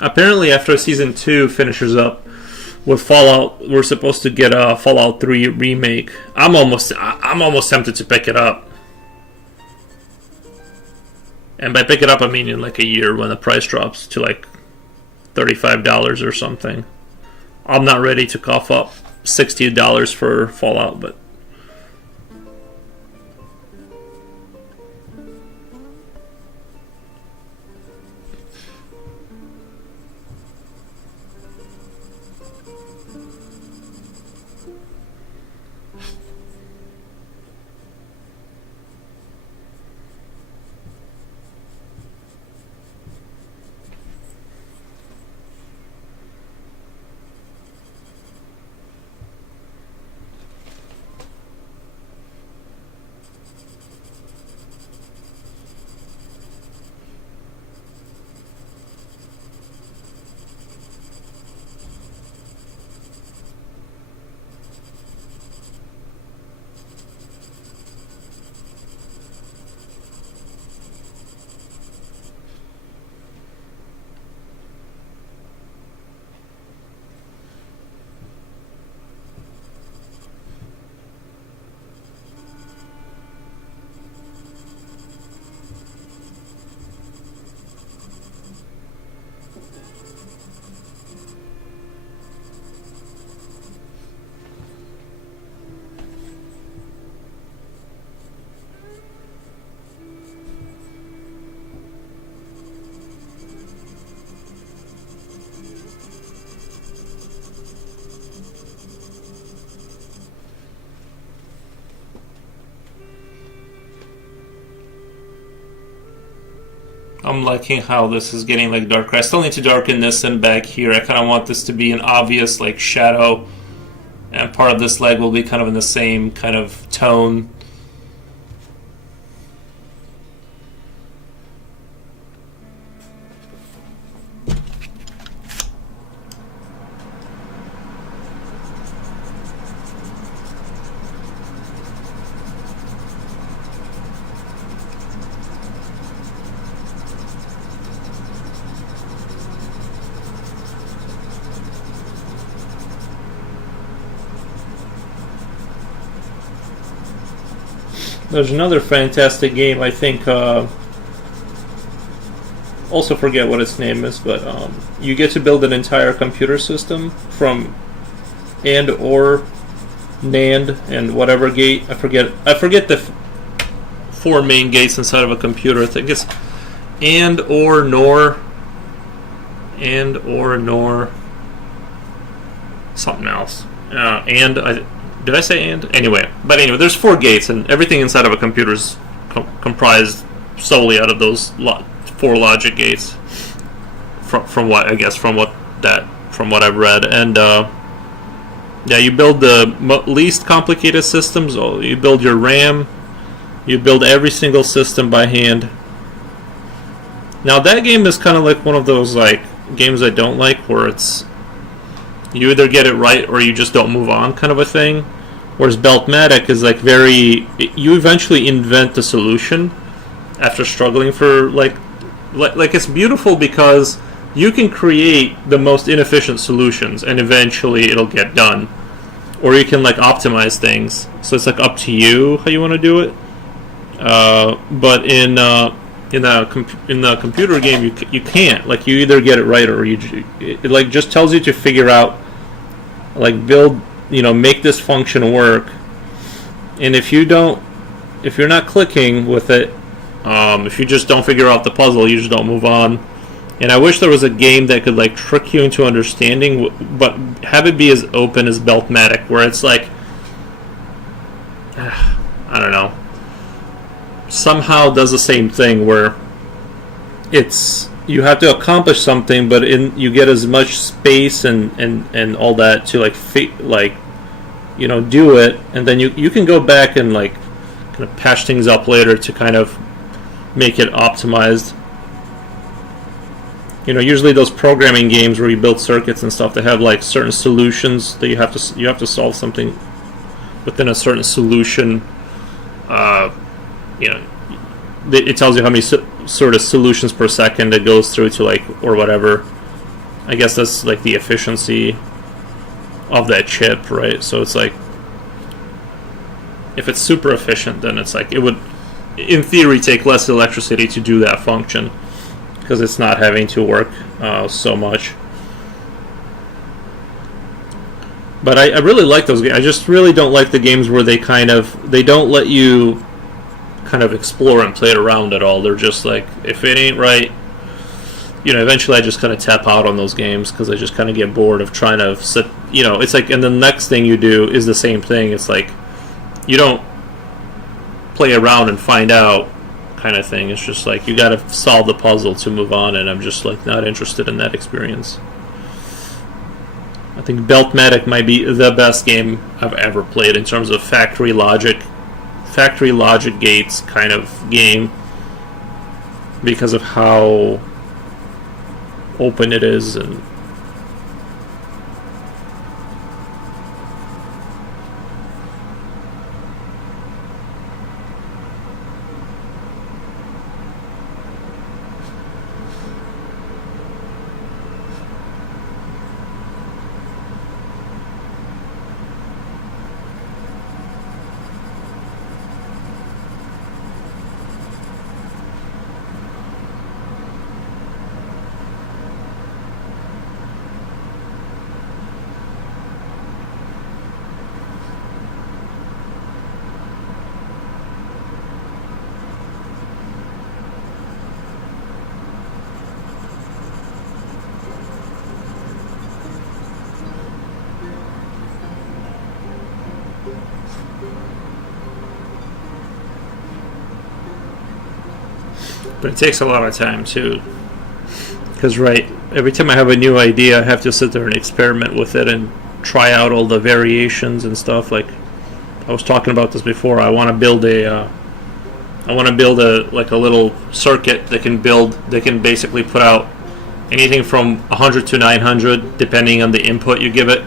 Apparently, after Season 2 finishes up with Fallout, we're supposed to get a Fallout 3 remake. I'm almost tempted to pick it up. And by pick it up, I mean in like a year when the price drops to like $35 or something. I'm not ready to cough up $60 for Fallout, but I'm liking how this is getting like darker. I still need to darken this and back here. I kind of want this to be an obvious like shadow, and part of this leg will be kind of in the same kind of tone. There's another fantastic game, I think, also forget what its name is, but you get to build an entire computer system from and or NAND and whatever gate. I forget the four main gates inside of a computer. I think it's and or nor something else. Did I say and? Anyway, there's four gates, and everything inside of a computer is comprised solely out of those four logic gates. From what I've read, and yeah, you build the least complicated systems. You build your RAM, you build every single system by hand, Now that game is kind of like one of those like games I don't like, where it's you either get it right or you just don't move on, kind of a thing. Whereas Beltmatic is like you eventually invent the solution after struggling for like it's beautiful because you can create the most inefficient solutions and eventually it'll get done, or you can like optimize things. So it's like up to you how you want to do it. But in the computer game, you can't. Like, you either get it right or it like just tells you to figure out, like, build, make this function work. And if you're not clicking with it, if you just don't figure out the puzzle, you just don't move on. And I wish there was a game that could like trick you into understanding, but have it be as open as Beltmatic, where it's like, I don't know, somehow does the same thing where you have to accomplish something, but you get as much space and all that to do it, and then you can go back and like kind of patch things up later to kind of make it optimized. Usually those programming games where you build circuits and stuff, they have like certain solutions that you have to solve something within a certain solution. It tells you how many sort of solutions per second it goes through to, like, or whatever. I guess that's like the efficiency of that chip, right? So it's like, if it's super efficient, then it's like it would, in theory, take less electricity to do that function because it's not having to work so much. But I really like those games. I just really don't like the games where they don't let you kind of explore and play it around at all. They're just like, if it ain't right, eventually I just kind of tap out on those games because I just kind of get bored of trying to sit, it's like, and the next thing you do is the same thing. It's like, you don't play around and find out kind of thing. It's just like, you got to solve the puzzle to move on, and I'm just like not interested in that experience. I think Beltmatic might be the best game I've ever played in terms of factory logic gates kind of game, because of how open it is. And but it takes a lot of time too, because every time I have a new idea, I have to sit there and experiment with it and try out all the variations and stuff. Like, I was talking about this before. I want to build a little circuit that can basically put out anything from 100 to 900 depending on the input you give it.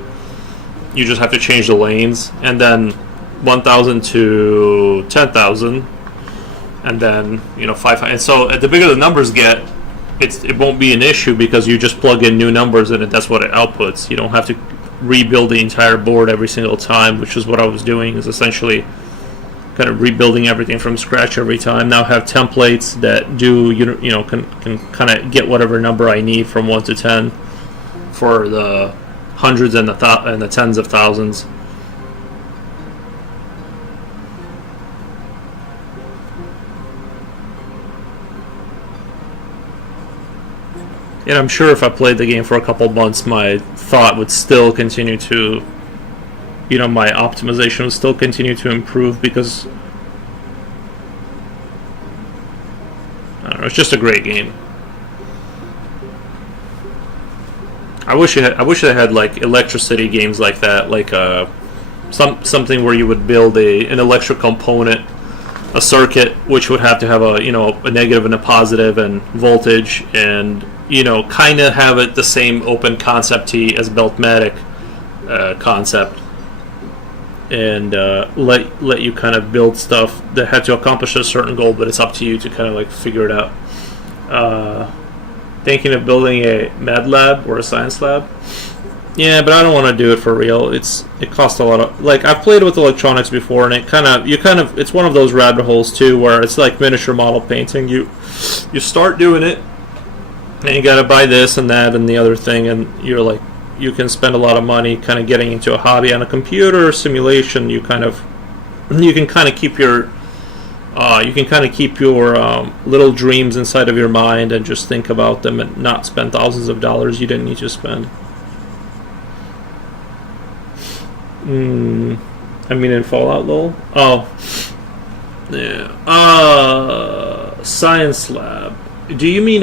You just have to change the lanes, and then 1000 to 10,000. And then 500, and so the bigger the numbers get, it won't be an issue because you just plug in new numbers and that's what it outputs. You don't have to rebuild the entire board every single time, which is what I was doing. Is essentially kind of rebuilding everything from scratch every time. Now I have templates that do can kind of get whatever number I need from 1 to 10 for the hundreds and the tens of thousands. And I'm sure if I played the game for a couple months, my thought would still continue to, my optimization would still continue to improve, because I don't know, it's just a great game. I wish they had like electricity games like that, like something where you would build an electric component a circuit which would have to have a a negative and a positive and voltage, and kind of have it the same open concept T as Beltmatic concept, and let you kind of build stuff that had to accomplish a certain goal, but it's up to you to kind of like figure it out. Thinking of building a med lab or a science lab. Yeah, but I don't want to do it for real. It costs a lot of, like, I've played with electronics before, and it's one of those rabbit holes too, where it's like miniature model painting. You start doing it, and you got to buy this and that and the other thing, and you're like, you can spend a lot of money kind of getting into a hobby. On a computer simulation, you can kind of keep your little dreams inside of your mind and just think about them and not spend thousands of dollars you didn't need to spend. I mean, in Fallout, lol. Oh, yeah. Science lab. Do you mean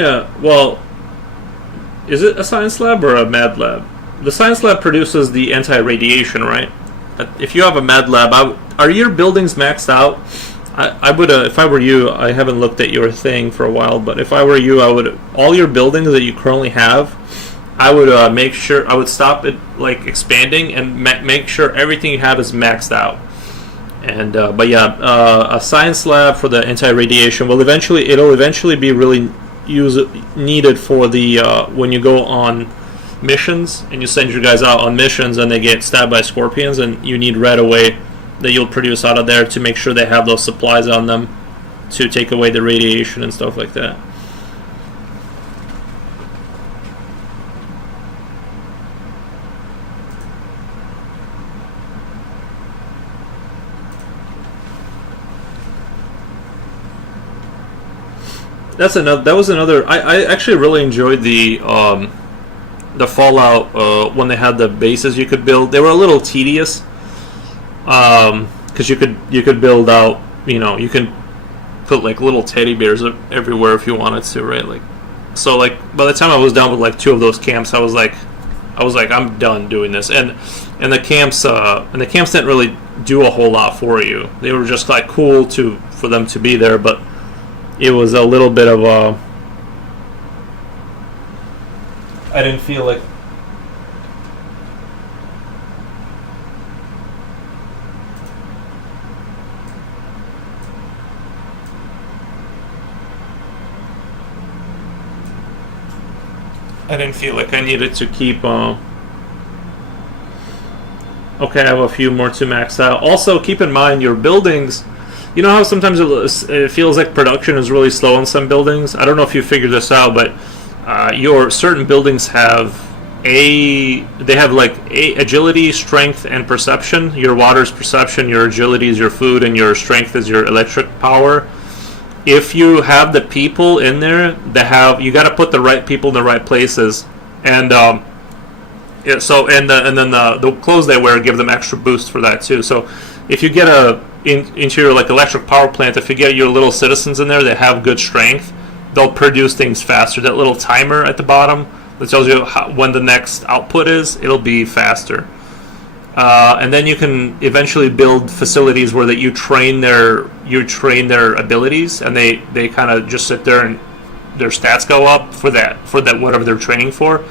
is it a science lab or a med lab? The science lab produces the anti-radiation, right? If you have a med lab, are your buildings maxed out? I would, if I were you, I haven't looked at your thing for a while, but if I were you, I would, all your buildings that you currently have, I would make sure, I would stop it like expanding and make sure everything you have is maxed out. And but yeah, a science lab for the anti-radiation it'll eventually be really needed for the when you go on missions and you send your guys out on missions and they get stabbed by scorpions, and you need right away that you'll produce out of there to make sure they have those supplies on them to take away the radiation and stuff like that. That was another. I actually really enjoyed the Fallout when they had the bases you could build. They were a little tedious because you could build out. You can put like little teddy bears everywhere if you wanted to, right? Like, so like by the time I was done with like 2 of those camps, I was like I'm done doing this. And the camps didn't really do a whole lot for you. They were just like cool for them to be there, but it was a little bit of a. I didn't feel like. I didn't feel like I needed to keep. Okay, I have a few more to max out. Also, keep in mind your buildings. You know how sometimes it feels like production is really slow in some buildings? I don't know if you figured this out, but your certain buildings have like agility, strength, and perception. Your water's perception, your agility is your food, and your strength is your electric power. If you have the people in there you got to put the right people in the right places, and then the clothes they wear give them extra boost for that too. So if you get into your like electric power plant, if you get your little citizens in there that have good strength, they'll produce things faster. That little timer at the bottom that tells you when the next output is, it'll be faster. And then you can eventually build facilities where that you train their abilities, and they kind of just sit there and their stats go up for that whatever they're training for.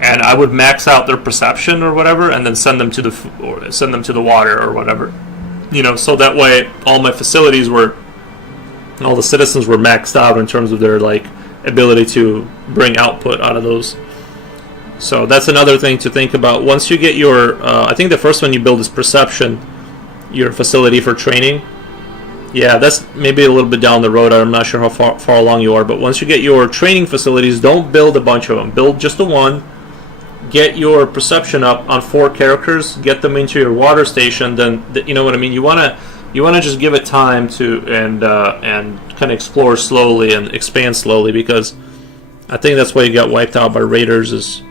And I would max out their perception or whatever, and then send them to the water or whatever. So that way all my facilities all the citizens were maxed out in terms of their like ability to bring output out of those. So that's another thing to think about. Once you get your, I think the first one you build is perception, your facility for training. Yeah, that's maybe a little bit down the road. I'm not sure how far along you are, but once you get your training facilities, don't build a bunch of them. Build just the one. Get your perception up on 4 characters. Get them into your water station. Then you know what I mean. You wanna just give it time to and kind of explore slowly and expand slowly, because I think that's why you got wiped out by raiders. Is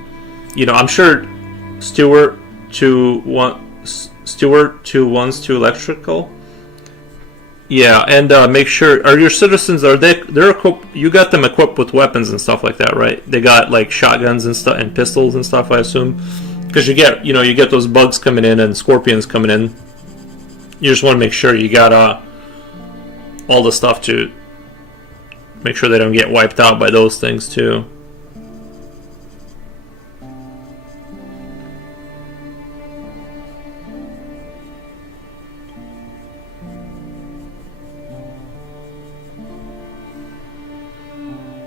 I'm sure Stewart to 1's to electrical. Yeah, and make sure are your citizens they're equipped. You got them equipped with weapons and stuff like that, right? They got like shotguns and stuff and pistols and stuff, I assume, because you get those bugs coming in and scorpions coming in. You just want to make sure you got all the stuff to make sure they don't get wiped out by those things too.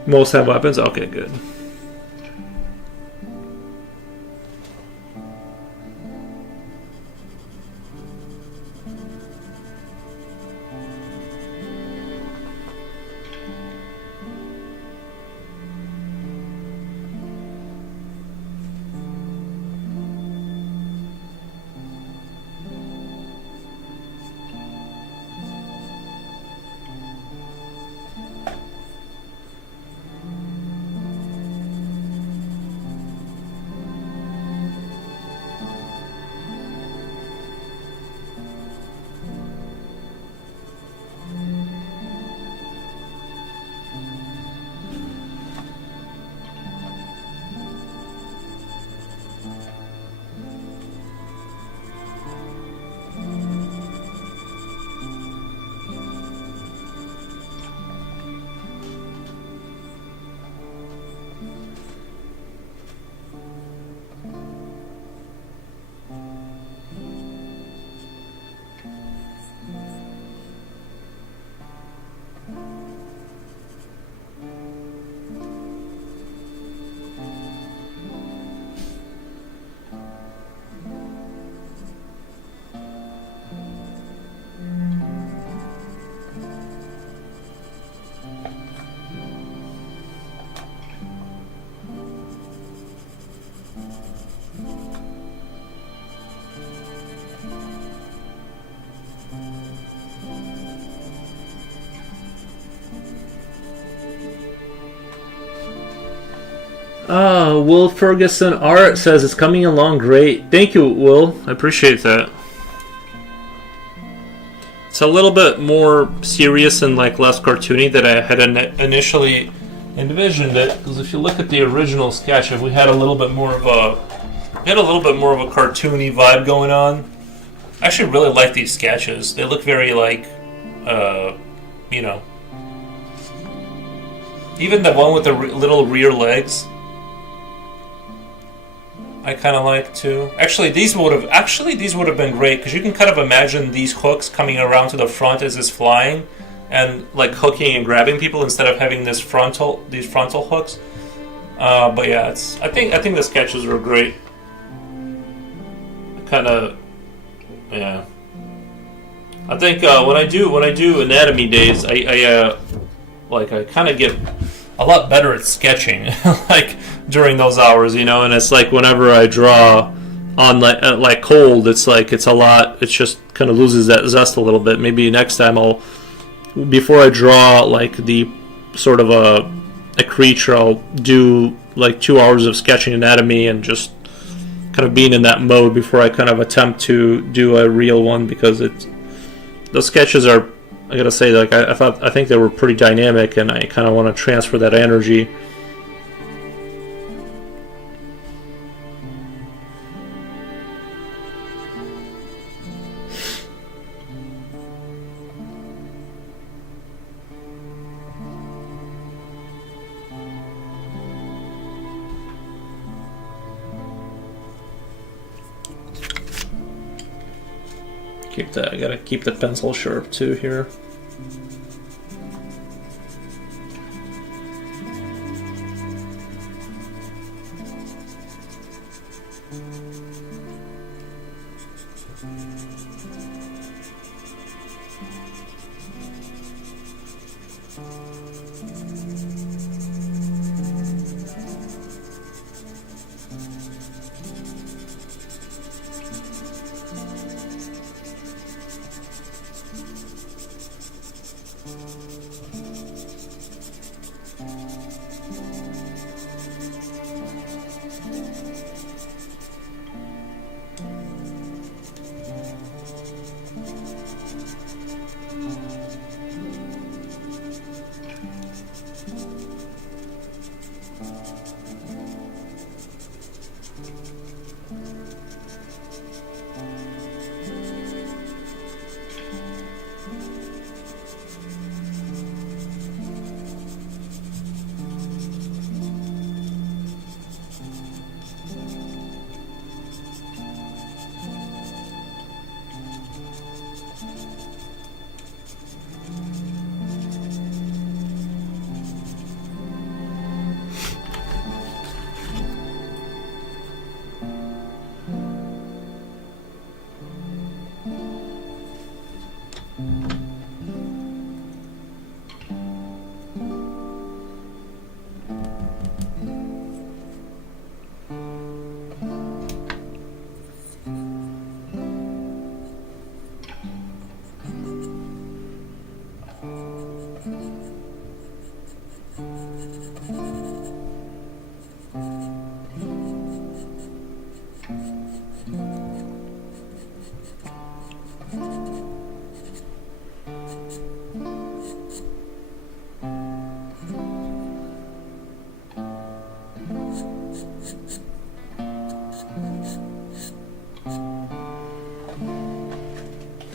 Most have weapons? Okay, good. Will Ferguson Art says it's coming along great. Thank you, Will. I appreciate that. It's a little bit more serious and like less cartoony than I had initially envisioned it. Because if you look at the original sketch, we had a little bit more of a cartoony vibe going on. I actually really like these sketches. They look very like, you know, even the one with the little rear legs. I kind of like too. Actually, these would have been great because you can kind of imagine these hooks coming around to the front as it's flying, and like hooking and grabbing people instead of having these frontal hooks. But yeah, I think the sketches were great. Kind of, yeah. I think when I do anatomy days, I kind of get a lot better at sketching, like during those hours, you know. And it's like whenever I draw on like cold, it's like it's a lot. It just kind of loses that zest a little bit. Maybe next time before I draw like the sort of a creature, I'll do like 2 hours of sketching anatomy and just kind of being in that mode before I kind of attempt to do a real one, because those sketches are, I gotta say, like I think they were pretty dynamic, and I kind of want to transfer that energy. I gotta keep the pencil sharp too here.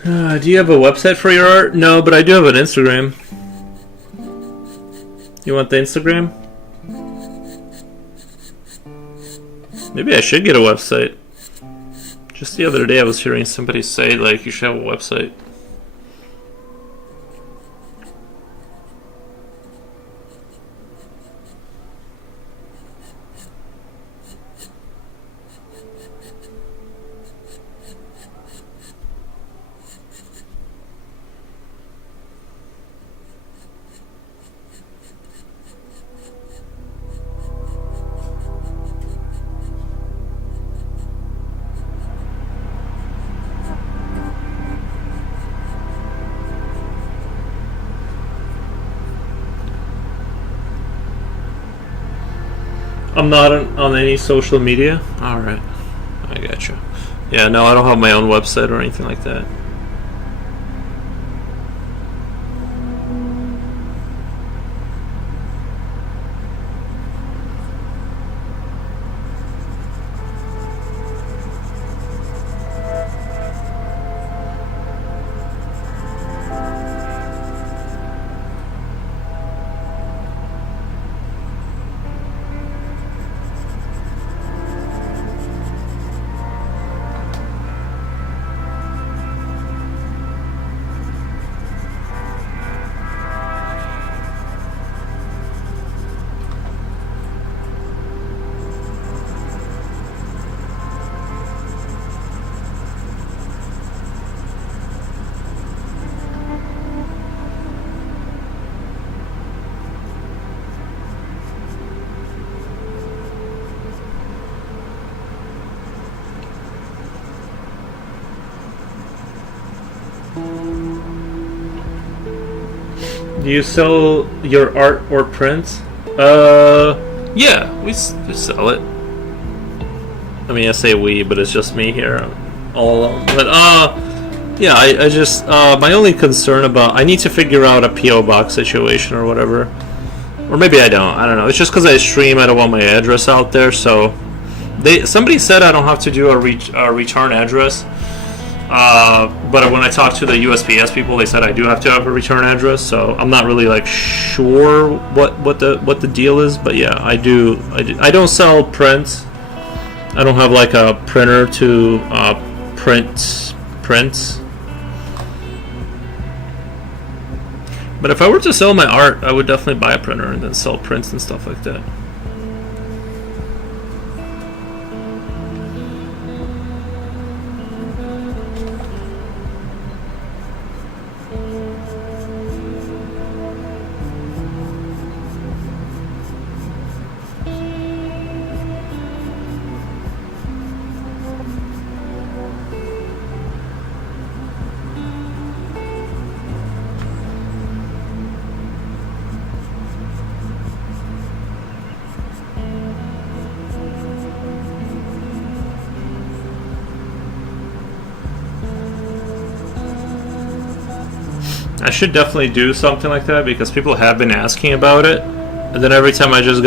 Do you have a website for your art? No, but I do have an Instagram. You want the Instagram? Maybe I should get a website. Just the other day I was hearing somebody say, like, you should have a website. I'm not on any social media? Alright. I gotcha. Yeah, no, I don't have my own website or anything like that. Do you sell your art or prints? Yeah, we sell it. I mean, I say we, but it's just me here, all alone. But yeah, I just my only concern about I need to figure out a PO box situation or whatever, or maybe I don't. I don't know. It's just because I stream, I don't want my address out there. So somebody said I don't have to do a return address. But when I talked to the USPS people, they said I do have to have a return address. So I'm not really like sure what the deal is. But yeah, I do. I don't sell prints. I don't have like a printer to print prints. But if I were to sell my art, I would definitely buy a printer and then sell prints and stuff like that. I should definitely do something like that because people have been asking about it, and then every time I just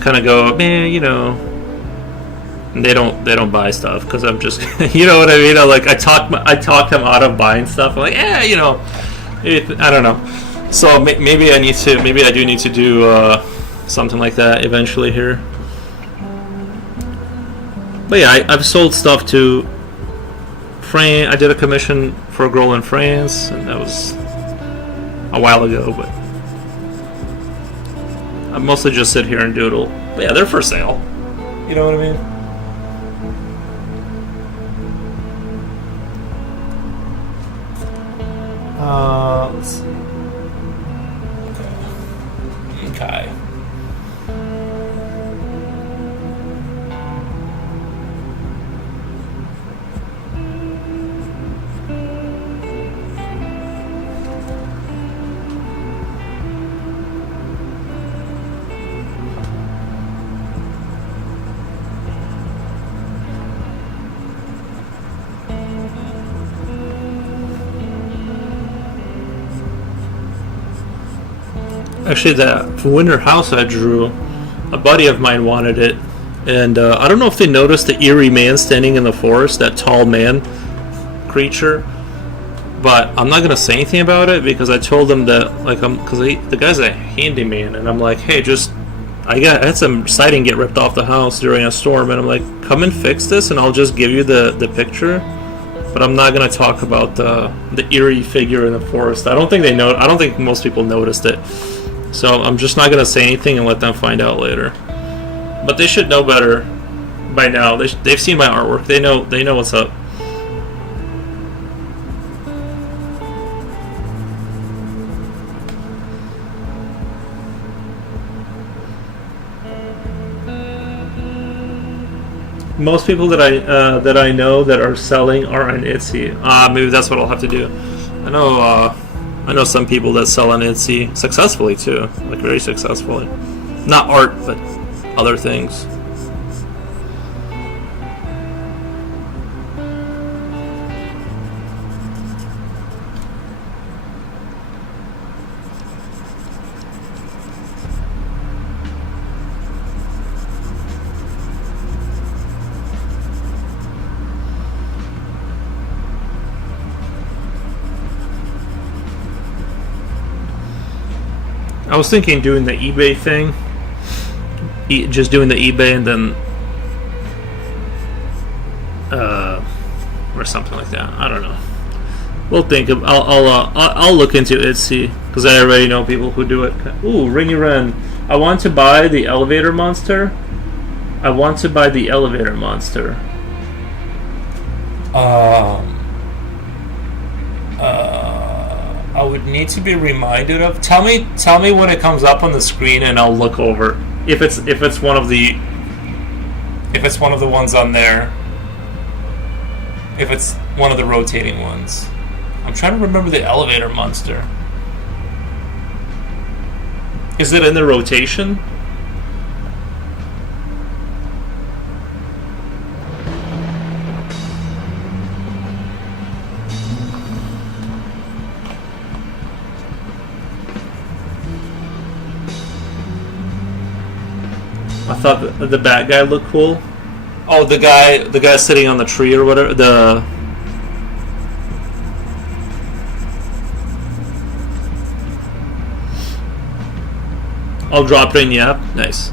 kind of go, man, you know, and they don't buy stuff because I'm just, you know what I mean? I talk them out of buying stuff. I'm like, yeah, you know, I don't know. So maybe I do need to do something like that eventually here. But yeah, I've sold stuff to France. I did a commission for a girl in France, and that was a while ago, but I mostly just sit here and doodle. But yeah, they're for sale. You know what I mean? Let's see. Okay. Actually, that winter house I drew, a buddy of mine wanted it, and I don't know if they noticed the eerie man standing in the forest, that tall man. creature, but I'm not gonna say anything about it because I told him that like because the guy's a handyman, and I'm like, hey, I had some siding get ripped off the house during a storm, and I'm like, come and fix this, and I'll just give you the picture. But I'm not gonna talk about the eerie figure in the forest. I don't think most people noticed it. So I'm just not gonna say anything and let them find out later. But they should know better by now. They've seen my artwork. They know what's up. Most people that I know that are selling are on Etsy. Maybe that's what I'll have to do. I know some people that sell on Etsy successfully too, like very successfully. Not art, but other things. I was thinking doing the eBay thing, just doing the eBay and then, or something like that. I don't know. We'll think of. I'll look into Etsy because I already know people who do it. Ooh, Ringy Ren. I want to buy the elevator monster. I would need to be reminded of. Tell me when it comes up on the screen, and I'll look over if it's one of the ones on there. If it's one of the rotating ones, I'm trying to remember the elevator monster. Is it in the rotation? I thought the bad guy looked cool. Oh, the guy sitting on the tree or whatever. I'll drop it in the app. Nice.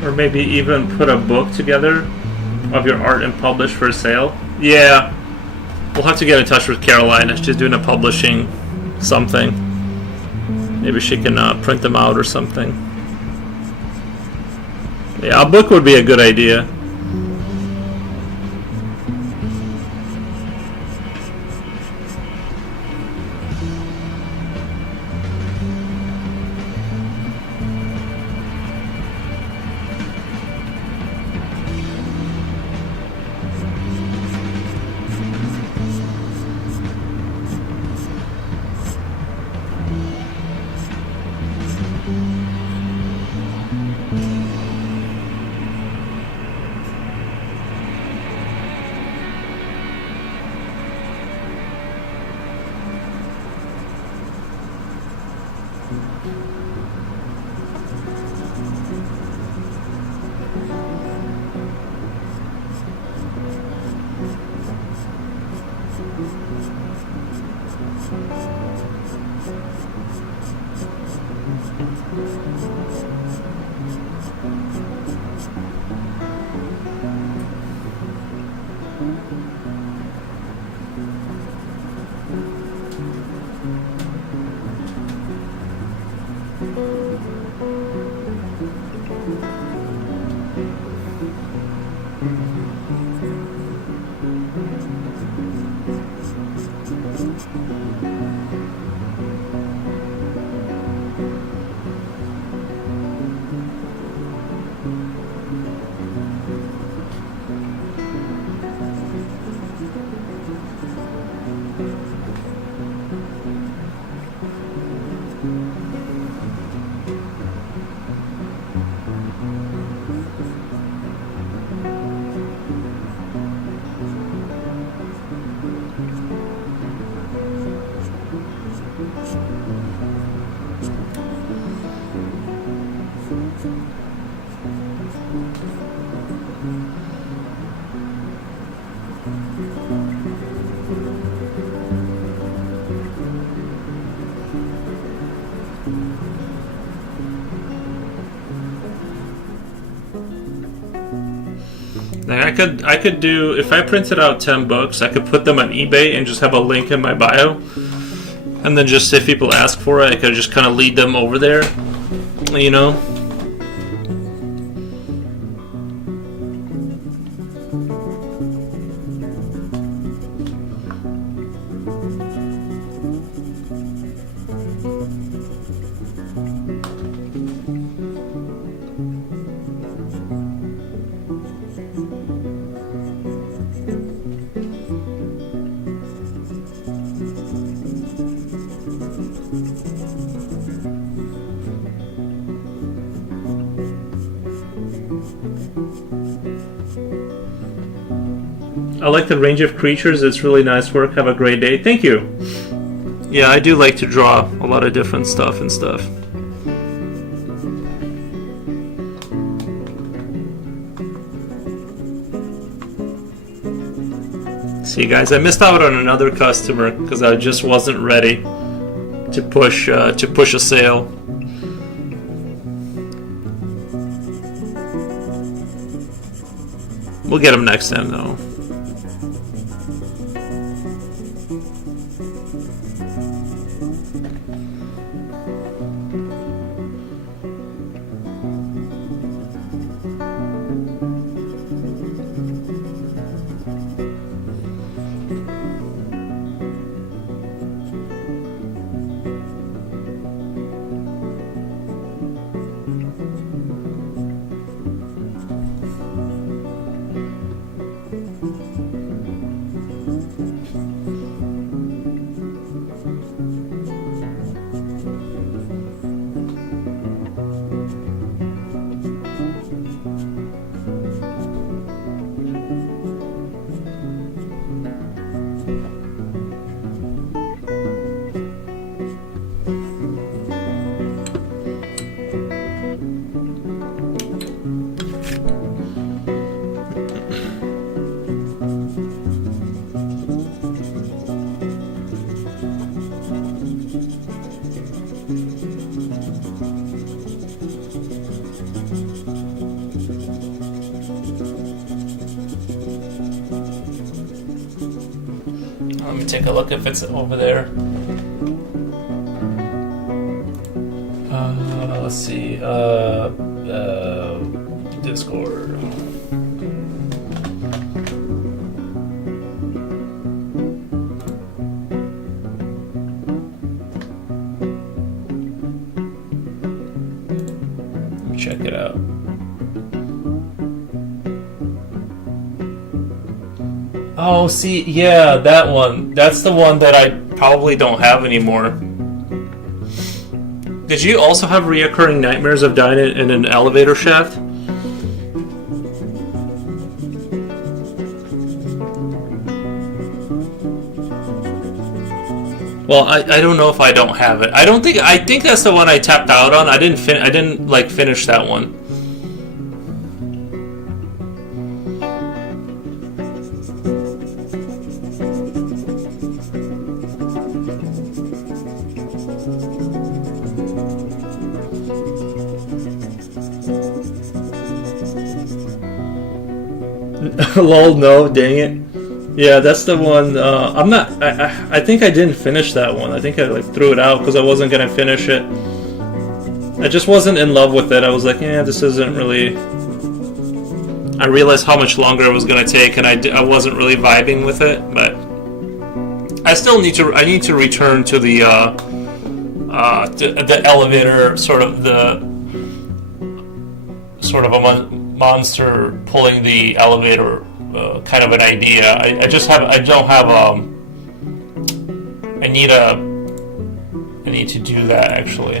Or maybe even put a book together of your art and publish for sale. Yeah, we'll have to get in touch with Caroline. She's doing a publishing something. Maybe she can print them out or something. Yeah, a book would be a good idea. Like I could do, if I printed out 10 books, I could put them on eBay and just have a link in my bio, and then just if people ask for it, I could just kind of lead them over there, you know. I like the range of creatures. It's really nice work. Have a great day. Thank you. Yeah, I do like to draw a lot of different stuff and stuff. See, guys, I missed out on another customer because I just wasn't ready to push a sale. We'll get him next time, though. Let me take a look if it's over there. Let's see. Discord. Let me check it out. Oh, see, yeah, that one. That's the one that I probably don't have anymore. Did you also have reoccurring nightmares of dying in an elevator shaft? Well, I don't know if I don't have it. I think that's the one I tapped out on. I didn't like finish that one. Lol, no, dang it. Yeah, that's the one. I'm not. I think I didn't finish that one. I think I like threw it out because I wasn't gonna finish it. I just wasn't in love with it. I was like, yeah, this isn't really. I realized how much longer it was gonna take, and I wasn't really vibing with it. But I still need to. I need to return to the elevator, sort of a monster pulling the elevator kind of an idea. I need to do that actually.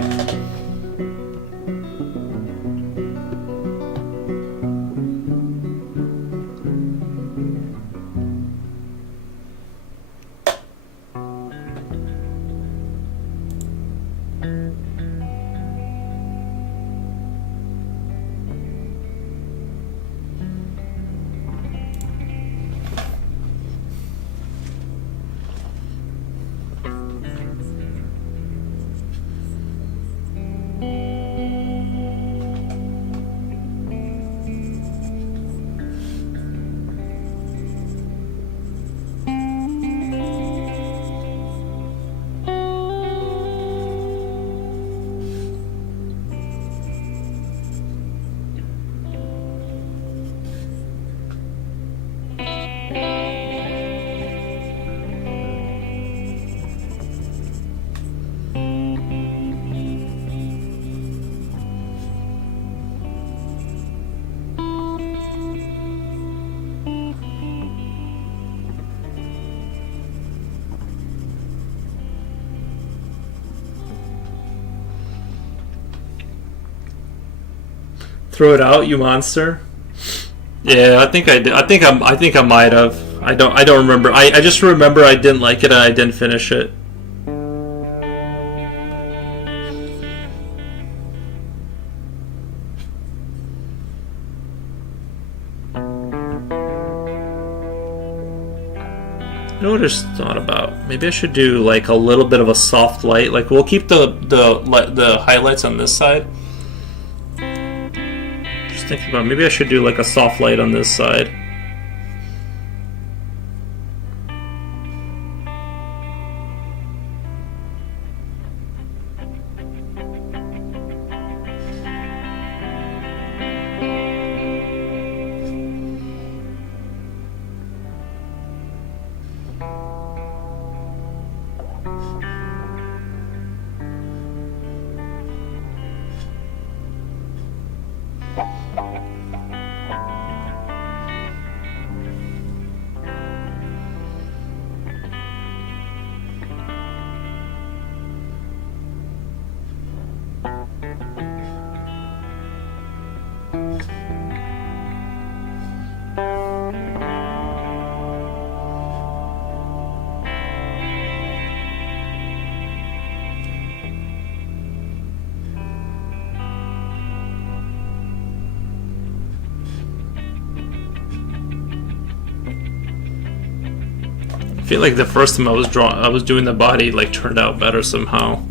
Throw it out, you monster. Yeah, I think I did. I think I might have. I don't remember. I just remember I didn't like it and I didn't finish it. You know what I just thought about? Maybe I should do like a little bit of a soft light. Like we'll keep the highlights on this side. Just thinking about maybe I should do like a soft light on this side. I feel like the first time I was doing the body like turned out better somehow.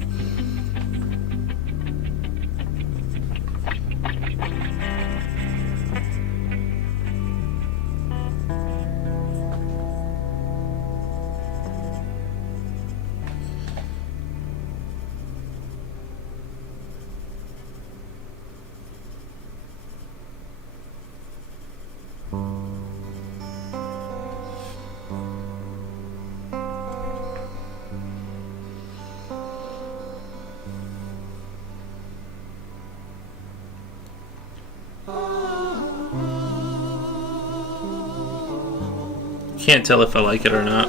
Can't tell if I like it or not.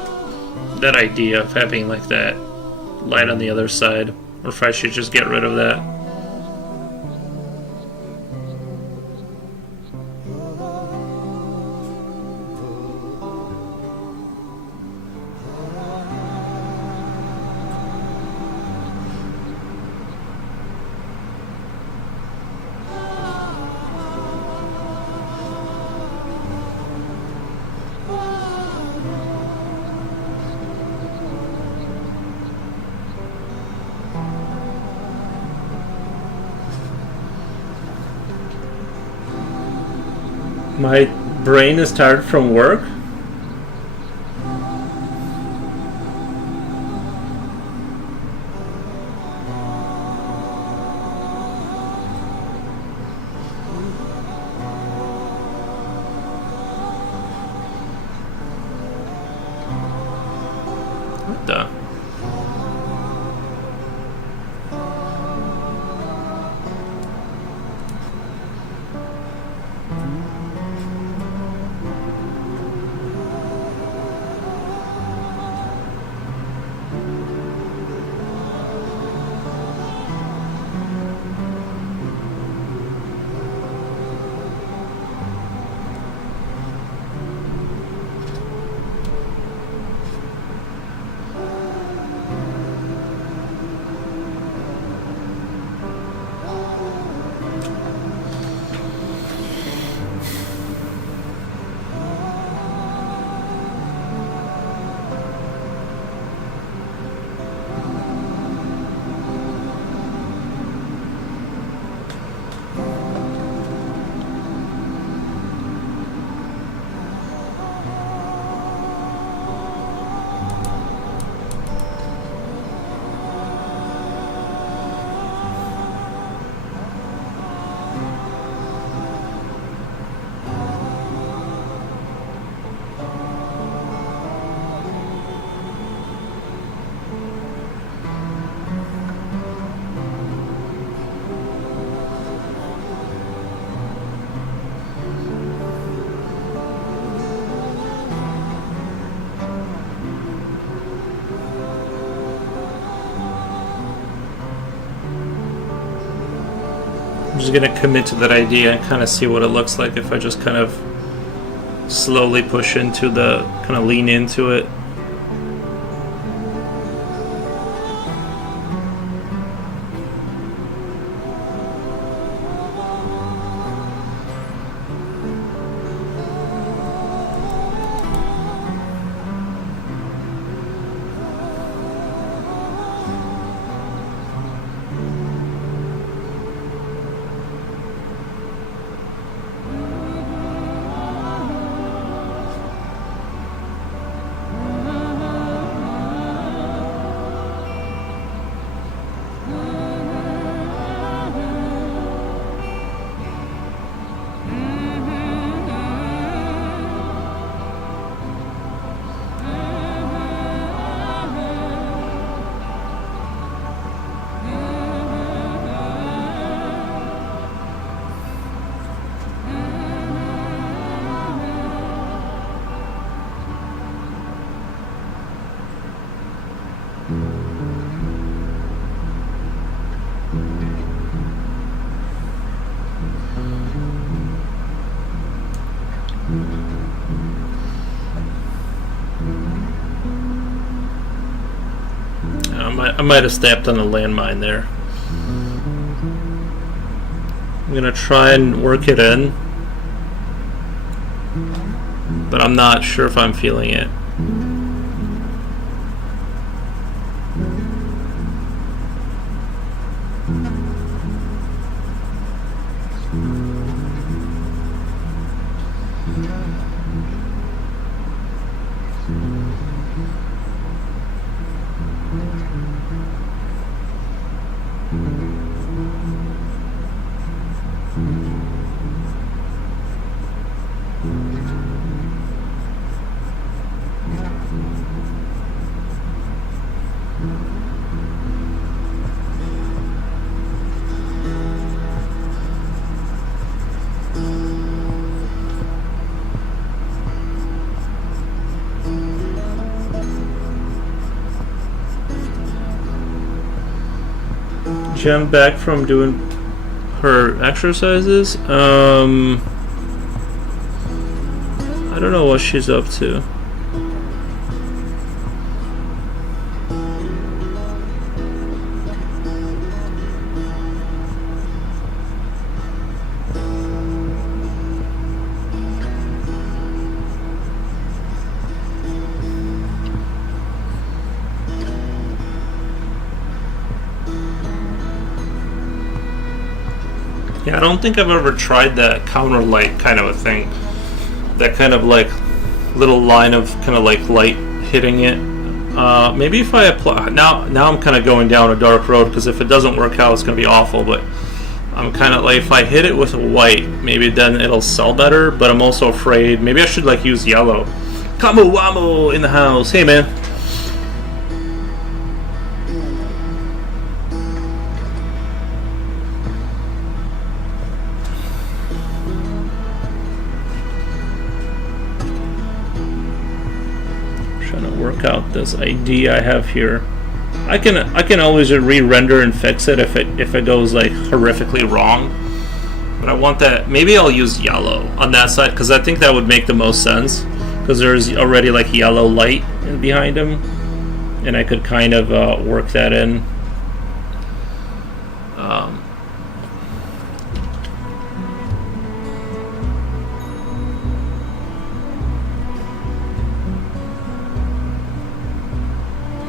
That idea of having like that light on the other side, or if I should just get rid of that. My brain is tired from work. What the? I'm just gonna commit to that idea and kind of see what it looks like if I just kind of slowly push into the, kind of lean into it. I might have stepped on a landmine there. I'm gonna try and work it in, but I'm not sure if I'm feeling it. Jem back from doing her exercises. I don't know what she's up to. Yeah, I don't think I've ever tried that counter light kind of a thing. That kind of like little line of kind of like light hitting it. Maybe if I apply now I'm kind of going down a dark road, because if it doesn't work out, it's going to be awful. But I'm kind of like, if I hit it with white, maybe then it'll sell better. But I'm also afraid maybe I should like use yellow. Kamu Wamo in the house. Hey man. Work out this idea I have here. I can always re-render and fix it if it goes like horrifically wrong. But I want that. Maybe I'll use yellow on that side, because I think that would make the most sense. Because there's already like yellow light behind him, and I could kind of work that in.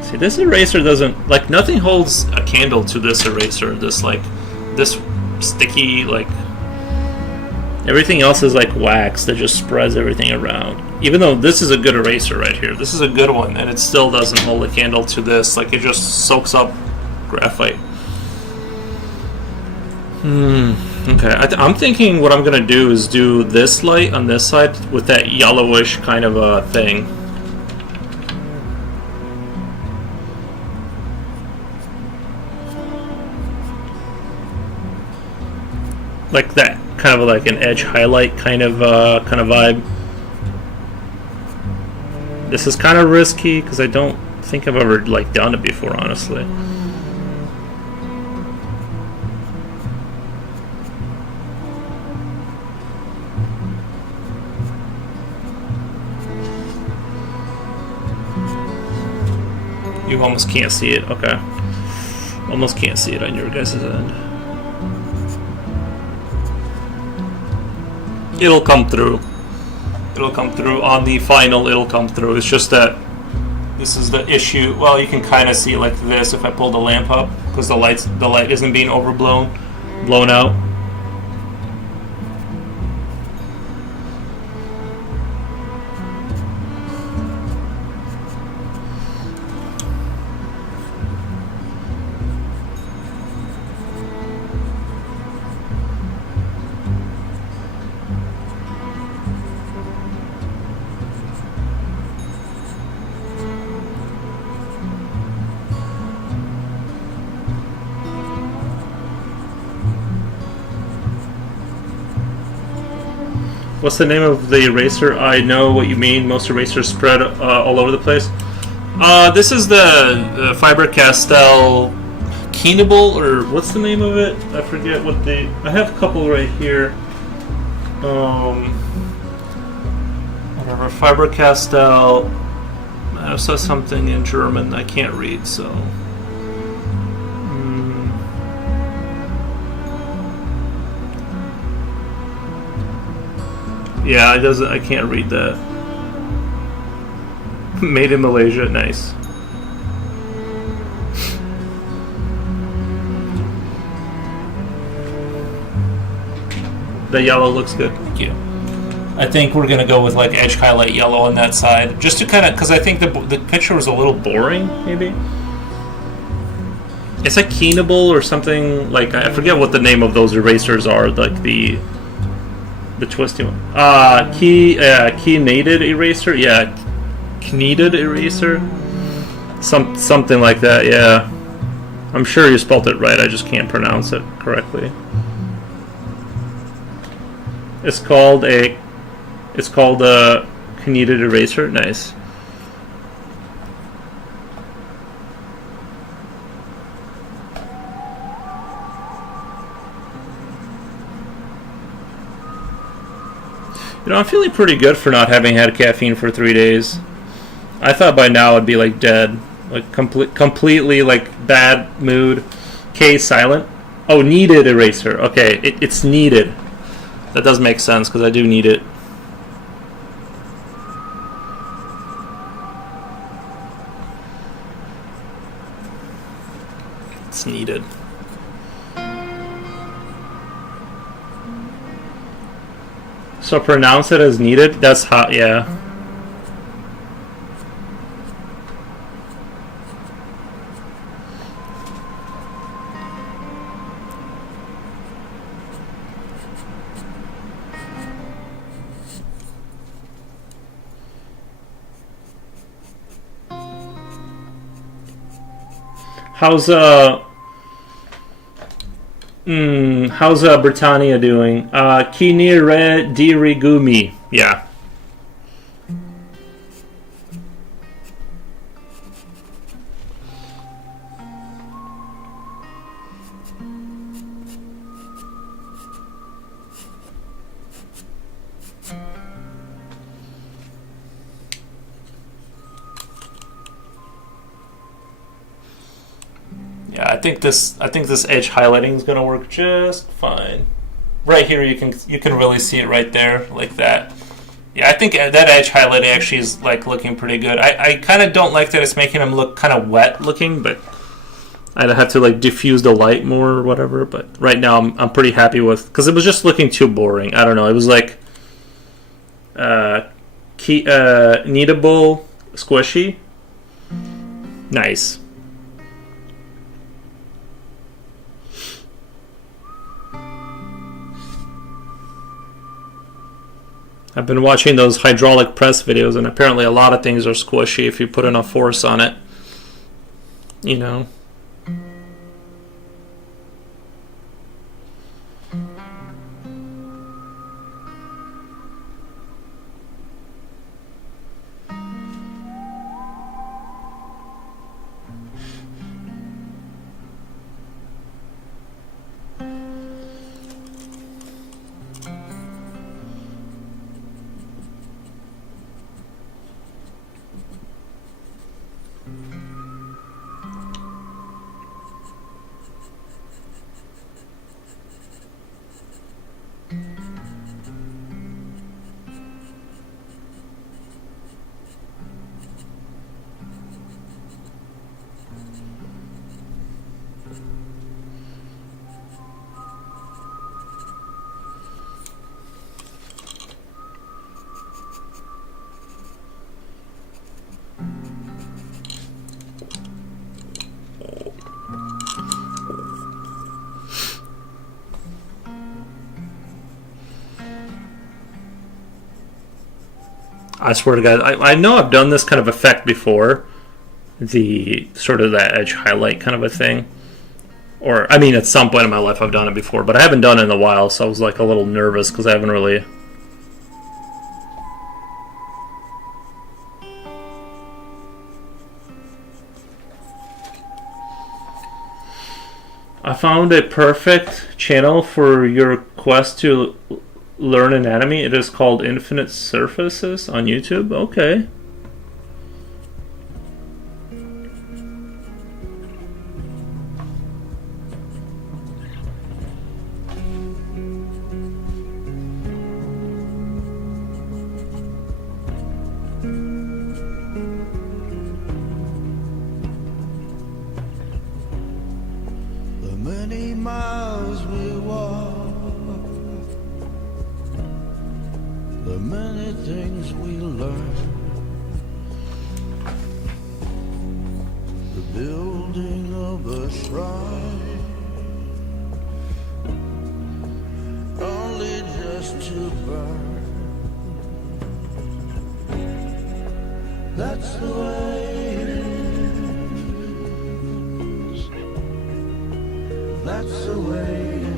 See, this eraser doesn't, like, nothing holds a candle to this eraser. This sticky, like, everything else is like wax that just spreads everything around. Even though this is a good eraser right here, this is a good one, and it still doesn't hold a candle to this. Like, it just soaks up graphite. Okay, I'm thinking what I'm gonna do is do this light on this side with that yellowish kind of a thing. Like that, kind of like an edge highlight kind of vibe. This is kind of risky because I don't think I've ever like done it before, honestly. You almost can't see it. Okay. Almost can't see it on your guys' end. It'll come through. It'll come through on the final. It'll come through. It's just that this is the issue. Well, you can kind of see it like this if I pull the lamp up, because the light isn't being blown out. What's the name of the eraser? I know what you mean. Most erasers spread all over the place. This is the Faber-Castell Keenable, or what's the name of it? I forget what the... I have a couple right here. Whatever. Faber-Castell... I saw something in German I can't read, so... Yeah, it doesn't. I can't read that. Made in Malaysia, nice. The yellow looks good. Thank you. I think we're gonna go with like edge highlight yellow on that side, just to kind of, because I think the picture was a little boring, maybe. It's like Keenable or something. Like I forget what the name of those erasers are. Like the twisty one. Keynated eraser? Yeah. Kneaded eraser? Something like that, yeah. I'm sure you spelled it right, I just can't pronounce it correctly. It's called a kneaded eraser? Nice. You know, I'm feeling pretty good for not having had caffeine for 3 days. I thought by now I'd be like dead, like completely like bad mood. K silent. Oh, needed eraser. Okay, it's needed. That does make sense because I do need it. It's needed. So pronounce it as needed? That's hot, yeah. How's Britannia doing? Kinire dirigumi. Yeah. I think this edge highlighting is gonna work just fine. Right here, you can really see it right there, like that. Yeah, I think that edge highlighting actually is like looking pretty good. I kind of don't like that it's making them look kind of wet looking, but I'd have to like diffuse the light more or whatever. But right now, I'm pretty happy with, because it was just looking too boring. I don't know. It was like kneadable, squishy, nice. I've been watching those hydraulic press videos, and apparently a lot of things are squishy if you put enough force on it. You know. I swear to God, I know I've done this kind of effect before. The sort of that edge highlight kind of a thing. Or, I mean, at some point in my life I've done it before, but I haven't done it in a while, so I was like a little nervous because I haven't really... I found a perfect channel for your quest to learn anatomy. It is called Infinite Surfaces on YouTube. Okay. Many miles we walk, the many things we learn, the building of a shrine, only just to burn. That's the way it is. That's the way it is.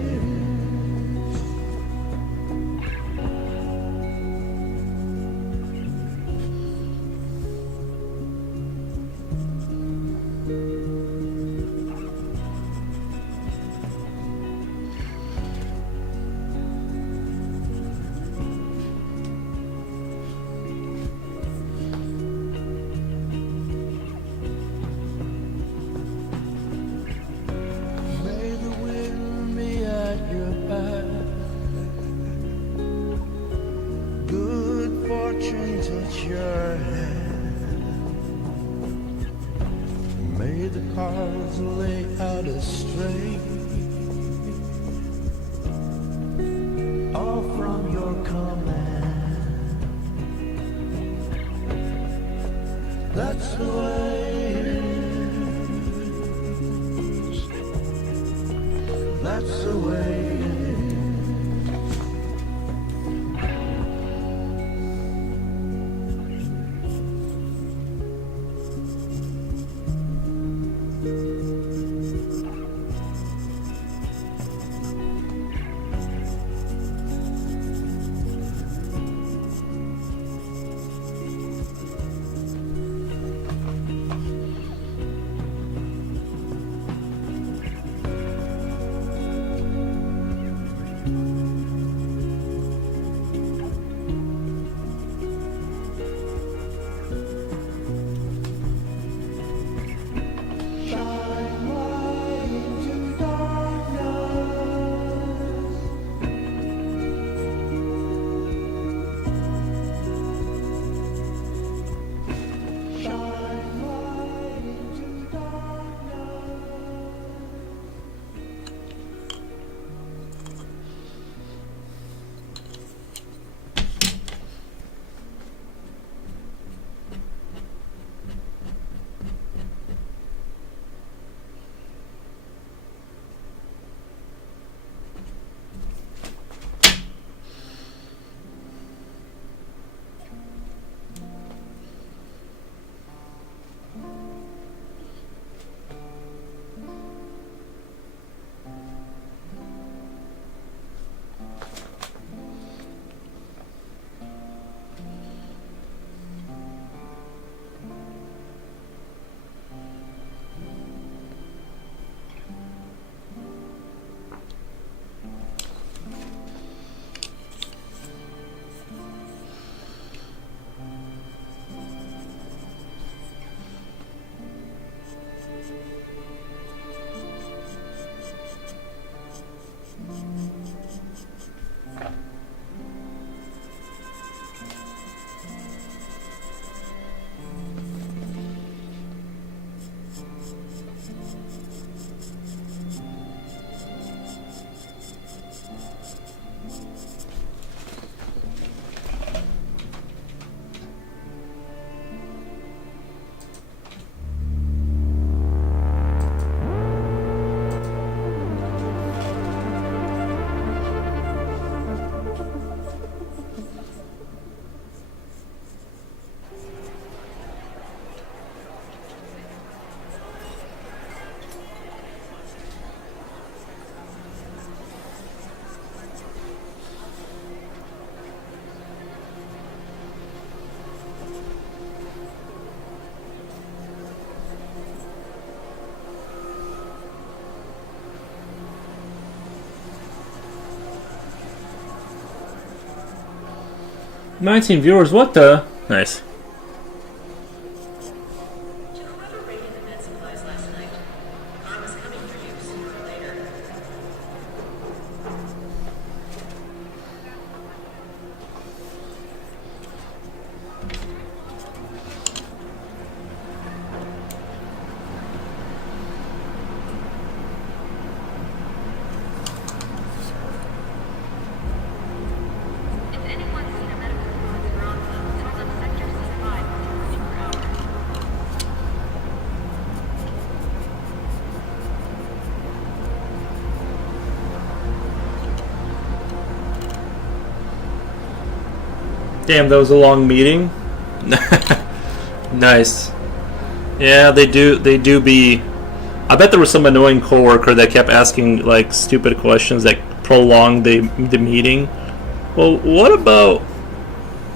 Touch your hand. May the cards lay out a straight, all from your command. That's the way it is. That's the way it is. 19 viewers, what the? Nice. Whoever raided the med supplies last night, karma's coming for you sooner or later. If anyone's seen a medical fluid Veronica, tell them Sector C5 is 24 hours. Damn, that was a long meeting. Nice. Yeah, they do be. I bet there was some annoying coworker that kept asking like stupid questions that prolonged the meeting. Well, what about?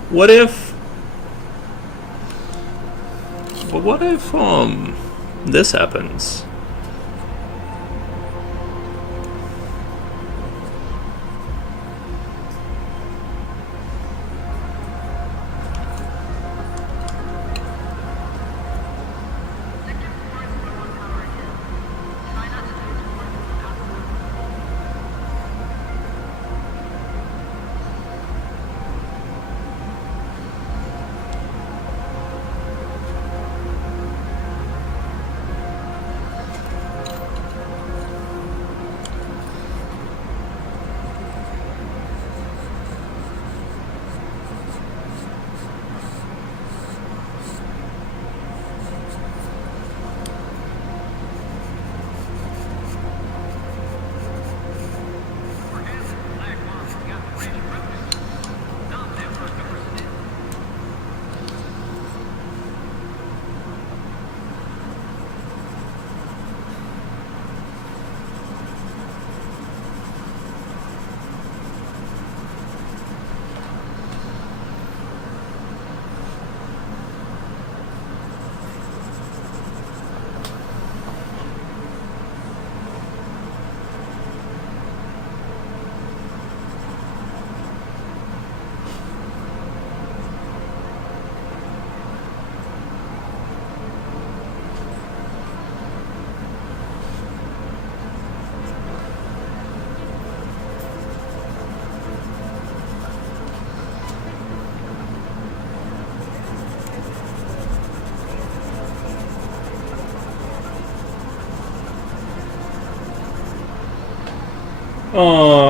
What if? But what if this happens? Sector 4 is low on power again. Try not to lose more than you absolutely.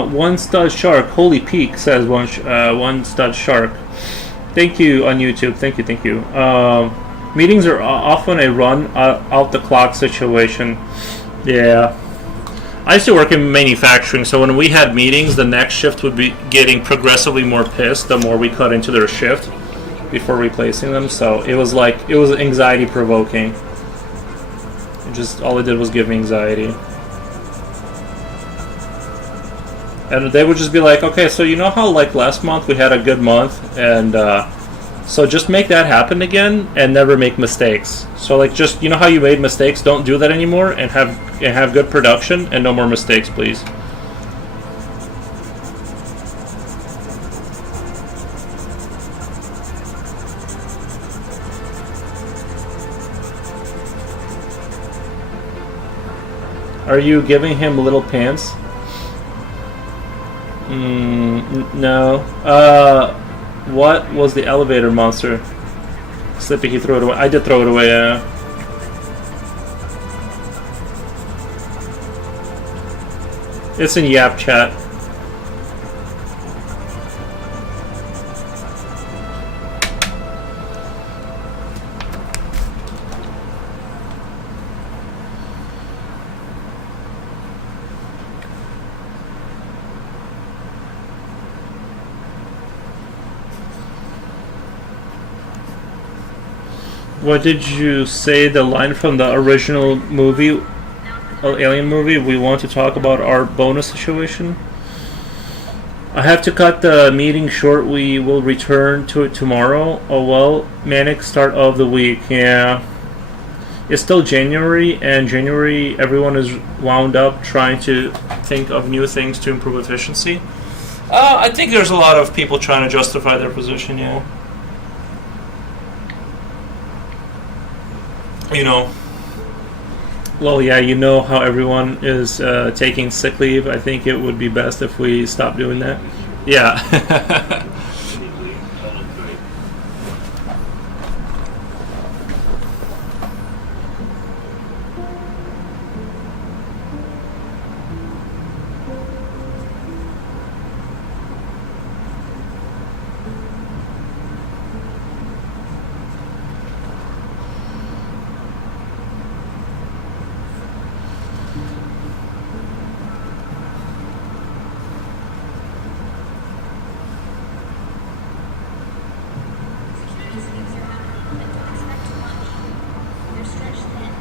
One stud shark. Holy peak, says one stud shark. Thank you on YouTube. Thank you. Meetings are often a run out the clock situation. Yeah. I used to work in manufacturing, so when we had meetings, the next shift would be getting progressively more pissed the more we cut into their shift before replacing them. So it was anxiety provoking. All it did was give me anxiety. And they would just be like, okay, so you know how like last month we had a good month, and so just make that happen again and never make mistakes. So like just, you know how you made mistakes, don't do that anymore, and have good production and no more mistakes, please. Are you giving him little pants? No. What was the elevator monster? Slippy, he threw it away. I did throw it away, yeah. It's in Yap chat. What did you say, the line from the original movie, Alien movie? We want to talk about our bonus situation. I have to cut the meeting short. We will return to it tomorrow. Oh well, manic start of the week. Yeah. It's still January, and January everyone is wound up trying to think of new things to improve efficiency. I think there's a lot of people trying to justify their position, yeah. You know. Well, yeah, you know how everyone is taking sick leave. I think it would be best if we stop doing that. Yeah. Security sweeps are happening, and don't expect too much. You're stretched thin.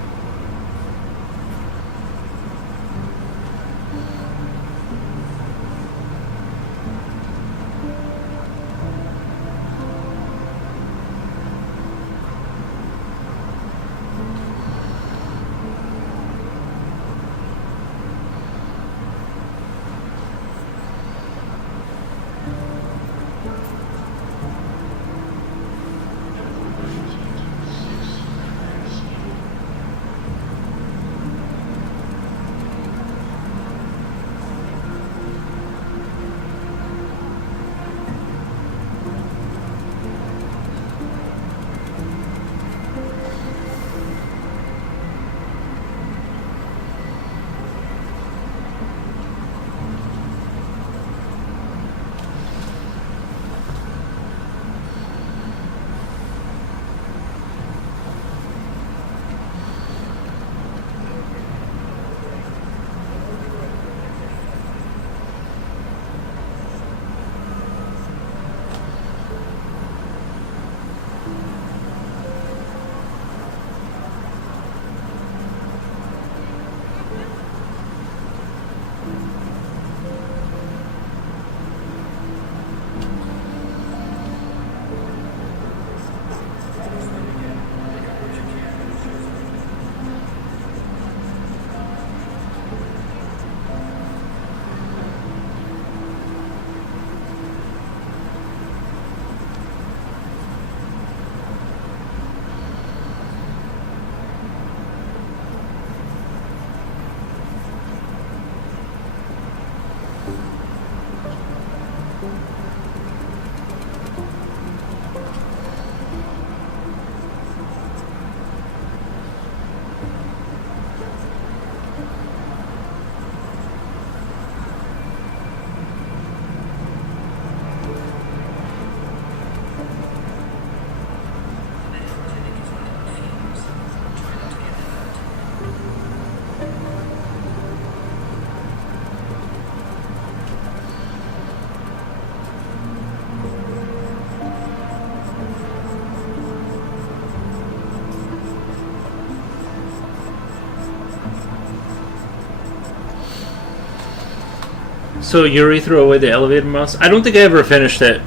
So Yuri threw away the elevator mouse. I don't think I ever finished it.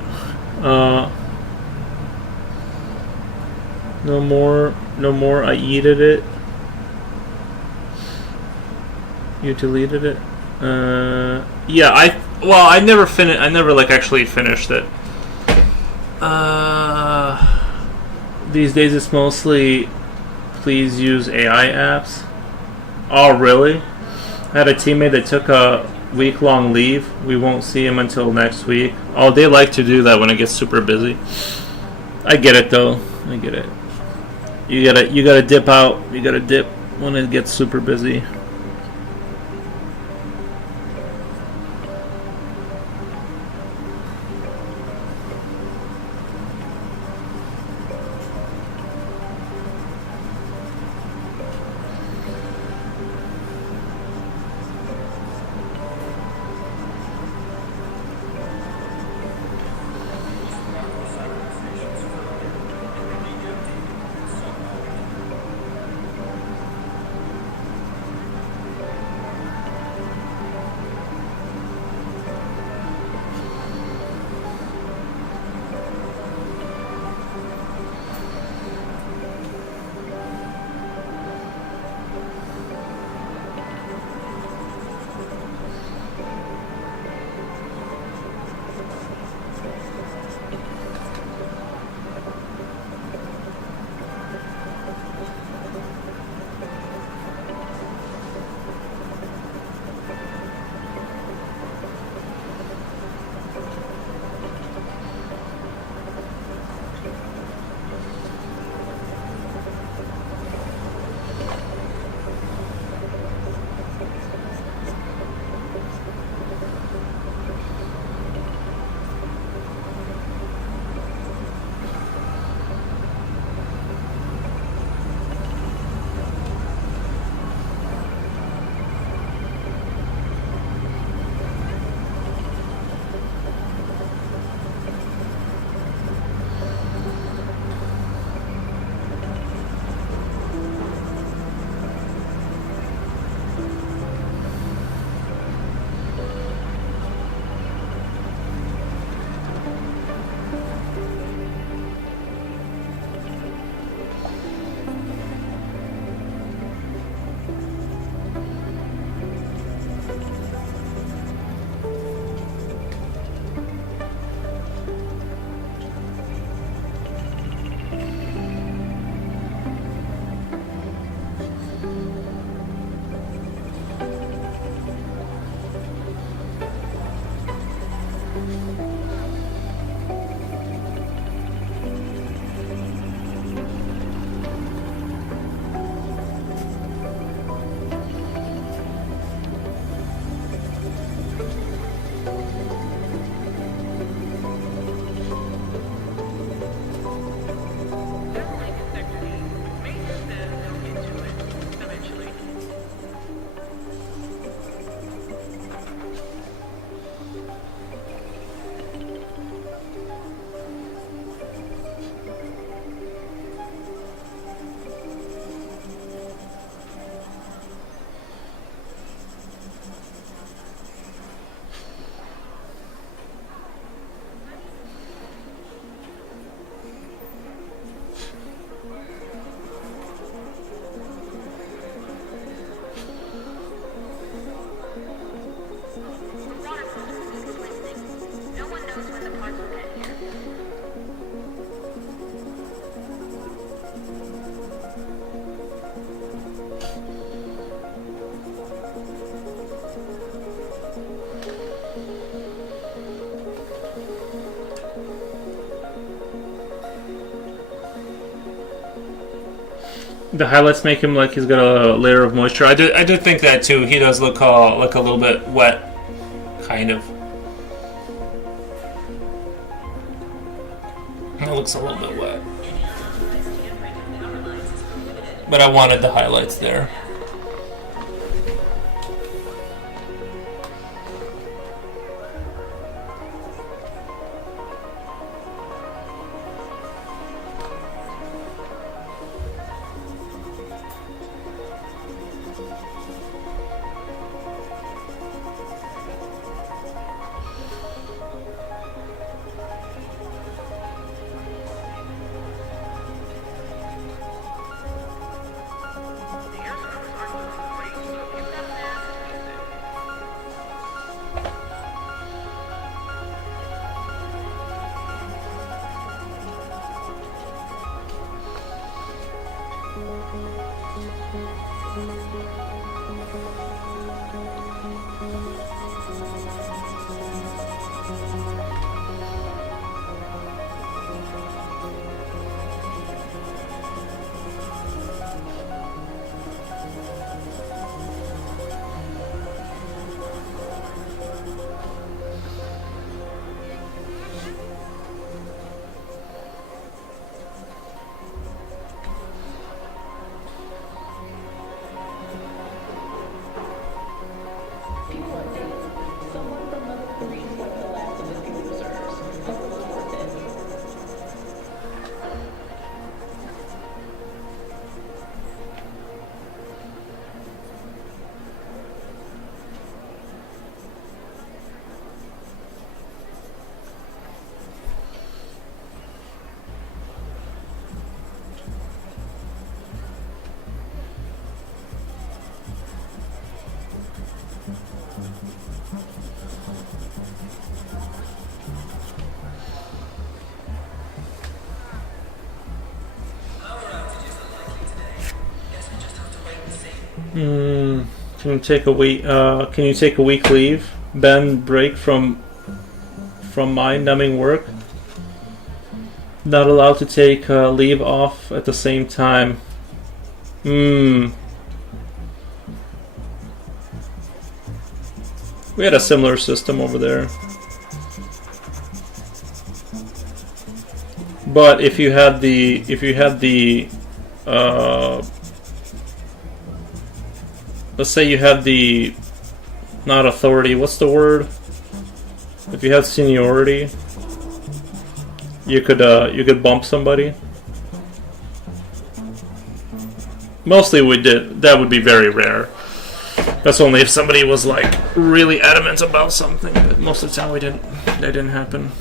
No more. No more. I yeeted it. You deleted it. Yeah. I never finished. I never actually finished it. These days it's mostly please use AI apps. Oh really? I had a teammate that took a week-long leave. We won't see him until next week. Oh, they like to do that when it gets super busy. I get it though. I get it. You gotta dip out. You gotta dip when it gets super busy. The highlights make him like he's got a layer of moisture. I did think that too. He does look like a little bit wet, kind of. It looks a little bit wet. But I wanted the highlights there. Can you take a week? Can you take a week leave? Ben, break from mind-numbing work. Not allowed to take leave off at the same time. We had a similar system over there. But if you had the let's say you had the not authority, what's the word? If you had seniority, you could bump somebody. Mostly we did. That would be very rare. That's only if somebody was like really adamant about something. But most of the time we didn't. That didn't happen.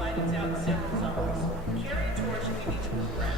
Items out in several zones. Carry a torch if you need to move around.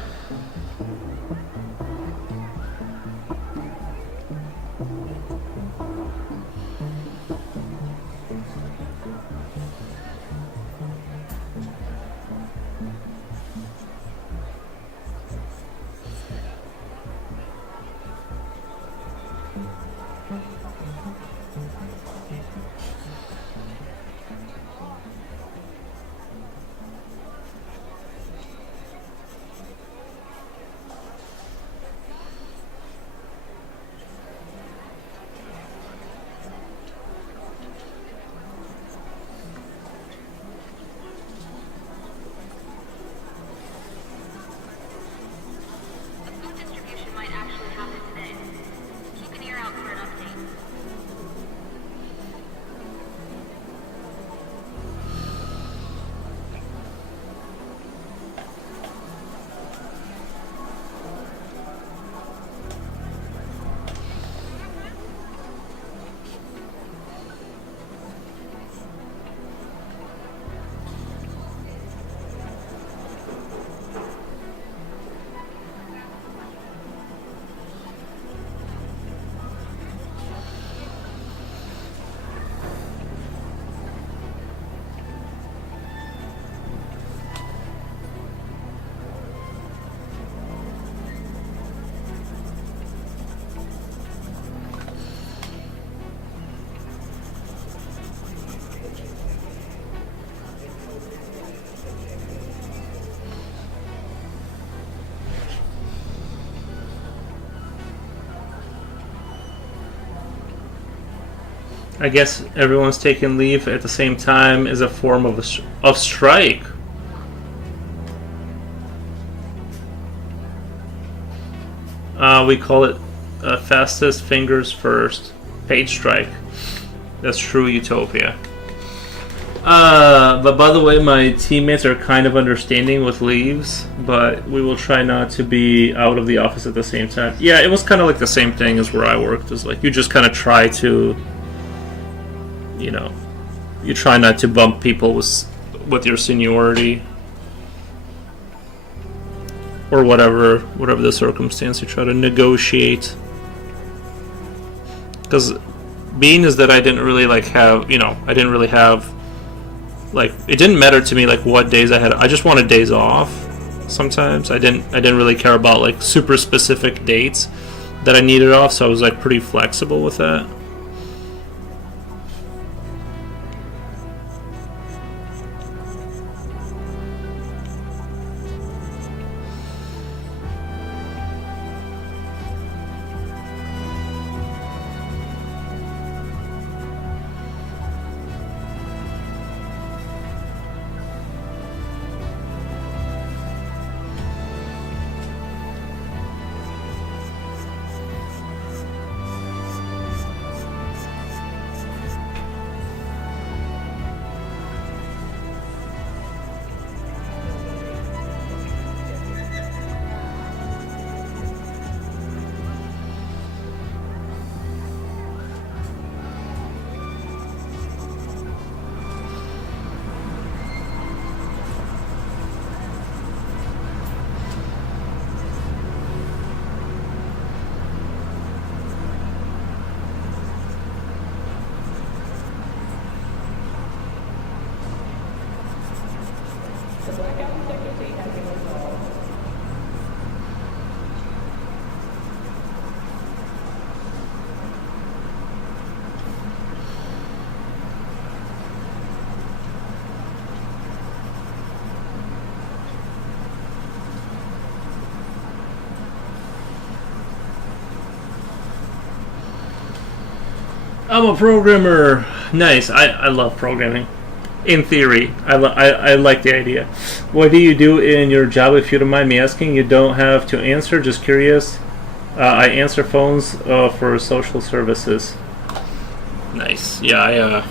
I guess everyone's taking leave at the same time is a form of strike. We call it fastest fingers first. Paid strike. That's true utopia. But by the way, my teammates are kind of understanding with leaves, but we will try not to be out of the office at the same time. Yeah, it was kind of like the same thing as where I worked. It's like you just kind of try to, you try not to bump people with your seniority or whatever the circumstance. You try to negotiate. Because being is that I didn't really have like, it didn't matter to me like what days I had. I just wanted days off. Sometimes I didn't really care about like super specific dates that I needed off, so I was like pretty flexible with that. I'm a programmer. Nice. I love programming. In theory, I like the idea. What do you do in your job, if you don't mind me asking? You don't have to answer. Just curious. I answer phones for social services. Nice. Yeah.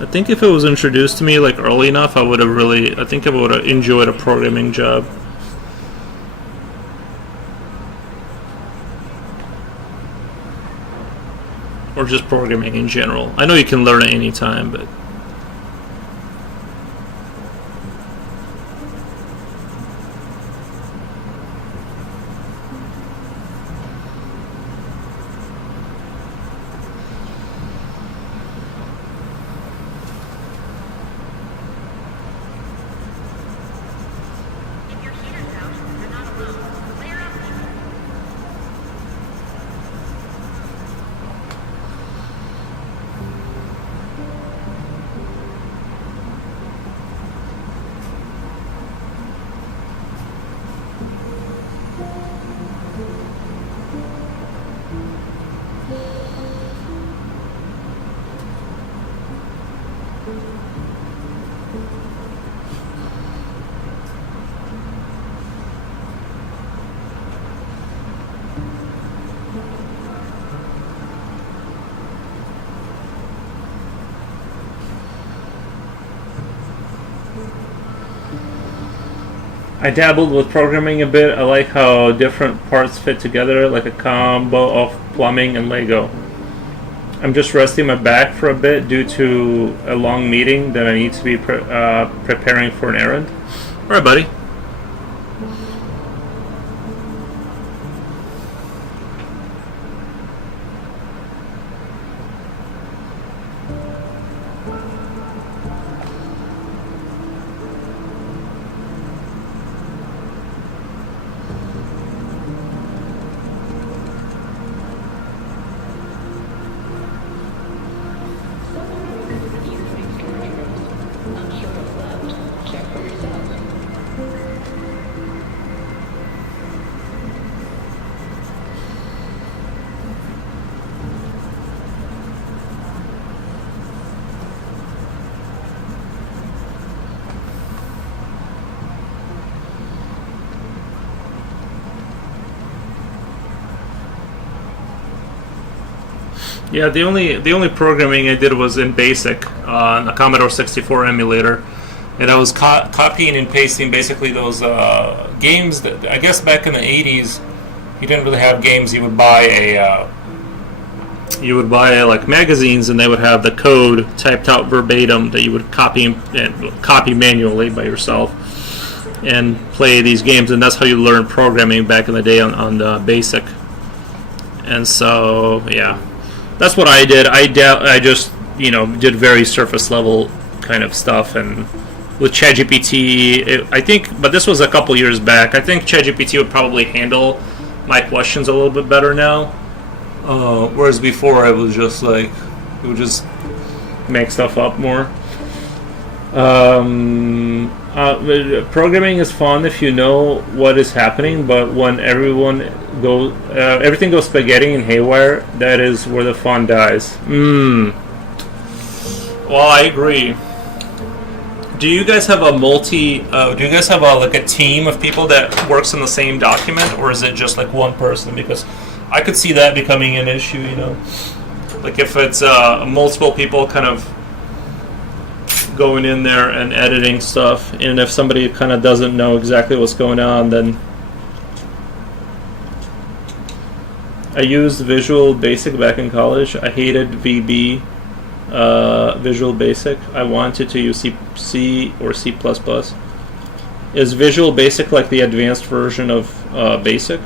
I think if it was introduced to me like early enough, I think I would have enjoyed a programming job. Or just programming in general. I know you can learn at any time, but If your heater's out, you're not alone. Layer up. I dabbled with programming a bit. I like how different parts fit together, like a combo of plumbing and Lego. I'm just resting my back for a bit due to a long meeting that I need to be preparing for an errand. Alright, buddy. Yeah, the only programming I did was in BASIC on a Commodore 64 emulator, and I was copying and pasting basically those games that I guess back in the 80s you didn't really have games. You would buy like magazines, and they would have the code typed out verbatim that you would copy manually by yourself and play these games, and that's how you learn programming back in the day on the BASIC. And so yeah, that's what I did. I just did very surface level kind of stuff, and with ChatGPT, I think, but this was a couple years back. I think ChatGPT would probably handle my questions a little bit better now. Whereas before, I was just like, it would just make stuff up more. Programming is fun if you know what is happening, but when everything goes spaghetti and haywire, that is where the fun dies. Well, I agree. Do you guys have a like a team of people that works in the same document, or is it just like one person? Because I could see that becoming an issue, like if it's multiple people kind of going in there and editing stuff, and if somebody kind of doesn't know exactly what's going on, then I used Visual Basic back in college. I hated VB, Visual Basic. I wanted to use C or C++. Is Visual Basic like the advanced version of Basic?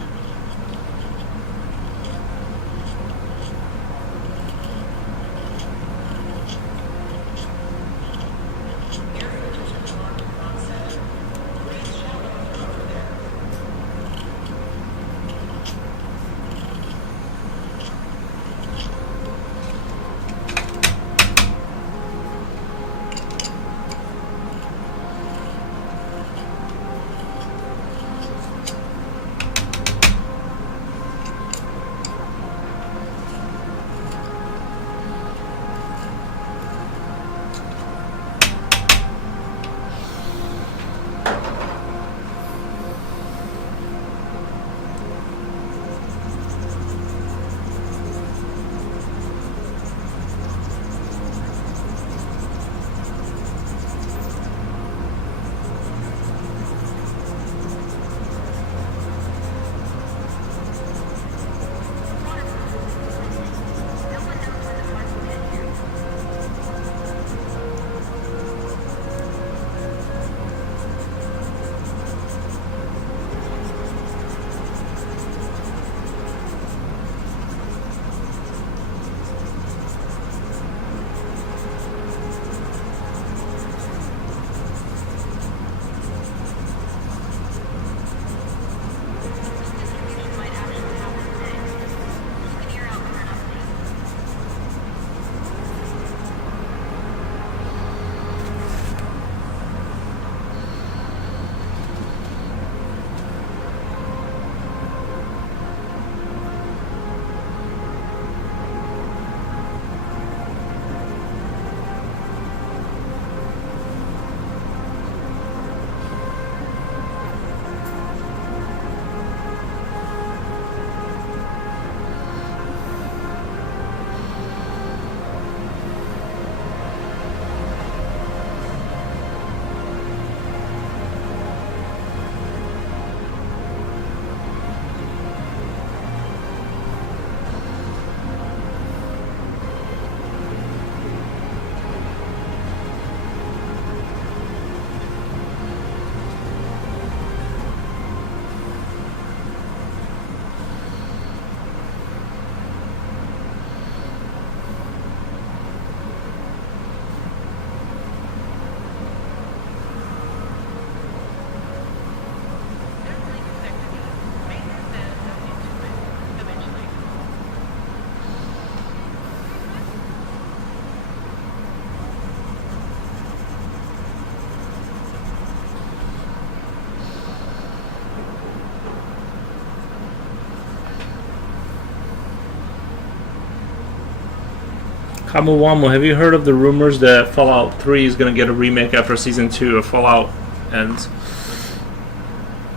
Kamuwamu, have you heard of the rumors that Fallout 3 is going to get a remake after Season 2 of Fallout ends?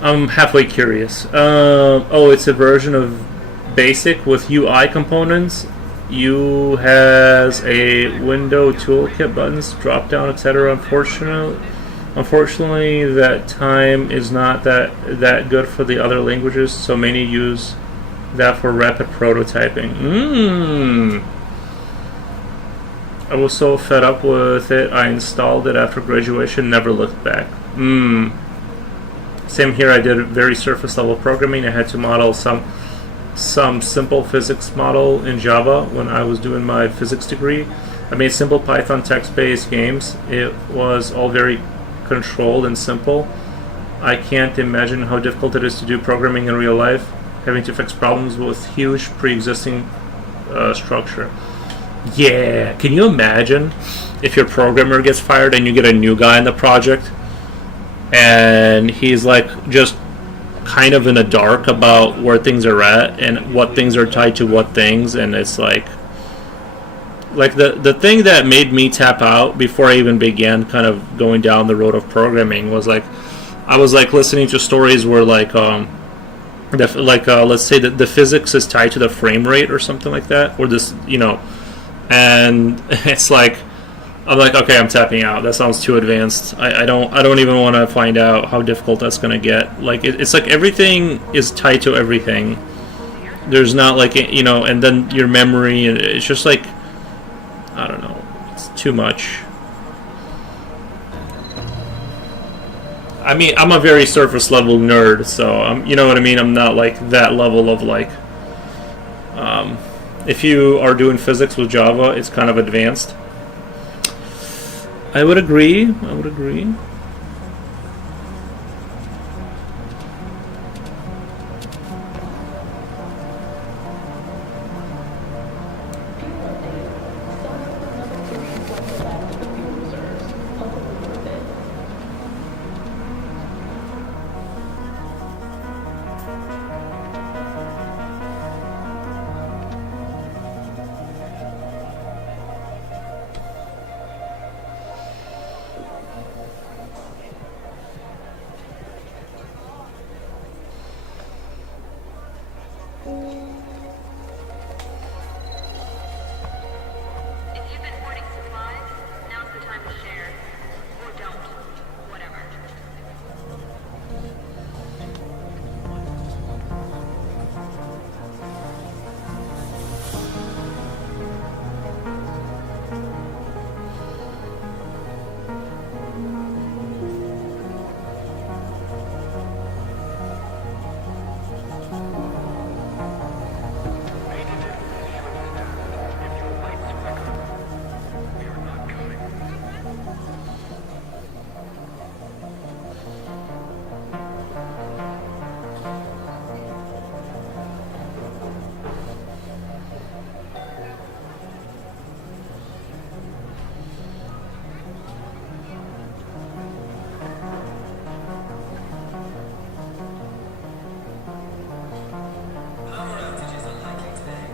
I'm halfway curious. Oh, it's a version of BASIC with UI components. U has a window toolkit buttons, drop down, etc. Unfortunately, that time is not that good for the other languages, so many use that for rapid prototyping. I was so fed up with it, I installed it after graduation, never looked back. Same here, I did very surface level programming. I had to model some simple physics model in Java when I was doing my physics degree. I made simple Python text-based games. It was all very controlled and simple. I can't imagine how difficult it is to do programming in real life, having to fix problems with huge pre-existing structure. Yeah, can you imagine if your programmer gets fired and you get a new guy in the project and he's like just kind of in the dark about where things are at and what things are tied to what things, and it's like the thing that made me tap out before I even began kind of going down the road of programming was like I was like listening to stories where like let's say that the physics is tied to the frame rate or something like that, or this, you know, and it's like I'm like, okay, I'm tapping out. That sounds too advanced. I don't even want to find out how difficult that's gonna get. Like it's like everything is tied to everything. There's not like, you know, and then your memory, and it's just like, I don't know, it's too much. I mean, I'm a very surface level nerd, so you know what I mean. I'm not like that level of like. If you are doing physics with Java, it's kind of advanced. I would agree. I would agree. If you've been hoarding supplies, now's the time to share. Or don't. Whatever. Power outages are likely today.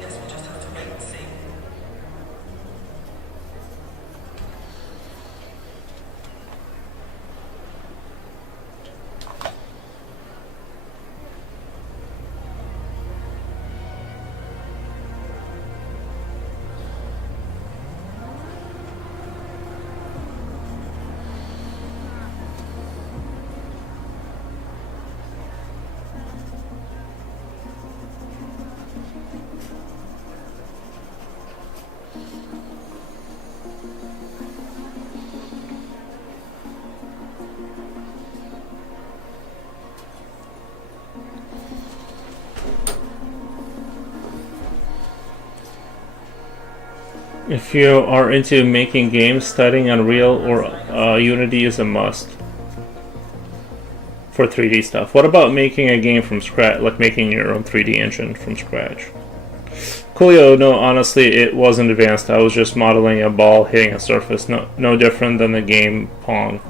Guess we'll just have to wait and see. If you are into making games, studying Unreal or Unity is a must for 3D stuff. What about making a game from scratch, like making your own 3D engine from scratch? Coolio, no, honestly, it wasn't advanced. I was just modeling a ball hitting a surface. No different than the game Pong.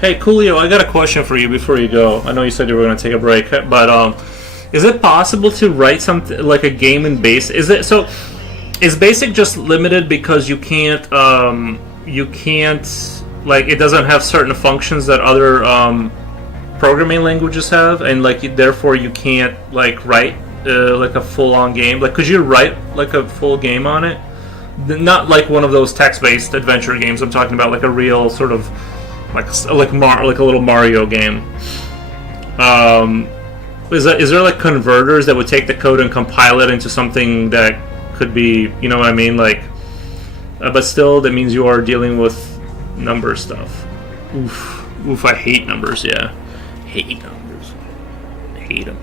Hey, Coolio, I got a question for you before you go. I know you said you were going to take a break, but is it possible to write something like a game in Basic? Is it so? Is Basic just limited because you can't like it doesn't have certain functions that other programming languages have, and like therefore you can't like write like a full-on game? Like, could you write like a full game on it? Not like one of those text-based adventure games. I'm talking about like a real sort of like a little Mario game. Is there like converters that would take the code and compile it into something that could be, you know what I mean, like, but still that means you are dealing with number stuff. Oof, I hate numbers. Yeah, hate numbers. Hate them.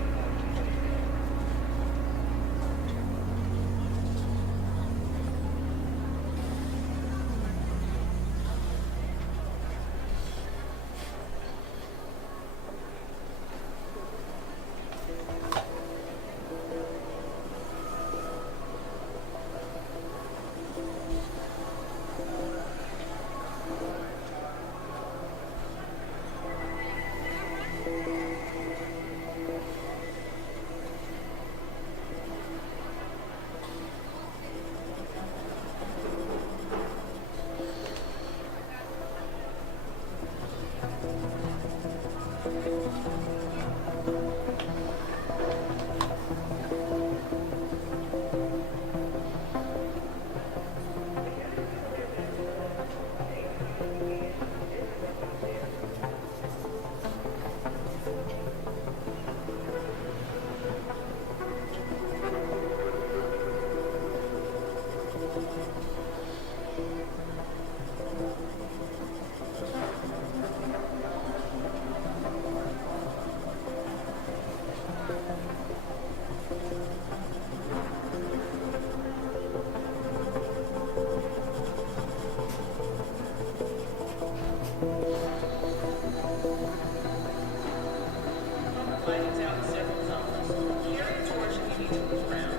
Findings out in several zones. Carry a torch if you need to move around.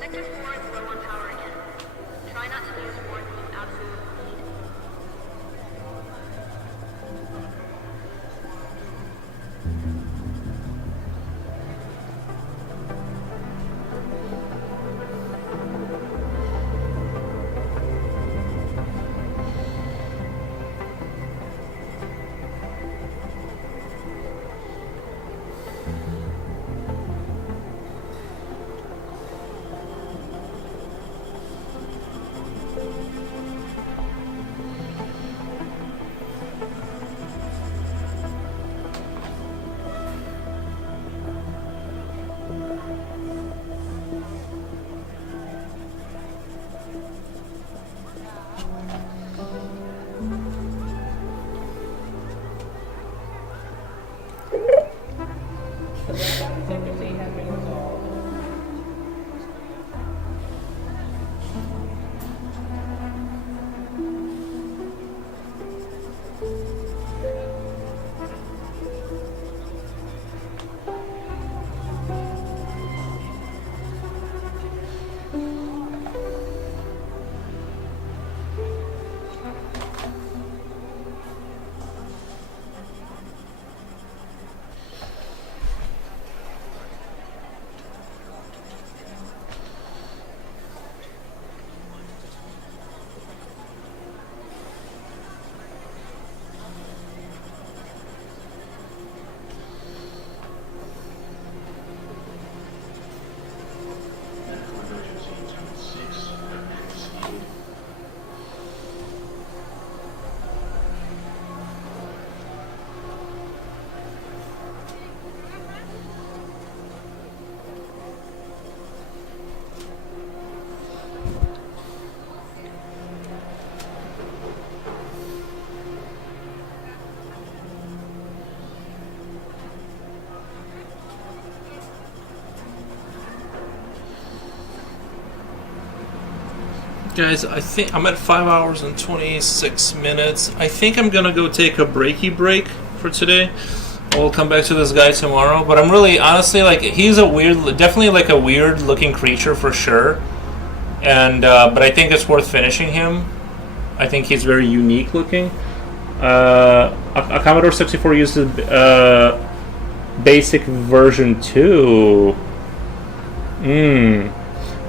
Sector 4 is low on power again. Try not to use more than you absolutely need. Guys, I think I'm at 5 hours and 26 minutes. I think I'm gonna go take a break for today. We'll come back to this guy tomorrow. But I'm really, honestly, like, he's a weird, definitely like a weird looking creature for sure. And, but I think it's worth finishing him. I think he's very unique looking. A Commodore 64 uses basic version 2.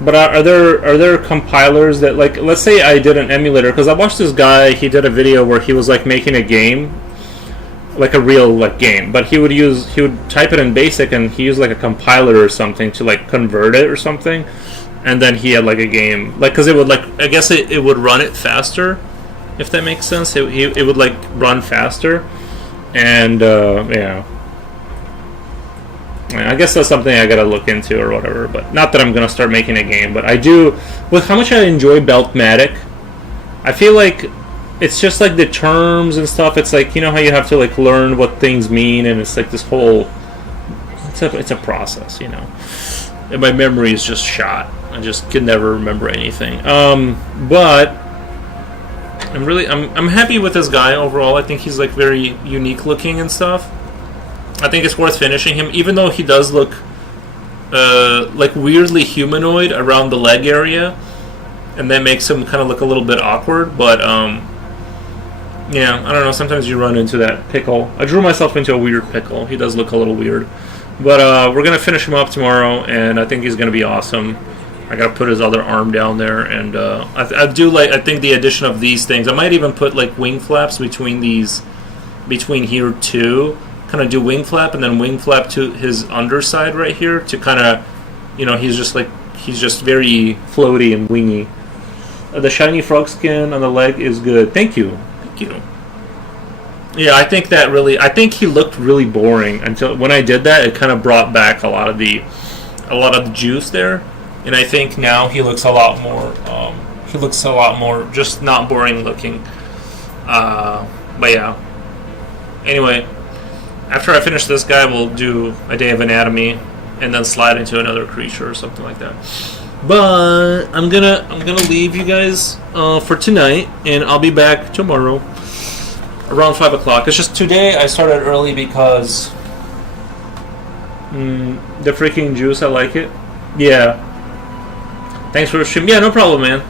But are there compilers that, like, let's say I did an emulator, because I watched this guy, he did a video where he was like making a game, like a real like game, but he would type it in basic and he used like a compiler or something to like convert it or something, and then he had like a game, like, because it would, like, I guess it would run it faster, if that makes sense. It would like run faster, and yeah. I guess that's something I gotta look into or whatever, but not that I'm gonna start making a game, but I do, with how much I enjoy Beltmatic, I feel like it's just like the terms and stuff, it's like, you know how you have to like learn what things mean, and it's like this whole, it's a process, you know, and my memory is just shot. I just can never remember anything. But I'm happy with this guy overall. I think he's like very unique looking and stuff. I think it's worth finishing him, even though he does look like weirdly humanoid around the leg area, and that makes him kind of look a little bit awkward. But yeah, I don't know. Sometimes you run into that pickle. I drew myself into a weird pickle. He does look a little weird, but we're gonna finish him up tomorrow, and I think he's gonna be awesome. I gotta put his other arm down there, and I do like. I think the addition of these things. I might even put like wing flaps between here too. Kind of do wing flap and then wing flap to his underside right here to kind of, you know, he's just very floaty and wingy. The shiny frog skin on the leg is good. Thank you. Yeah, I think he looked really boring until when I did that. It kind of brought back a lot of the juice there, and I think now he looks a lot more. Just not boring looking. But yeah. Anyway. After I finish this guy, we'll do a day of anatomy, and then slide into another creature or something like that. But I'm gonna leave you guys for tonight, and I'll be back tomorrow around 5 o'clock. It's just today I started early because the freaking juice. I like it. Yeah. Thanks for the stream. Yeah, no problem, man.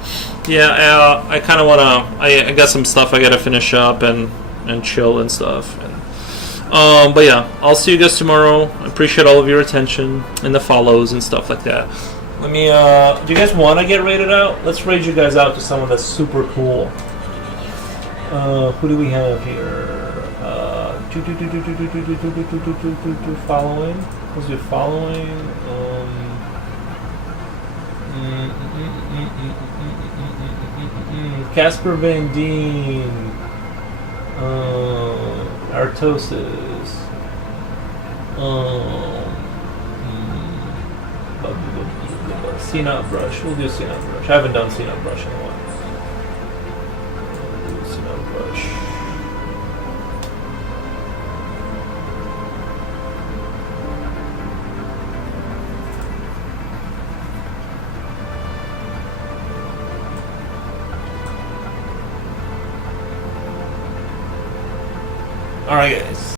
Yeah, I kind of wanna. I got some stuff I gotta finish up and chill and stuff. But yeah, I'll see you guys tomorrow. I appreciate all of your attention and the follows and stuff like that. Let me, do you guys want to get rated out? Let's raid you guys out to someone that's super cool. Who do we have here? Following. Let's do following. Casper Van Dien. Artosis. CNUT brush. We'll do CNUT brush. I haven't done CNUT brush in a while. We'll do CNUT brush. Alright, guys.